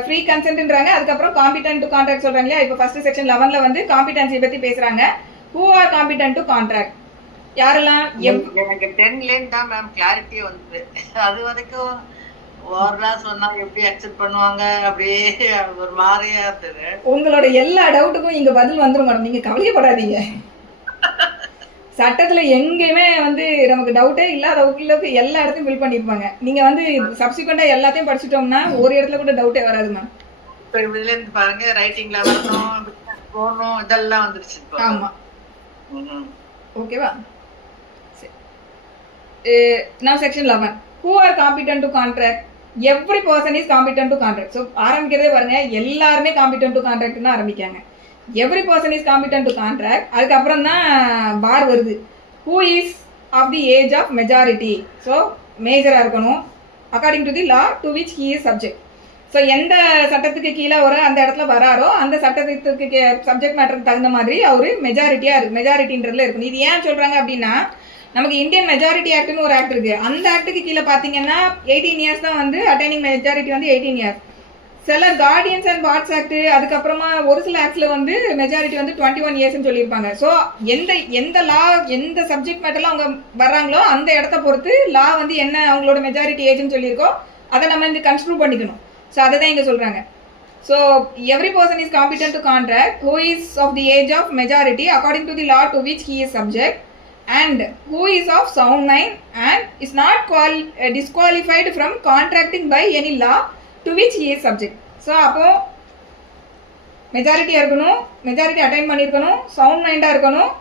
ஃப்ரீ கன்சென்ட்ன்றாங்க, அதுக்கப்புறம் காம்பிட்டன்ட் டு கான்ட்ராக்ட் சொல்றாங்க இல்லையா. இப்போ ஃபர்ஸ்ட் செக்ஷன் 11ல வந்து காம்பிட்டன்சி பற்றி பேசுறாங்க. Who are competent to contract யாரெல்லாம்? எனக்கு 10ல தான் மேம் கிளாரிட்டி வந்து அது வரைக்கும் ஓவரா சொன்னா எப்படி அக்செப்ட் பண்ணுவாங்க அப்படியே ஒரு மாதிரியா இருந்தது. உங்களோட எல்லா டவுட்டுக்கும் இங்க பதில் வந்துரும் மேடம், நீங்க கவலையப்படாதீங்க. சட்டத்துல எங்கேயுமே வந்து நமக்கு டவுட்டே இல்லாத அளவுக்கு எல்லா இடத்தையும் ஃபில் பண்ணிருப்பாங்க. நீங்க வந்து சப்சிக்வெண்டா எல்லாத்தையும் படிச்சுட்டோம்னா ஒரு இடத்துல கூட டவுட்டே வராது மேம். இப்ப இதுல இருந்து பாருங்க ரைட்டிங்ல வரணும், போகணும், இதெல்லாம் வந்துருச்சு. ஆமா, ஓகேவா. now section 11 who are competent to contract. every person is competent to contract. so ஆரம்பிக்கிறதே பாருங்க, எல்லாருமே competent to contract ன்னு ஆரம்பிக்காங்க. every person is competent to contract. அதுக்கு அப்புறம் தான் பார் வருது. who is of the age of majority. so மேஜரா இருக்கணும் according to the law to which he is subject. So எந்த சட்டத்துக்கு கீழே வர அந்த இடத்துல வராரோ அந்த சட்டத்துக்கு சப்ஜெக்ட் மேட்டருக்கு தகுந்த மாதிரி அவரு மெஜாரிட்டின்றதுல இருக்கணும். இது ஏன் சொல்றாங்க அப்படின்னா, நமக்கு இந்தியன் மெஜாரிட்டி ஆக்ட்னு ஒரு ஆக்ட் இருக்கு. அந்த ஆக்டுக்கு கீழே பாத்தீங்கன்னா 18 இயர்ஸ் தான் வந்து அட்டைனிங் மெஜாரிட்டி வந்து 18 இயர்ஸ். சில கார்டியன்ஸ் அண்ட் வார்ட்ஸ் ஆக்ட், அதுக்கப்புறமா ஒரு சில ஆக்ட்ல வந்து மெஜாரிட்டி வந்து 21 இயர்ஸ்னு சொல்லியிருப்பாங்க. ஸோ எந்த லா எந்த சப்ஜெக்ட் மேட்டர்ல அவங்க வர்றாங்களோ அந்த இடத்த பொறுத்து லா வந்து என்ன அவங்களோட மெஜாரிட்டி ஏஜ்னு சொல்லியிருக்கோ அதை நம்ம இங்க கன்ஸ்ட்ரூ பண்ணிக்கணும். ஸோ அதை தான் இங்க சொல்றாங்க. So every person is competent to contract who is of the age of majority according to the law to which he is subject and who is of sound mind and is not disqualified from contracting by any law to which he is subject. so அப்போ மெஜாரிட்டியா இருக்கணும், majority attain பண்ணிருக்கணும், sound மைண்டா இருக்கணும்,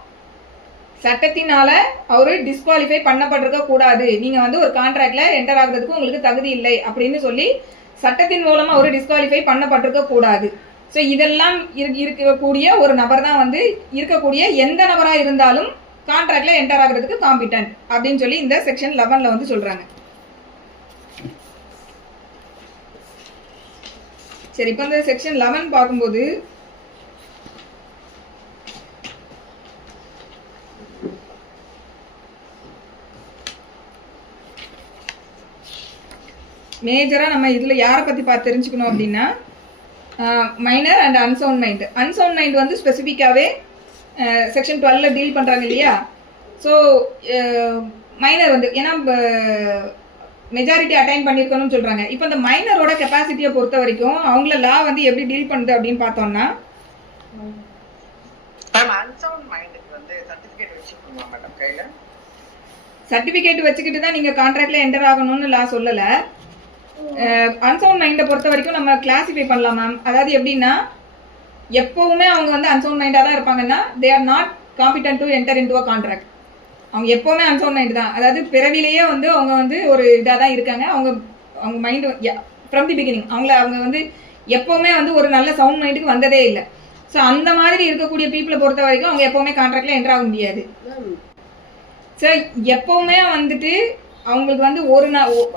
சட்டத்தினால அவரு disqualify பண்ணப்பட்டிருக்க கூடாது, நீங்க வந்து ஒரு கான்ட்ராக்ட்ல enter ஆகுறதுக்கு உங்களுக்கு தகுதி இல்லை அப்படின்னு சொல்லி சட்டத்தின் மூலமா அவரு டிஸ்குவாலிஃபை பண்ணப்பட்டிருக்க கூடாது. ஸோ இதெல்லாம் இருக்கக்கூடிய ஒரு நபர் தான் வந்து இருக்கக்கூடிய எந்த நபரா இருந்தாலும் கான்ட்ராக்ட்ல என்டர் ஆகிறதுக்கு காம்பிட்டன்ட் அப்படின்னு சொல்லி இந்த செக்ஷன் 11ல வந்து சொல்றாங்க. சரி, இப்போ இந்த செக்ஷன் 11 பார்க்கும்போது மேஜரா நம்ம இதுல யாரை பத்தி பார்த்து தெரிஞ்சுக்கணும் அப்படின்னா, minor and unsound mind. Unsound mind வந்து ஸ்பெசிஃபிக்காவே செக்ஷன் 12ல டீல் பண்றாங்க இல்லையா. ஸோ மைனர் வந்து ஏன்னா மெஜாரிட்டி அட்டைன் பண்ணிருக்கணும்னு சொல்றாங்க. இப்போ இந்த மைனரோட கெப்பாசிட்டியை பொறுத்த வரைக்கும் அவங்கள லா வந்து எப்படி டீல் பண்ணுது அப்படின்னு பார்த்தோம்னா, சர்டிபிகேட் வச்சுக்கிட்டு தான் நீங்க கான்ட்ராக்ட்ல என்டர் ஆகணும்னு லா சொல்லல. அன்சவுண்ட் மைண்டை பொறுத்த வரைக்கும் நம்ம கிளாசிஃபை பண்ணலாம் மேம். அதாவது எப்படின்னா, எப்பவுமே அவங்க வந்து அன்சவுண்ட் மைண்டா தான் இருப்பாங்கன்னா they are not competent to enter into a contract. அவங்க எப்பவுமே அன்சவுண்ட் மைண்ட் தான். அதாவது பிறவிலேயே வந்து அவங்க வந்து ஒரு இதாக தான் இருக்காங்க. அவங்க மைண்ட் ஃப்ரம் தி பிகினிங் அவங்க வந்து எப்பவுமே வந்து ஒரு நல்ல சவுண்ட் மைண்டுக்கு வந்ததே இல்லை. ஸோ அந்த மாதிரி இருக்கக்கூடிய பீப்புளை பொறுத்த வரைக்கும் அவங்க எப்பவுமே கான்ட்ராக்ட்ல என்டர் ஆக முடியாது. ஸோ எப்பவுமே வந்துட்டு அவங்களுக்கு வந்து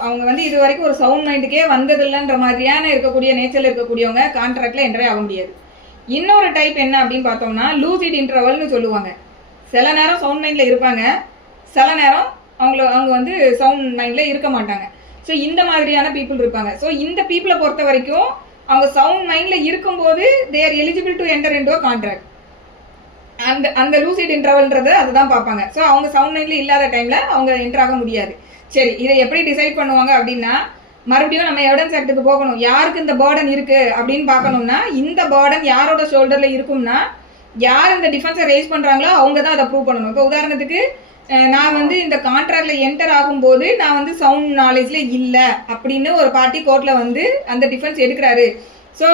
அவங்க வந்து இது வரைக்கும் ஒரு சவுண்ட் மைண்டுக்கே வந்ததில்லைன்ற மாதிரியான இருக்கக்கூடிய நேச்சர்ல இருக்கக்கூடியவங்க கான்ட்ராக்ட்ல என்டரே ஆக முடியாது. இன்னொரு டைப் என்ன அப்படின்னு பார்த்தோம்னா, லூசிட் இன்டர்வல்னு சொல்லுவாங்க. சில நேரம் சவுண்ட் மைண்ட்ல இருப்பாங்க, சில நேரம் அவங்க வந்து சவுண்ட் மைண்ட்ல இருக்க மாட்டாங்க. ஸோ இந்த மாதிரியான பீப்புள் இருப்பாங்க. ஸோ இந்த பீப்புளை பொறுத்த வரைக்கும் அவங்க சவுண்ட் மைண்ட்ல இருக்கும்போது they are eligible to enter into a contract. அந்த லூசிட் இன்டர்வல்ன்றது அதுதான் பார்ப்பாங்க. ஸோ அவங்க சவுண்ட் மைண்ட்ல இல்லாத டைம்ல அவங்க என்டர் ஆக முடியாது. சரி, இதை எப்படி டிசைட் பண்ணுவாங்க அப்படின்னா, மறுபடியும் நம்ம எவிடன்ஸ் ஆக்டுக்கு போகணும். யாருக்கு இந்த பேர்டன் இருக்கு அப்படின்னு பார்க்கணும்னா, இந்த பேர்டன் யாரோட ஷோல்டர்ல இருக்கும்னா, யார் இந்த டிஃபென்ஸை ரேஸ் பண்றாங்களோ அவங்க தான் அதை ப்ரூவ் பண்ணணும். இப்போ உதாரணத்துக்கு நான் வந்து இந்த கான்ட்ராக்ட்ல என்டர் ஆகும்போது நான் வந்து சவுண்ட் நாலேஜ்ல இல்லை அப்படின்னு ஒரு பார்ட்டி கோர்ட்ல வந்து அந்த டிஃபென்ஸ் எடுக்கிறாரு. So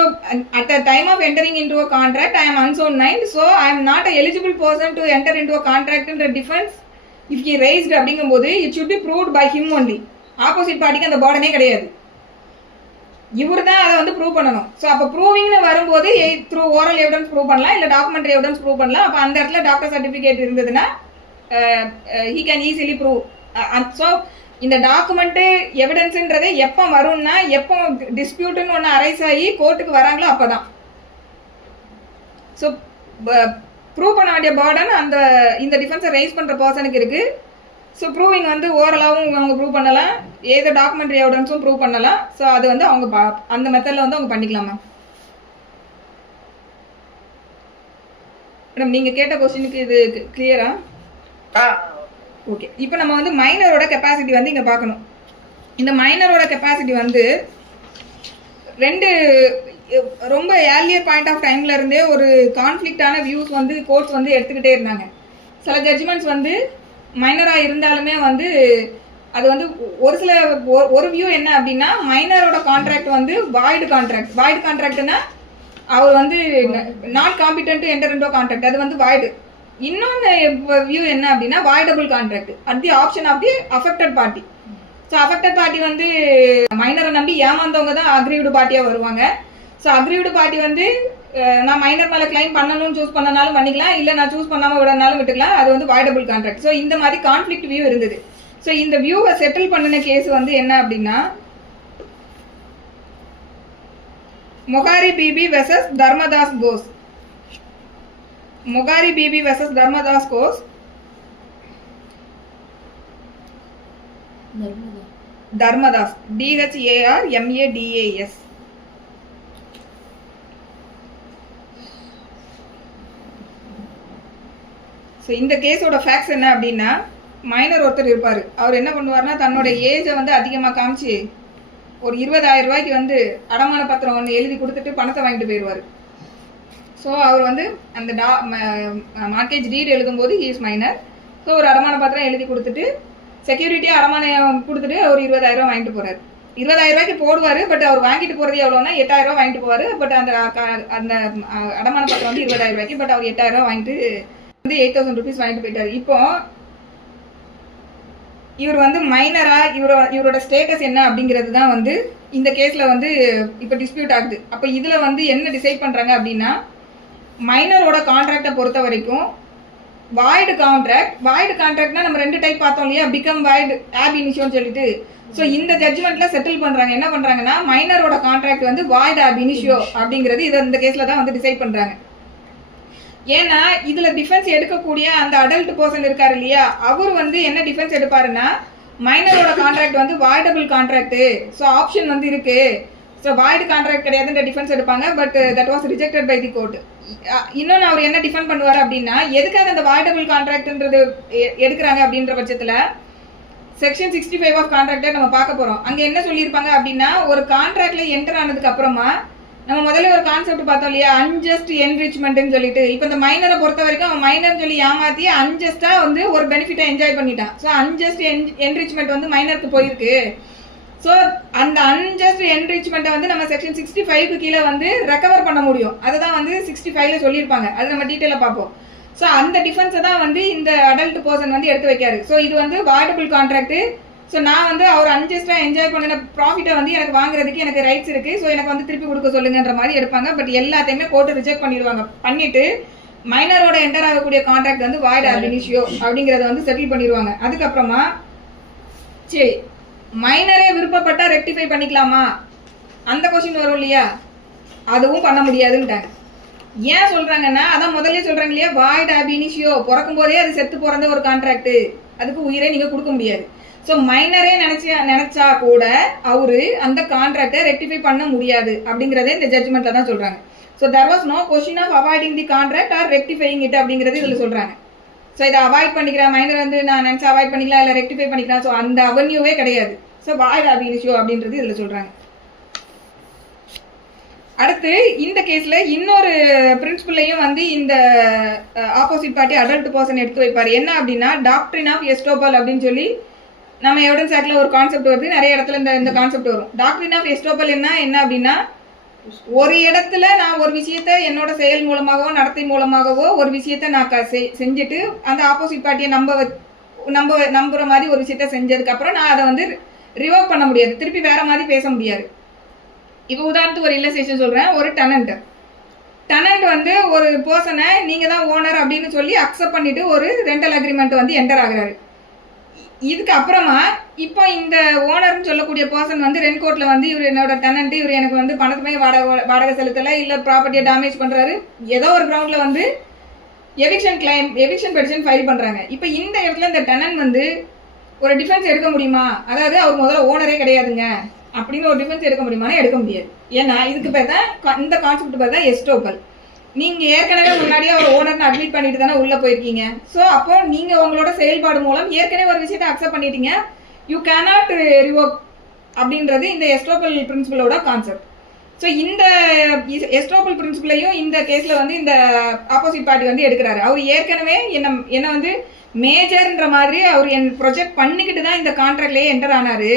at the time of entering into a contract I am unsound mind, so I am not a eligible person to enter into a கான்ட்ராக்ட்ன்ற டிஃபென்ஸ் இஃப் ஹி ரைஸ்டு அப்படிங்கும்போது it should be proved by him only. Opposite பார்ட்டிக்கு அந்த பேர்டனே கிடையாது, இவர் தான் அதை வந்து prove பண்ணணும். ஸோ அப்போ ப்ரூவிங்னு வரும்போது த்ரூ ஓரல் எவிடன்ஸ் ப்ரூவ் பண்ணலாம், இல்லை டாக்குமெண்ட்ரி எவிடன்ஸ் ப்ரூவ் பண்ணலாம். அப்போ அந்த இடத்துல டாக்டர் சர்டிஃபிகேட் இருந்ததுன்னா he can easily prove. So இந்த டாக்குமெண்ட்டு எவிடன்ஸுன்றது எப்போ வரும்னா, எப்போ டிஸ்பியூட்டுன்னு ஒன்று அரைஸ் ஆகி கோர்ட்டுக்கு வராங்களோ அப்போ தான். ஸோ ப்ரூவ் பண்ண வேண்டிய பேர்டன் அந்த இந்த டிஃபென்ஸை ரைஸ் பண்ணுற பர்சனுக்கு இருக்குது. ஸோ ப்ரூவிங் வந்து ஓரலாகவும் அவங்க ப்ரூவ் பண்ணலாம், ஏதோ டாக்குமெண்ட்ரி எவிடன்ஸும் ப்ரூவ் பண்ணலாம். ஸோ அது வந்து அவங்க அந்த மெத்தடில் வந்து அவங்க பண்ணிக்கலாம். மேடம் நீங்கள் கேட்ட கொஸ்டினுக்கு இது கிளியரா? ஓகே, இப்போ நம்ம வந்து மைனரோட கெப்பாசிட்டி வந்து இங்கே பார்க்கணும். இந்த மைனரோட கெப்பாசிட்டி வந்து ரெண்டு ரொம்ப ஏர்லியர் பாயிண்ட் ஆஃப் டைம்ல இருந்தே ஒரு கான்ஃப்ளிக்டான வியூஸ் வந்து கோர்ட்ஸ் வந்து எடுத்துக்கிட்டே இருந்தாங்க. சில ஜட்ஜ்மெண்ட்ஸ் வந்து மைனராக இருந்தாலுமே வந்து அது வந்து ஒரு வியூ என்ன அப்படின்னா, மைனரோட கான்ட்ராக்ட் வந்து வாய்டு கான்ட்ராக்ட். வாய்டு கான்ட்ராக்ட்னா அவர் வந்து not competent to enter into contract, அது வந்து வாய்டு. இன்னொன்று வியூ என்ன அப்படின்னா voidable contract at the option of the affected party. So affected party வந்து மைனரை நம்பி ஏமாந்தவங்க தான் அக்ரீவ்டு பார்ட்டியாக வருவாங்க. ஸோ அக்ரீவ்டு பார்ட்டி வந்து நான் மைனர் மேலே கிளைம் பண்ணணும்னு சூஸ் பண்ணனாலும் பண்ணிக்கலாம், இல்லை நான் சூஸ் பண்ணாமல் விடனாலும் விட்டுக்கலாம், அது வந்து வாய்டபிள் கான்ட்ராக்ட். ஸோ இந்த மாதிரி கான்ஃப்ளிக்ட் வியூ இருந்தது. ஸோ இந்த வியூவை செட்டில் பண்ணின கேஸ் வந்து என்ன அப்படின்னா, மொகாரி பிபி வெர்சஸ் தர்மதாஸ் கோஸ். மொகாரி பிபி வெர்சஸ் தர்மதாஸ் கோஸ். தர்மதாஸ் DHARMADAS. ஸோ இந்த கேஸோட ஃபேக்ட்ஸ் என்ன அப்படின்னா, மைனர் ஒருத்தர் இருப்பார். அவர் என்ன பண்ணுவார்னா, தன்னோட ஏஜை வந்து அதிகமாக காமிச்சு ஒரு 20,000 ரூபாய்க்கு வந்து அடமான பத்திரம் ஒன்று எழுதி கொடுத்துட்டு பணத்தை வாங்கிட்டு போயிடுவார். ஸோ அவர் வந்து அந்த மார்க்கேஜ் டீட் எழுதும்போது ஹி இஸ் மைனர். ஸோ ஒரு அடமான பத்திரம் எழுதி கொடுத்துட்டு செக்யூரிட்டியாக அடமானம் கொடுத்துட்டு ஒரு 20,000 ரூபா வாங்கிட்டு போகிறார். 20,000 ரூபாய்க்கு போடுவார், பட் அவர் வாங்கிட்டு போகிறது எவ்வளோன்னா 8,000 ரூபா வாங்கிட்டு போவார். பட் அந்த அடமான பத்திரம் வந்து 20,000 ரூபாய்க்கு, பட் அவர் 8,000 ரூபா வாங்கிட்டு வந்து 8,000 ருபீஸ் வாங்கிட்டு போயிட்டார். இப்போ இவர் வந்து மைனரா, இவரோட ஸ்டேட்டஸ் என்ன அப்படிங்கிறது தான் வந்து இந்த கேஸில் வந்து இப்போ டிஸ்பியூட் ஆகுது. அப்போ இதில் வந்து என்ன டிசைட் பண்ணுறாங்க அப்படின்னா, மைனரோட கான்ட்ராக்டை பொறுத்த வரைக்கும் வாய்டு கான்ட்ராக்ட்னா நம்ம 2 டைப் பார்த்தோம் இல்லையா, பிகம் வாய்டு ஆப் இனிஷியோன்னு சொல்லிட்டு. ஸோ இந்த ஜட்ஜ்மெண்ட்ல செட்டில் பண்ணுறாங்க. என்ன பண்ணுறாங்கன்னா, மைனரோட கான்ட்ராக்ட் வந்து வாய்டு ஆப் இனிஷியோ அப்படிங்கிறது இதை இந்த கேஸில் தான் வந்து டிசைட் பண்ணுறாங்க. ஏன்னா இதுல டிஃபென்ஸ் எடுக்கக்கூடிய அந்த அடல்ட் பர்சன் இருக்காரு இல்லையா, அவர் வந்து என்ன டிஃபென்ஸ் எடுப்பாருன்னா, மைனரோட கான்ட்ராக்ட் வந்து வாய்டபிள் கான்ட்ராக்ட், ஸோ ஆப்ஷன் வந்து இருக்கு, ஸோ வாய்டு கான்ட்ராக்ட் கிடையாதுன்ற டிஃபென்ஸ் எடுப்பாங்க. But that was rejected by the court. இன்னொன்று அவர் என்ன டிஃபெண்ட் பண்ணுவார் அப்படின்னா, எதுக்காக அந்த வாய்டபிள் கான்ட்ராக்ட்ன்றது எடுக்கிறாங்க அப்படின்ற பட்சத்தில் செக்ஷன் 65 ஆஃப் கான்ட்ராக்டை நம்ம பார்க்க போகிறோம். அங்கே என்ன சொல்லியிருப்பாங்க அப்படின்னா, ஒரு கான்ட்ராக்ட்ல என்டர் ஆனதுக்கு அப்புறமா நம்ம முதல்ல ஒரு கான்செப்ட் பார்த்தோம் இல்லையா, அன்ஜஸ்ட் என்ரிச்மெண்ட்னு சொல்லிட்டு. இப்போ இந்த மைனரை பொறுத்த வரைக்கும் அவன் மைனர் சொல்லி ஏமாத்தி அன்ஜஸ்டா வந்து ஒரு பெனிஃபிட்டை என்ஜாய் பண்ணிட்டான். ஸோ அன்ஜஸ்ட் என்ரிச்மெண்ட் வந்து மைனருக்கு போயிருக்கு. ஸோ அந்த அன்ஜஸ்ட் என்ரிச்மெண்ட்டை வந்து நம்ம செக்ஷன் 65க்கு கீழே வந்து ரெக்கவர் பண்ண முடியும். அதை தான் வந்து 65ல சொல்லியிருப்பாங்க. அது நம்ம டீட்டெயிலாக பார்ப்போம். ஸோ அந்த டிஃபென்ஸை தான் வந்து இந்த அடல்ட் பர்சன் வந்து எடுத்து வைக்காரு. ஸோ இது வந்து வாய்டபிள் கான்ட்ராக்ட். ஸோ நான் வந்து அவர் அன்ஜஸ்டாக என்ஜாய் பண்ணின ப்ராஃபிட்டை வந்து எனக்கு வாங்குறதுக்கு எனக்கு ரைட்ஸ் இருக்குது, ஸோ எனக்கு வந்து திருப்பி கொடுக்க சொல்லுங்கன்ற மாதிரி எடுப்பாங்க. பட் எல்லாத்தையுமே கோர்ட்டு ரிஜெக்ட் பண்ணிடுவாங்க. பண்ணிட்டு மைனரோட என்டர் ஆகக்கூடிய கான்ட்ராக்ட் வந்து வாய்ட் ஆப் இனிஷியோ அப்படிங்கிறத வந்து செட்டில் பண்ணிடுவாங்க. அதுக்கப்புறமா சரி மைனரே விருப்பப்பட்டா ரெக்டிஃபை பண்ணிக்கலாமா அந்த கொஸ்டின் வரும் இல்லையா, அதுவும் பண்ண முடியாதுன்ட்டாங்க. ஏன் சொல்றாங்கன்னா, அதான் முதல்ல சொல்றாங்க இல்லையா, வாய்ட் ஆப் இனிஷியோ பிறக்கும் போதே அது செத்து பிறந்த ஒரு கான்ட்ராக்ட், அதுக்கு உயிரை நீங்க கொடுக்க முடியாது. ஸோ மைனரே நினைச்சா கூட அவரு அந்த கான்ட்ராக்டை ரெக்டிஃபை பண்ண முடியாது அப்படிங்கறதே இந்த ஜட்ஜ்மெண்ட்ல தான் சொல்றாங்க. So there was no question of avoiding the contract or rectifying it அப்படிங்கிறது இதுல சொல்றாங்க. ஸோ இதை அவாய்ட் பண்ணிக்கிறேன், மைனர் வந்து நான் நினச்சி அவாய்ட் பண்ணிக்கலாம் இல்லை ரெக்டிஃபை பண்ணிக்கலாம். ஸோ அந்த அவென்யூவே கிடையாது. ஸோ வாய்ட் அப் இனிஷியோ அப்படின்றது இதில் சொல்கிறாங்க. அடுத்து இந்த கேஸில் இன்னொரு பிரின்சிபல்லையும் வந்து இந்த ஆப்போசிட் பார்ட்டி அடல்ட் பர்சன் எடுத்து வைப்பார். என்ன அப்படின்னா டாக்ட்ரின் ஆஃப் எஸ்டோபல் அப்படின்னு சொல்லி நம்ம எவிடன்ஸ் ஆக்டில் ஒரு கான்செப்ட் வருது, நிறைய இடத்துல இந்த கான்செப்ட் வரும். டாக்ட்ரின் ஆஃப் எஸ்டோபல் என்ன அப்படின்னா ஒரு இடத்துல நான் ஒரு விஷயத்த என்னோட செயல் மூலமாகவோ நடத்தை மூலமாகவோ ஒரு விஷயத்த நான் செஞ்சுட்டு அந்த ஆப்போசிட் பார்ட்டியை நம்புற மாதிரி ஒரு விஷயத்த செஞ்சதுக்கப்புறம் நான் அதை வந்து ரிவோக் பண்ண முடியாது, திருப்பி வேற மாதிரி பேச முடியாது. இப்போ உதாரணத்துக்கு ஒரு இல்லஸ்ட்ரேஷன் சொல்கிறேன். ஒரு டெனண்ட் வந்து ஒரு பர்சனை நீங்கள் தான் ஓனர் அப்படின்னு சொல்லி அக்செப்ட் பண்ணிட்டு ஒரு ரெண்டல் அக்ரிமெண்ட் வந்து என்டர் ஆகுறாரு. இதுக்கு அப்புறமா இப்போ இந்த ஓனர்னு சொல்லக்கூடிய பர்சன் வந்து ரெண்ட் கோர்ட்டில் வந்து இவர் என்னோட டெனண்ட், இவர் எனக்கு வந்து பணத்துமே வாடகை செலுத்தலை, இல்லை ப்ராப்பர்ட்டியை டேமேஜ் பண்ணுறாரு, ஏதோ ஒரு கிரவுண்டில் வந்து எவிக்ஷன் பெட்டிஷன் ஃபைல் பண்ணுறாங்க. இப்போ இந்த இடத்துல இந்த டெனண்ட் வந்து ஒரு டிஃபென்ஸ் எடுக்க முடியுமா? அதாவது அவர் முதல்ல ஓனரே கிடையாதுங்க அப்படின்னு ஒரு டிஃபென்ஸ் எடுக்க முடியுமானா எடுக்க முடியாது. ஏன்னா இதுக்கு பேர் தான் இந்த கான்செப்ட் பேர் தான் எஸ்டோபல். நீங்கள் ஏற்கனவே முன்னாடியே ஒரு ஓனர்னு அட்மிட் பண்ணிட்டு தானே உள்ளே போயிருக்கீங்க. ஸோ அப்போ நீங்கள் உங்களோட செயல்பாடு மூலம் ஏற்கனவே ஒரு விஷயத்தை அக்செப்ட் பண்ணிட்டீங்க, யூ கேனாட் ரிவோக் அப்படின்றது இந்த எஸ்டோபல் பிரின்சிபலோட கான்செப்ட். ஸோ இந்த எஸ்டோபல் பிரின்சிபலையும் இந்த கேஸில் வந்து இந்த ஆப்போசிட் பார்ட்டி வந்து எடுக்கிறாரு. அவர் ஏற்கனவே என்ன வந்து மேஜர்ன்ற மாதிரி அவர் ப்ரொஜெக்ட் பண்ணிக்கிட்டு தான் இந்த கான்ட்ராக்ட்லேயே என்டர் ஆனாரு.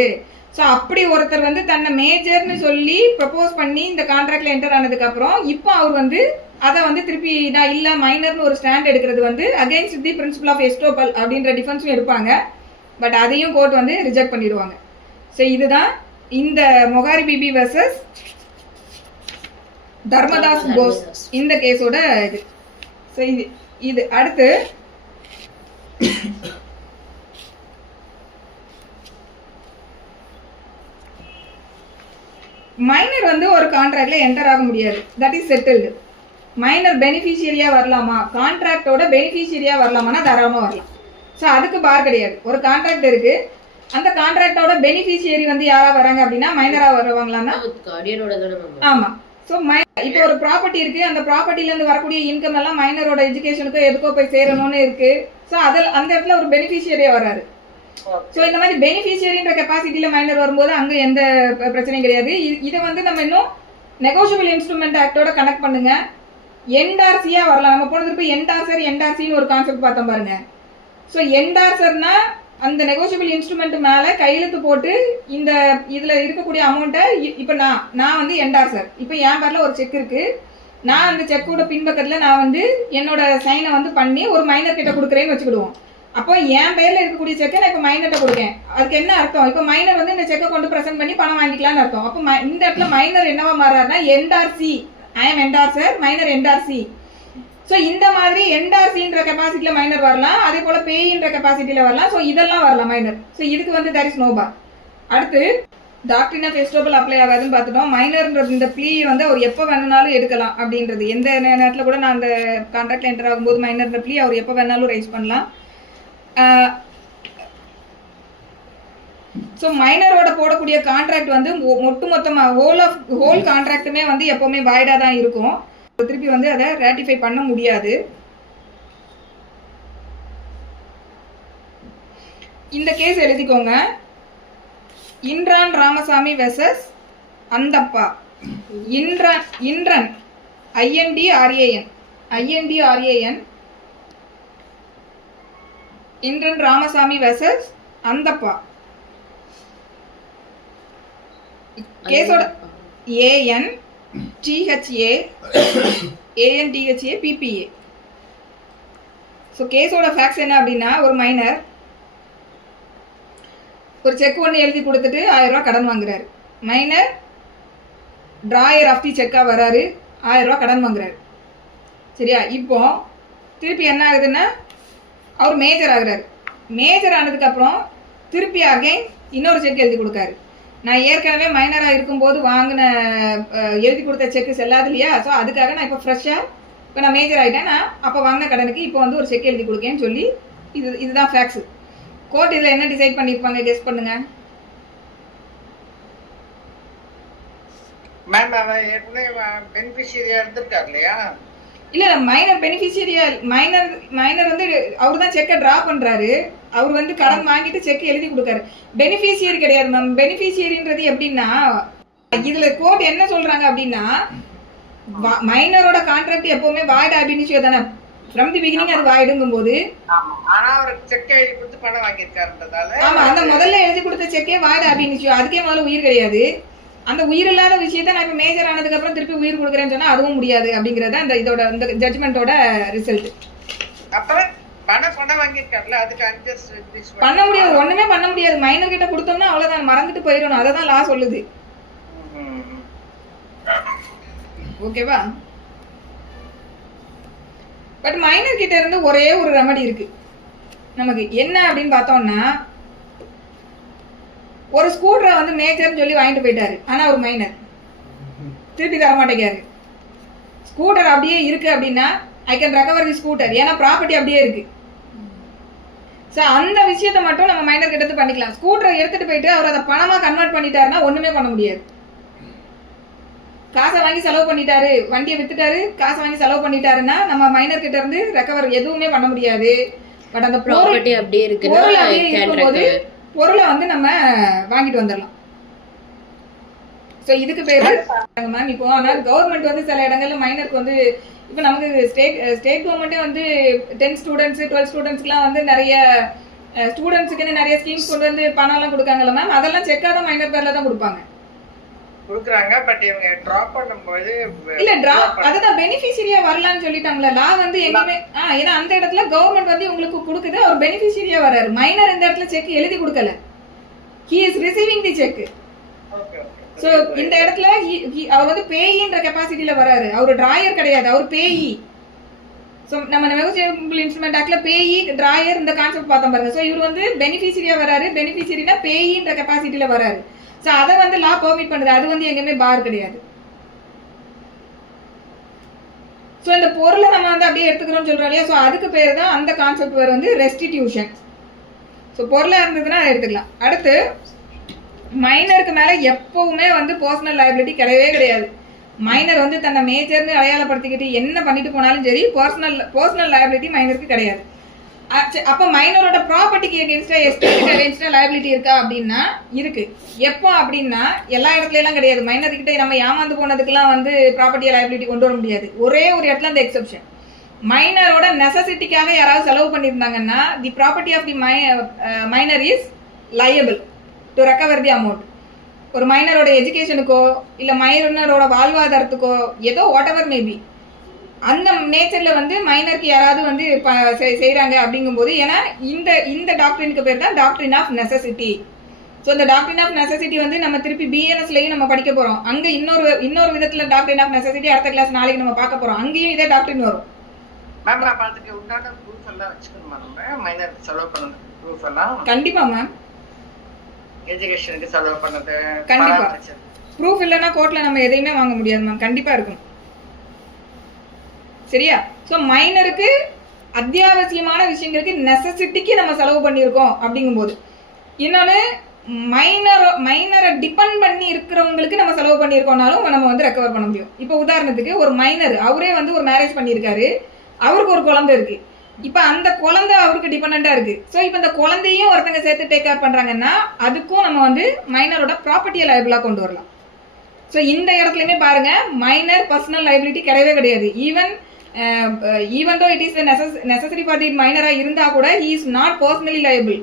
ஸோ அப்படி ஒருத்தர் வந்து தன்னை மேஜர்னு சொல்லி ப்ரப்போஸ் பண்ணி இந்த கான்ட்ராக்ட்ல என்டர் ஆனதுக்கப்புறம் இப்போ அவர் வந்து அதை வந்து திருப்பி நான் இல்லை மைனர்னு ஒரு ஸ்டாண்ட் எடுக்கிறது வந்து அகெயின்ஸ்ட் தி பிரின்சிபல் ஆஃப் எஸ்டோபல் அப்படின்ற டிஃபென்ஸும் எடுப்பாங்க. பட் அதையும் கோர்ட் வந்து ரிஜெக்ட் பண்ணிடுவாங்க. ஸோ இதுதான் இந்த மொகாரி பிபி வர்சஸ் தர்மதாஸ் போஸ் இந்த கேஸோட இது. ஸோ இது அடுத்து மைனர் வந்து ஒரு கான்ட்ராக்ட்ல என்டர் ஆக முடியாது, தட் இஸ் செட்டில்டு. மைனர் பெனிஃபிஷியரியா வரலாமா, கான்ட்ராக்டோட பெனிஃபிஷியரியா வரலாமான்னா தாராளமாக வரலாம். ஸோ அதுக்கு பார் கிடையாது. ஒரு கான்ட்ராக்ட் இருக்கு, அந்த கான்ட்ராக்டோட பெனிஃபிஷியரி வந்து யாரா வராங்க அப்படின்னா மைனரா வருவாங்களான்னா ஆமா. ஸோ இப்போ ஒரு ப்ராப்பர்ட்டி இருக்கு, அந்த ப்ராப்பர்ட்டில இருந்து வரக்கூடிய இன்கம் எல்லாம் மைனரோட எஜுகேஷனுக்கு எதுக்கோ போய் சேரணும்னு இருக்கு. ஸோ அதில் அந்த இடத்துல ஒரு பெனிஃபிஷியரியா வராரு. ஸோ இந்த மாதிரி பெனிஃபிஷியரின்ற கெப்பாசிட்டியில் மைனர் வரும்போது அங்கே எந்த பிரச்சனையும் கிடையாது. இதை வந்து நம்ம இன்னும் நெகோஷியபிள் இன்ஸ்ட்ருமெண்ட் ஆக்டோட கனெக்ட் பண்ணுங்க. என்டார்சியாக வரலாம். நம்ம போனது இப்போ என்டார்சின்னு ஒரு கான்செப்ட் பார்த்தோம் பாருங்க. ஸோ என்டார்சர்னா அந்த நெகோஷியபிள் இன்ஸ்ட்ருமெண்ட் மேலே கையெழுத்து போட்டு இந்த இதில் இருக்கக்கூடிய அமௌண்ட்டை இப்போ நான் வந்து என்டார்சர், இப்போ என் பேரில் ஒரு செக் இருக்கு, நான் அந்த செக்கோட பின்பக்கத்தில் நான் வந்து என்னோட சைனை வந்து பண்ணி ஒரு மைனர் கிட்ட கொடுக்குறேன்னு வச்சுக்கிடுவோம். அப்போ என் பேர்ல இருக்கக்கூடிய செக்கை நான் இப்போ மைனர்ட்ட கொடுக்கேன். அதுக்கு என்ன அர்த்தம்? இப்போ மைனர் வந்து இந்த செக்கை கொண்டு ப்ரெசென்ட் பண்ணி பணம் வாங்கிக்கலாம்னு அர்த்தம். அப்போ இந்த இடத்துல மைனர் என்னவா மாறாருன்னா என்டார்சி, ஐ எம் என்டார்சர், மைனர் என்டார்சி. ஸோ இந்த மாதிரி என்டார்சின்ற கெப்பாசிட்டியில் மைனர் வரலாம், அதே போல பேயின்ற கெப்பாசிட்டியில் வரலாம். ஸோ இதெல்லாம் வரலாம் மைனர். ஸோ இதுக்கு வந்து தேர் இஸ் நோ பார். அடுத்து டாக்ட்ரின் ஆஃப் எஸ்டோபல் அப்ளை ஆகாதுன்னு பார்த்துட்டோம். மைனர்ன்றது இந்த ப்ளீ வந்து அவர் எப்போ வேணுனாலும் எடுக்கலாம் அப்படின்றது. எந்த நேரத்தில் கூட நான் அந்த கான்ட்ராக்ட்ல என்டர் ஆகும்போது மைனர்ன்ற ப்ளீ அவர் எப்போ வேணாலும் ரைஸ் பண்ணலாம். ஸோ மைனரோட போடக்கூடிய கான்ட்ராக்ட் வந்து மொத்தமாக ஹோல் கான்ட்ராக்டுமே வந்து எப்போவுமே வாய்டாக தான் இருக்கும். திருப்பி வந்து அதை ரேட்டிஃபை பண்ண முடியாது. இந்த கேஸ் எழுதிக்கோங்க. இன்ரான் Ramasamy versus அந்தப்பா. இன்ரன் INDRAN இன்ரன் Ramasamy versus அந்தப்பா. கேஸோட ANTHA ஸோ கேஸோட ஃபேக்ட்ஸ் என்ன அப்படின்னா ஒரு மைனர் ஒரு செக் ஒன்று எழுதி கொடுத்துட்டு 1000 ரூபா கடன் வாங்குறாரு. மைனர் டிராயர் ஆஃப் தி செக்கா வராரு, 1000 ரூபா கடன் வாங்குறாரு. சரியா? இப்போ திருப்பி என்ன ஆகுதுன்னா அவர் மேஜர் ஆகுறாரு. மேஜர் ஆனதுக்கப்புறம் திருப்பி அகைன் இன்னொரு செக் எழுதி கொடுக்காரு. நான் ஏற்கனவே மைனராக இருக்கும்போது வாங்கின எழுதி கொடுத்த செக்கு செல்லாது இல்லையா? ஸோ அதுக்காக நான் இப்போ ஃப்ரெஷ்ஷாக இப்போ நான் மேஜர் ஆகிட்டேன், நான் அப்போ வாங்கின கடனுக்கு இப்போ வந்து ஒரு செக் எழுதி கொடுக்கேன்னு சொல்லி இதுதான் ஃபேக்ட்ஸ். கோர்ட் இதில் என்ன டிசைட் பண்ணியிருப்பாங்க கெஸ் பண்ணுங்க. மேம் அவன் ஏற்கனவே பெனிஃபிஷியரியா இருந்திருக்காரு இல்லையா? இல்ல மைனர் பெனிஃபிஷியரியா மைனர் வந்து அவர் தான் செக்கை டிரா பண்றாரு, அவர் வந்து கடன் வாங்கிட்டு செக் எழுதி கொடுக்காரு. பெனிஃபிஷியரி கிடையாது மேம். பெனிஃபிஷியரின்றது எப்படின்னா இதுல கோர்ட் என்ன சொல்றாங்க அப்படின்னா மைனரோட கான்ட்ராக்ட் எப்பவுமே வாய்ட் அப் இனிஷியோ தானே, ஃப்ரம் தி பிகினிங் அது வாய்டுங்கும் போது. ஆனா அவர் செக் எழுதி கொடுத்து பணம் வாங்கியிருக்காருன்றதால ஆமா, அந்த முதல்ல எழுதி கொடுத்த செக்கே வாய்ட் அப் இனிஷியோ, அதுக்கே முதல்ல உயிர் கிடையாது. அந்த உயிர் இல்லாத விஷயத்த நான் இப்ப மேஜர் ஆனதுக்கு அப்புறம் திருப்பி உயிர் கொடுக்குறேன்னு சொன்னா அதுவும் முடியாது அப்படிங்கறது அந்த இதோட இந்த ஜட்ஜ்மெண்டோட ரிசல்ட். அப்புறம் பணம் வாங்கியிருக்காருல, அதுக்கு அட்ஜஸ்ட் பண்ண முடியாது, ஒண்ணுமே பண்ண முடியாது. மைனர் கிட்ட கொடுத்தோம்னா அவ்வளவுதான், மறந்துட்டு போயிடணும். அதை தான் லா சொல்லுது. ஓகேவா? பட் மைனர் கிட்ட இருந்து ஒரே ஒரு ரெமடி இருக்கு நமக்கு. என்ன அப்படின்னு பார்த்தோம்னா, ஒரு ஸ்கூட்டரை வந்து மேஜர்னு சொல்லி வாங்கிட்டு போயிட்டாரு, ஆனா ஒரு மைனர் திருப்பி தர மாட்டேங்காரு. ஸ்கூட்டர் அப்படியே இருக்கு அப்படின்னா I can recover the scooter, ஏன்னா ப்ராப்பர்ட்டி அப்படியே இருக்கு. ஸோ அந்த விஷயத்த மட்டும் நம்ம மைனர் கிட்ட இருந்து பண்ணிக்கலாம். ஸ்கூட்டரை எடுத்துட்டு போயிட்டு அவர் அதை பணமா கன்வெர்ட் பண்ணிட்டாருன்னா ஒண்ணுமே பண்ண முடியாது. காசை வாங்கி செலவு பண்ணிட்டாரு, வண்டியை வித்துட்டாரு, காசை வாங்கி செலவு பண்ணிட்டாருன்னா நம்ம மைனர் கிட்ட இருந்து ரெக்கவர் எதுவுமே பண்ண மேம். பட் அந்த ப்ராப்பர்ட்டி அப்படியே இருக்கும்போது பொருளை வந்து நம்ம வாங்கிட்டு வந்துடலாம். ஸோ இதுக்கு பேரு மேம். இப்போ ஆனால் கவர்மெண்ட் வந்து சில இடங்கள்ல மைனருக்கு வந்து இப்போ நமக்கு ஸ்டேட் கவர்மெண்ட்டே வந்து 10 ஸ்டூடெண்ட்ஸ் 12 ஸ்டூடெண்ட்ஸ்க்குலாம் வந்து நிறைய ஸ்டூடெண்ட்ஸுக்குன்னு நிறைய ஸ்கீம்ஸ் கொண்டு வந்து பணம்லாம் கொடுக்காங்கல்ல மேம், அதெல்லாம் செக்காக மைனர் பேர்ல தான் கொடுப்பாங்க. கொடுக்குறாங்க. பட் இவங்க டிராப் பண்ணும்போது இல்ல டிராப் அதுதான் பெனிஃபிஷியரியா வரலாம்னு சொல்லிட்டாங்களா. லா வந்து எங்கேயுமே ஏன்னா அந்த இடத்துல கவர்மெண்ட் வந்து உங்களுக்கு கொடுக்குது, அவர் பெனிஃபிஷியரியா வராரு. மைனர் இந்த இடத்துல செக் எழுதி கொடுக்கல, he is receiving the check. So இந்த இடத்துல அவர் வந்து பேயின்ற கெபாசிட்டில வராரு, அவர் டிராயர் கிடையாது, அவர் பேயி. சோ நம்ம நெகோசியபிள் இன்ஸ்ட்ருமெண்ட் ஆக்ட்ல பேயி டிராயர் இந்த கான்செப்ட் பார்த்தோம் பாருங்க. சோ இவர் வந்து பெனிஃபிஷியரியா வராரு, பெனிஃபிஷியரினா பேயின்ற கெபாசிட்டில வராரு. சோ அத வந்து லா பெர்மிட் பண்ணுது, அது வந்து எங்கேயுமே பார் கிடையாது. சோ இந்த பொருளை நம்ம வந்து அப்படியே எடுத்துக்கிறோம்னு சொல்றோம் இல்லையா, சோ அதுக்கு பேரு தான் அந்த கான்செப்ட் பேர் வந்து ரெஸ்டிடியூஷன். சோ பொருளா இருந்ததுன்னா அதை எடுத்துக்கலாம். அடுத்து மைனருக்கு மேல எப்பவுமே வந்து பர்சனல் லைபிலிட்டி கிடையவே கிடையாது. மைனர் வந்து தன்னை மேஜர்னு அடையாளப்படுத்திக்கிட்டு என்ன பண்ணிட்டு போனாலும் சரி, பர்சனல் லைபிலிட்டி மைனருக்கு கிடையாது. அப்ப மைனரோட ப்ராப்பர்ட்டிக்கு அகேன்ஸ்டா எஸ்டேட்டுக்கு அகேன்ஸ்டா லைபிலிட்டி இருக்கா அப்படின்னா இருக்கு. எப்போ அப்படின்னா எல்லா இடத்துல எல்லாம் கிடையாது. மைனர் கிட்ட நம்ம ஏமாந்து போனதுக்கெல்லாம் வந்து ப்ராப்பர்ட்டி லைபிலிட்டி கொண்டு வர முடியாது. ஒரே ஒரு இடத்துல அந்த எக்ஸெப்ஷன், மைனரோட நெசசிட்டிக்காக யாராவது செலவு பண்ணியிருந்தாங்கன்னா the property of the minor is liable to recover the amount. ஒரு மைனரோட எஜுகேஷனுக்கோ இல்ல மைனரோட வாழ்வாதாரத்துக்கோ ஏதோ வாட் எவர் மேபி அந்த நேச்சர்ல வந்து மைனருக்கு யாராவது வந்து செய்யறாங்க அப்படிங்கும்போது, ஏன்னா இந்த டாக்டரினுக்கு பேர் தான் டாக்டரின் ஆஃப் நெசசிட்டி. ஸோ இந்த டாக்டரின் ஆஃப் நெசசிட்டி வந்து நம்ம திருப்பி பிஎன்எஸ்லயும் நம்ம படிக்க போறோம். அங்க இன்னொரு விதத்துல டாக்டரின் ஆஃப் நெசசிட்டி அடுத்த கிளாஸ் நாளைக்கு நம்ம பார்க்க போறோம். அங்கேயும் இதே டாக்டரின் வரும். மேம் நான் அதுக்கு உண்டான ப்ரூஃப் எல்லாம் வச்சுக்கணுமா நம்ம மைனர் செலவு பண்ணது ப்ரூஃப் எல்லாம்? கண்டிப்பா மேம். எஜுகேஷனுக்கு செலவு பண்ணது கண்டிப்பா ப்ரூஃப் இல்லைன்னா கோர்ட்ல நம்ம எதையுமே வாங்க முடியாது மேம். கண்டிப்பா இருக்கும். சரியா? ஸோ மைனருக்கு அத்தியாவசியமான விஷயங்களுக்கு நெசசிட்டிக்கு நம்ம செலவு பண்ணியிருக்கோம் அப்படிங்கும்போது, இன்னொன்று மைனரை டிபெண்ட் பண்ணி இருக்கிறவங்களுக்கு நம்ம செலவு பண்ணியிருக்கோம்னாலும் நம்ம வந்து ரெக்கவர் பண்ண முடியும். இப்போ உதாரணத்துக்கு ஒரு மைனர் அவரே வந்து ஒரு மேரேஜ் பண்ணியிருக்காரு, அவருக்கு ஒரு குழந்தை இருக்கு. இப்போ அந்த குழந்தை அவருக்கு டிபெண்டா இருக்கு. ஸோ இப்போ இந்த குழந்தையும் ஒருத்தங்க சேர்த்து டேக் கேர் பண்றாங்கன்னா அதுக்கும் நம்ம வந்து மைனரோட ப்ராப்பர்ட்டியை லைபிளா கொண்டு வரலாம். ஸோ இந்த இடத்துலயுமே பாருங்க, மைனர் பர்சனல் லைபிலிட்டி கிடையவே கிடையாது. even though it is necessary for the minor இருந்தா கூட he is not personally liable,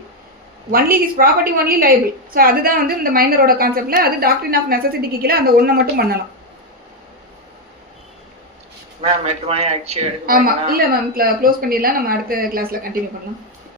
only his property only liable. So அதுதான் வந்து இந்த மைனரோட கான்செப்ட்ல அது டாக்டரின் ஆஃப் நெசசிட்டிக்கு கீழ அந்த ஒண்ணை மட்டும் பண்ணலாம். மேம் 8 மணி ஆச்சு. ஆமா இல்ல மேம் க்ளோஸ் பண்ணிடலாம், நம்ம அடுத்த கிளாஸ்ல கண்டினியூ பண்ணலாம்.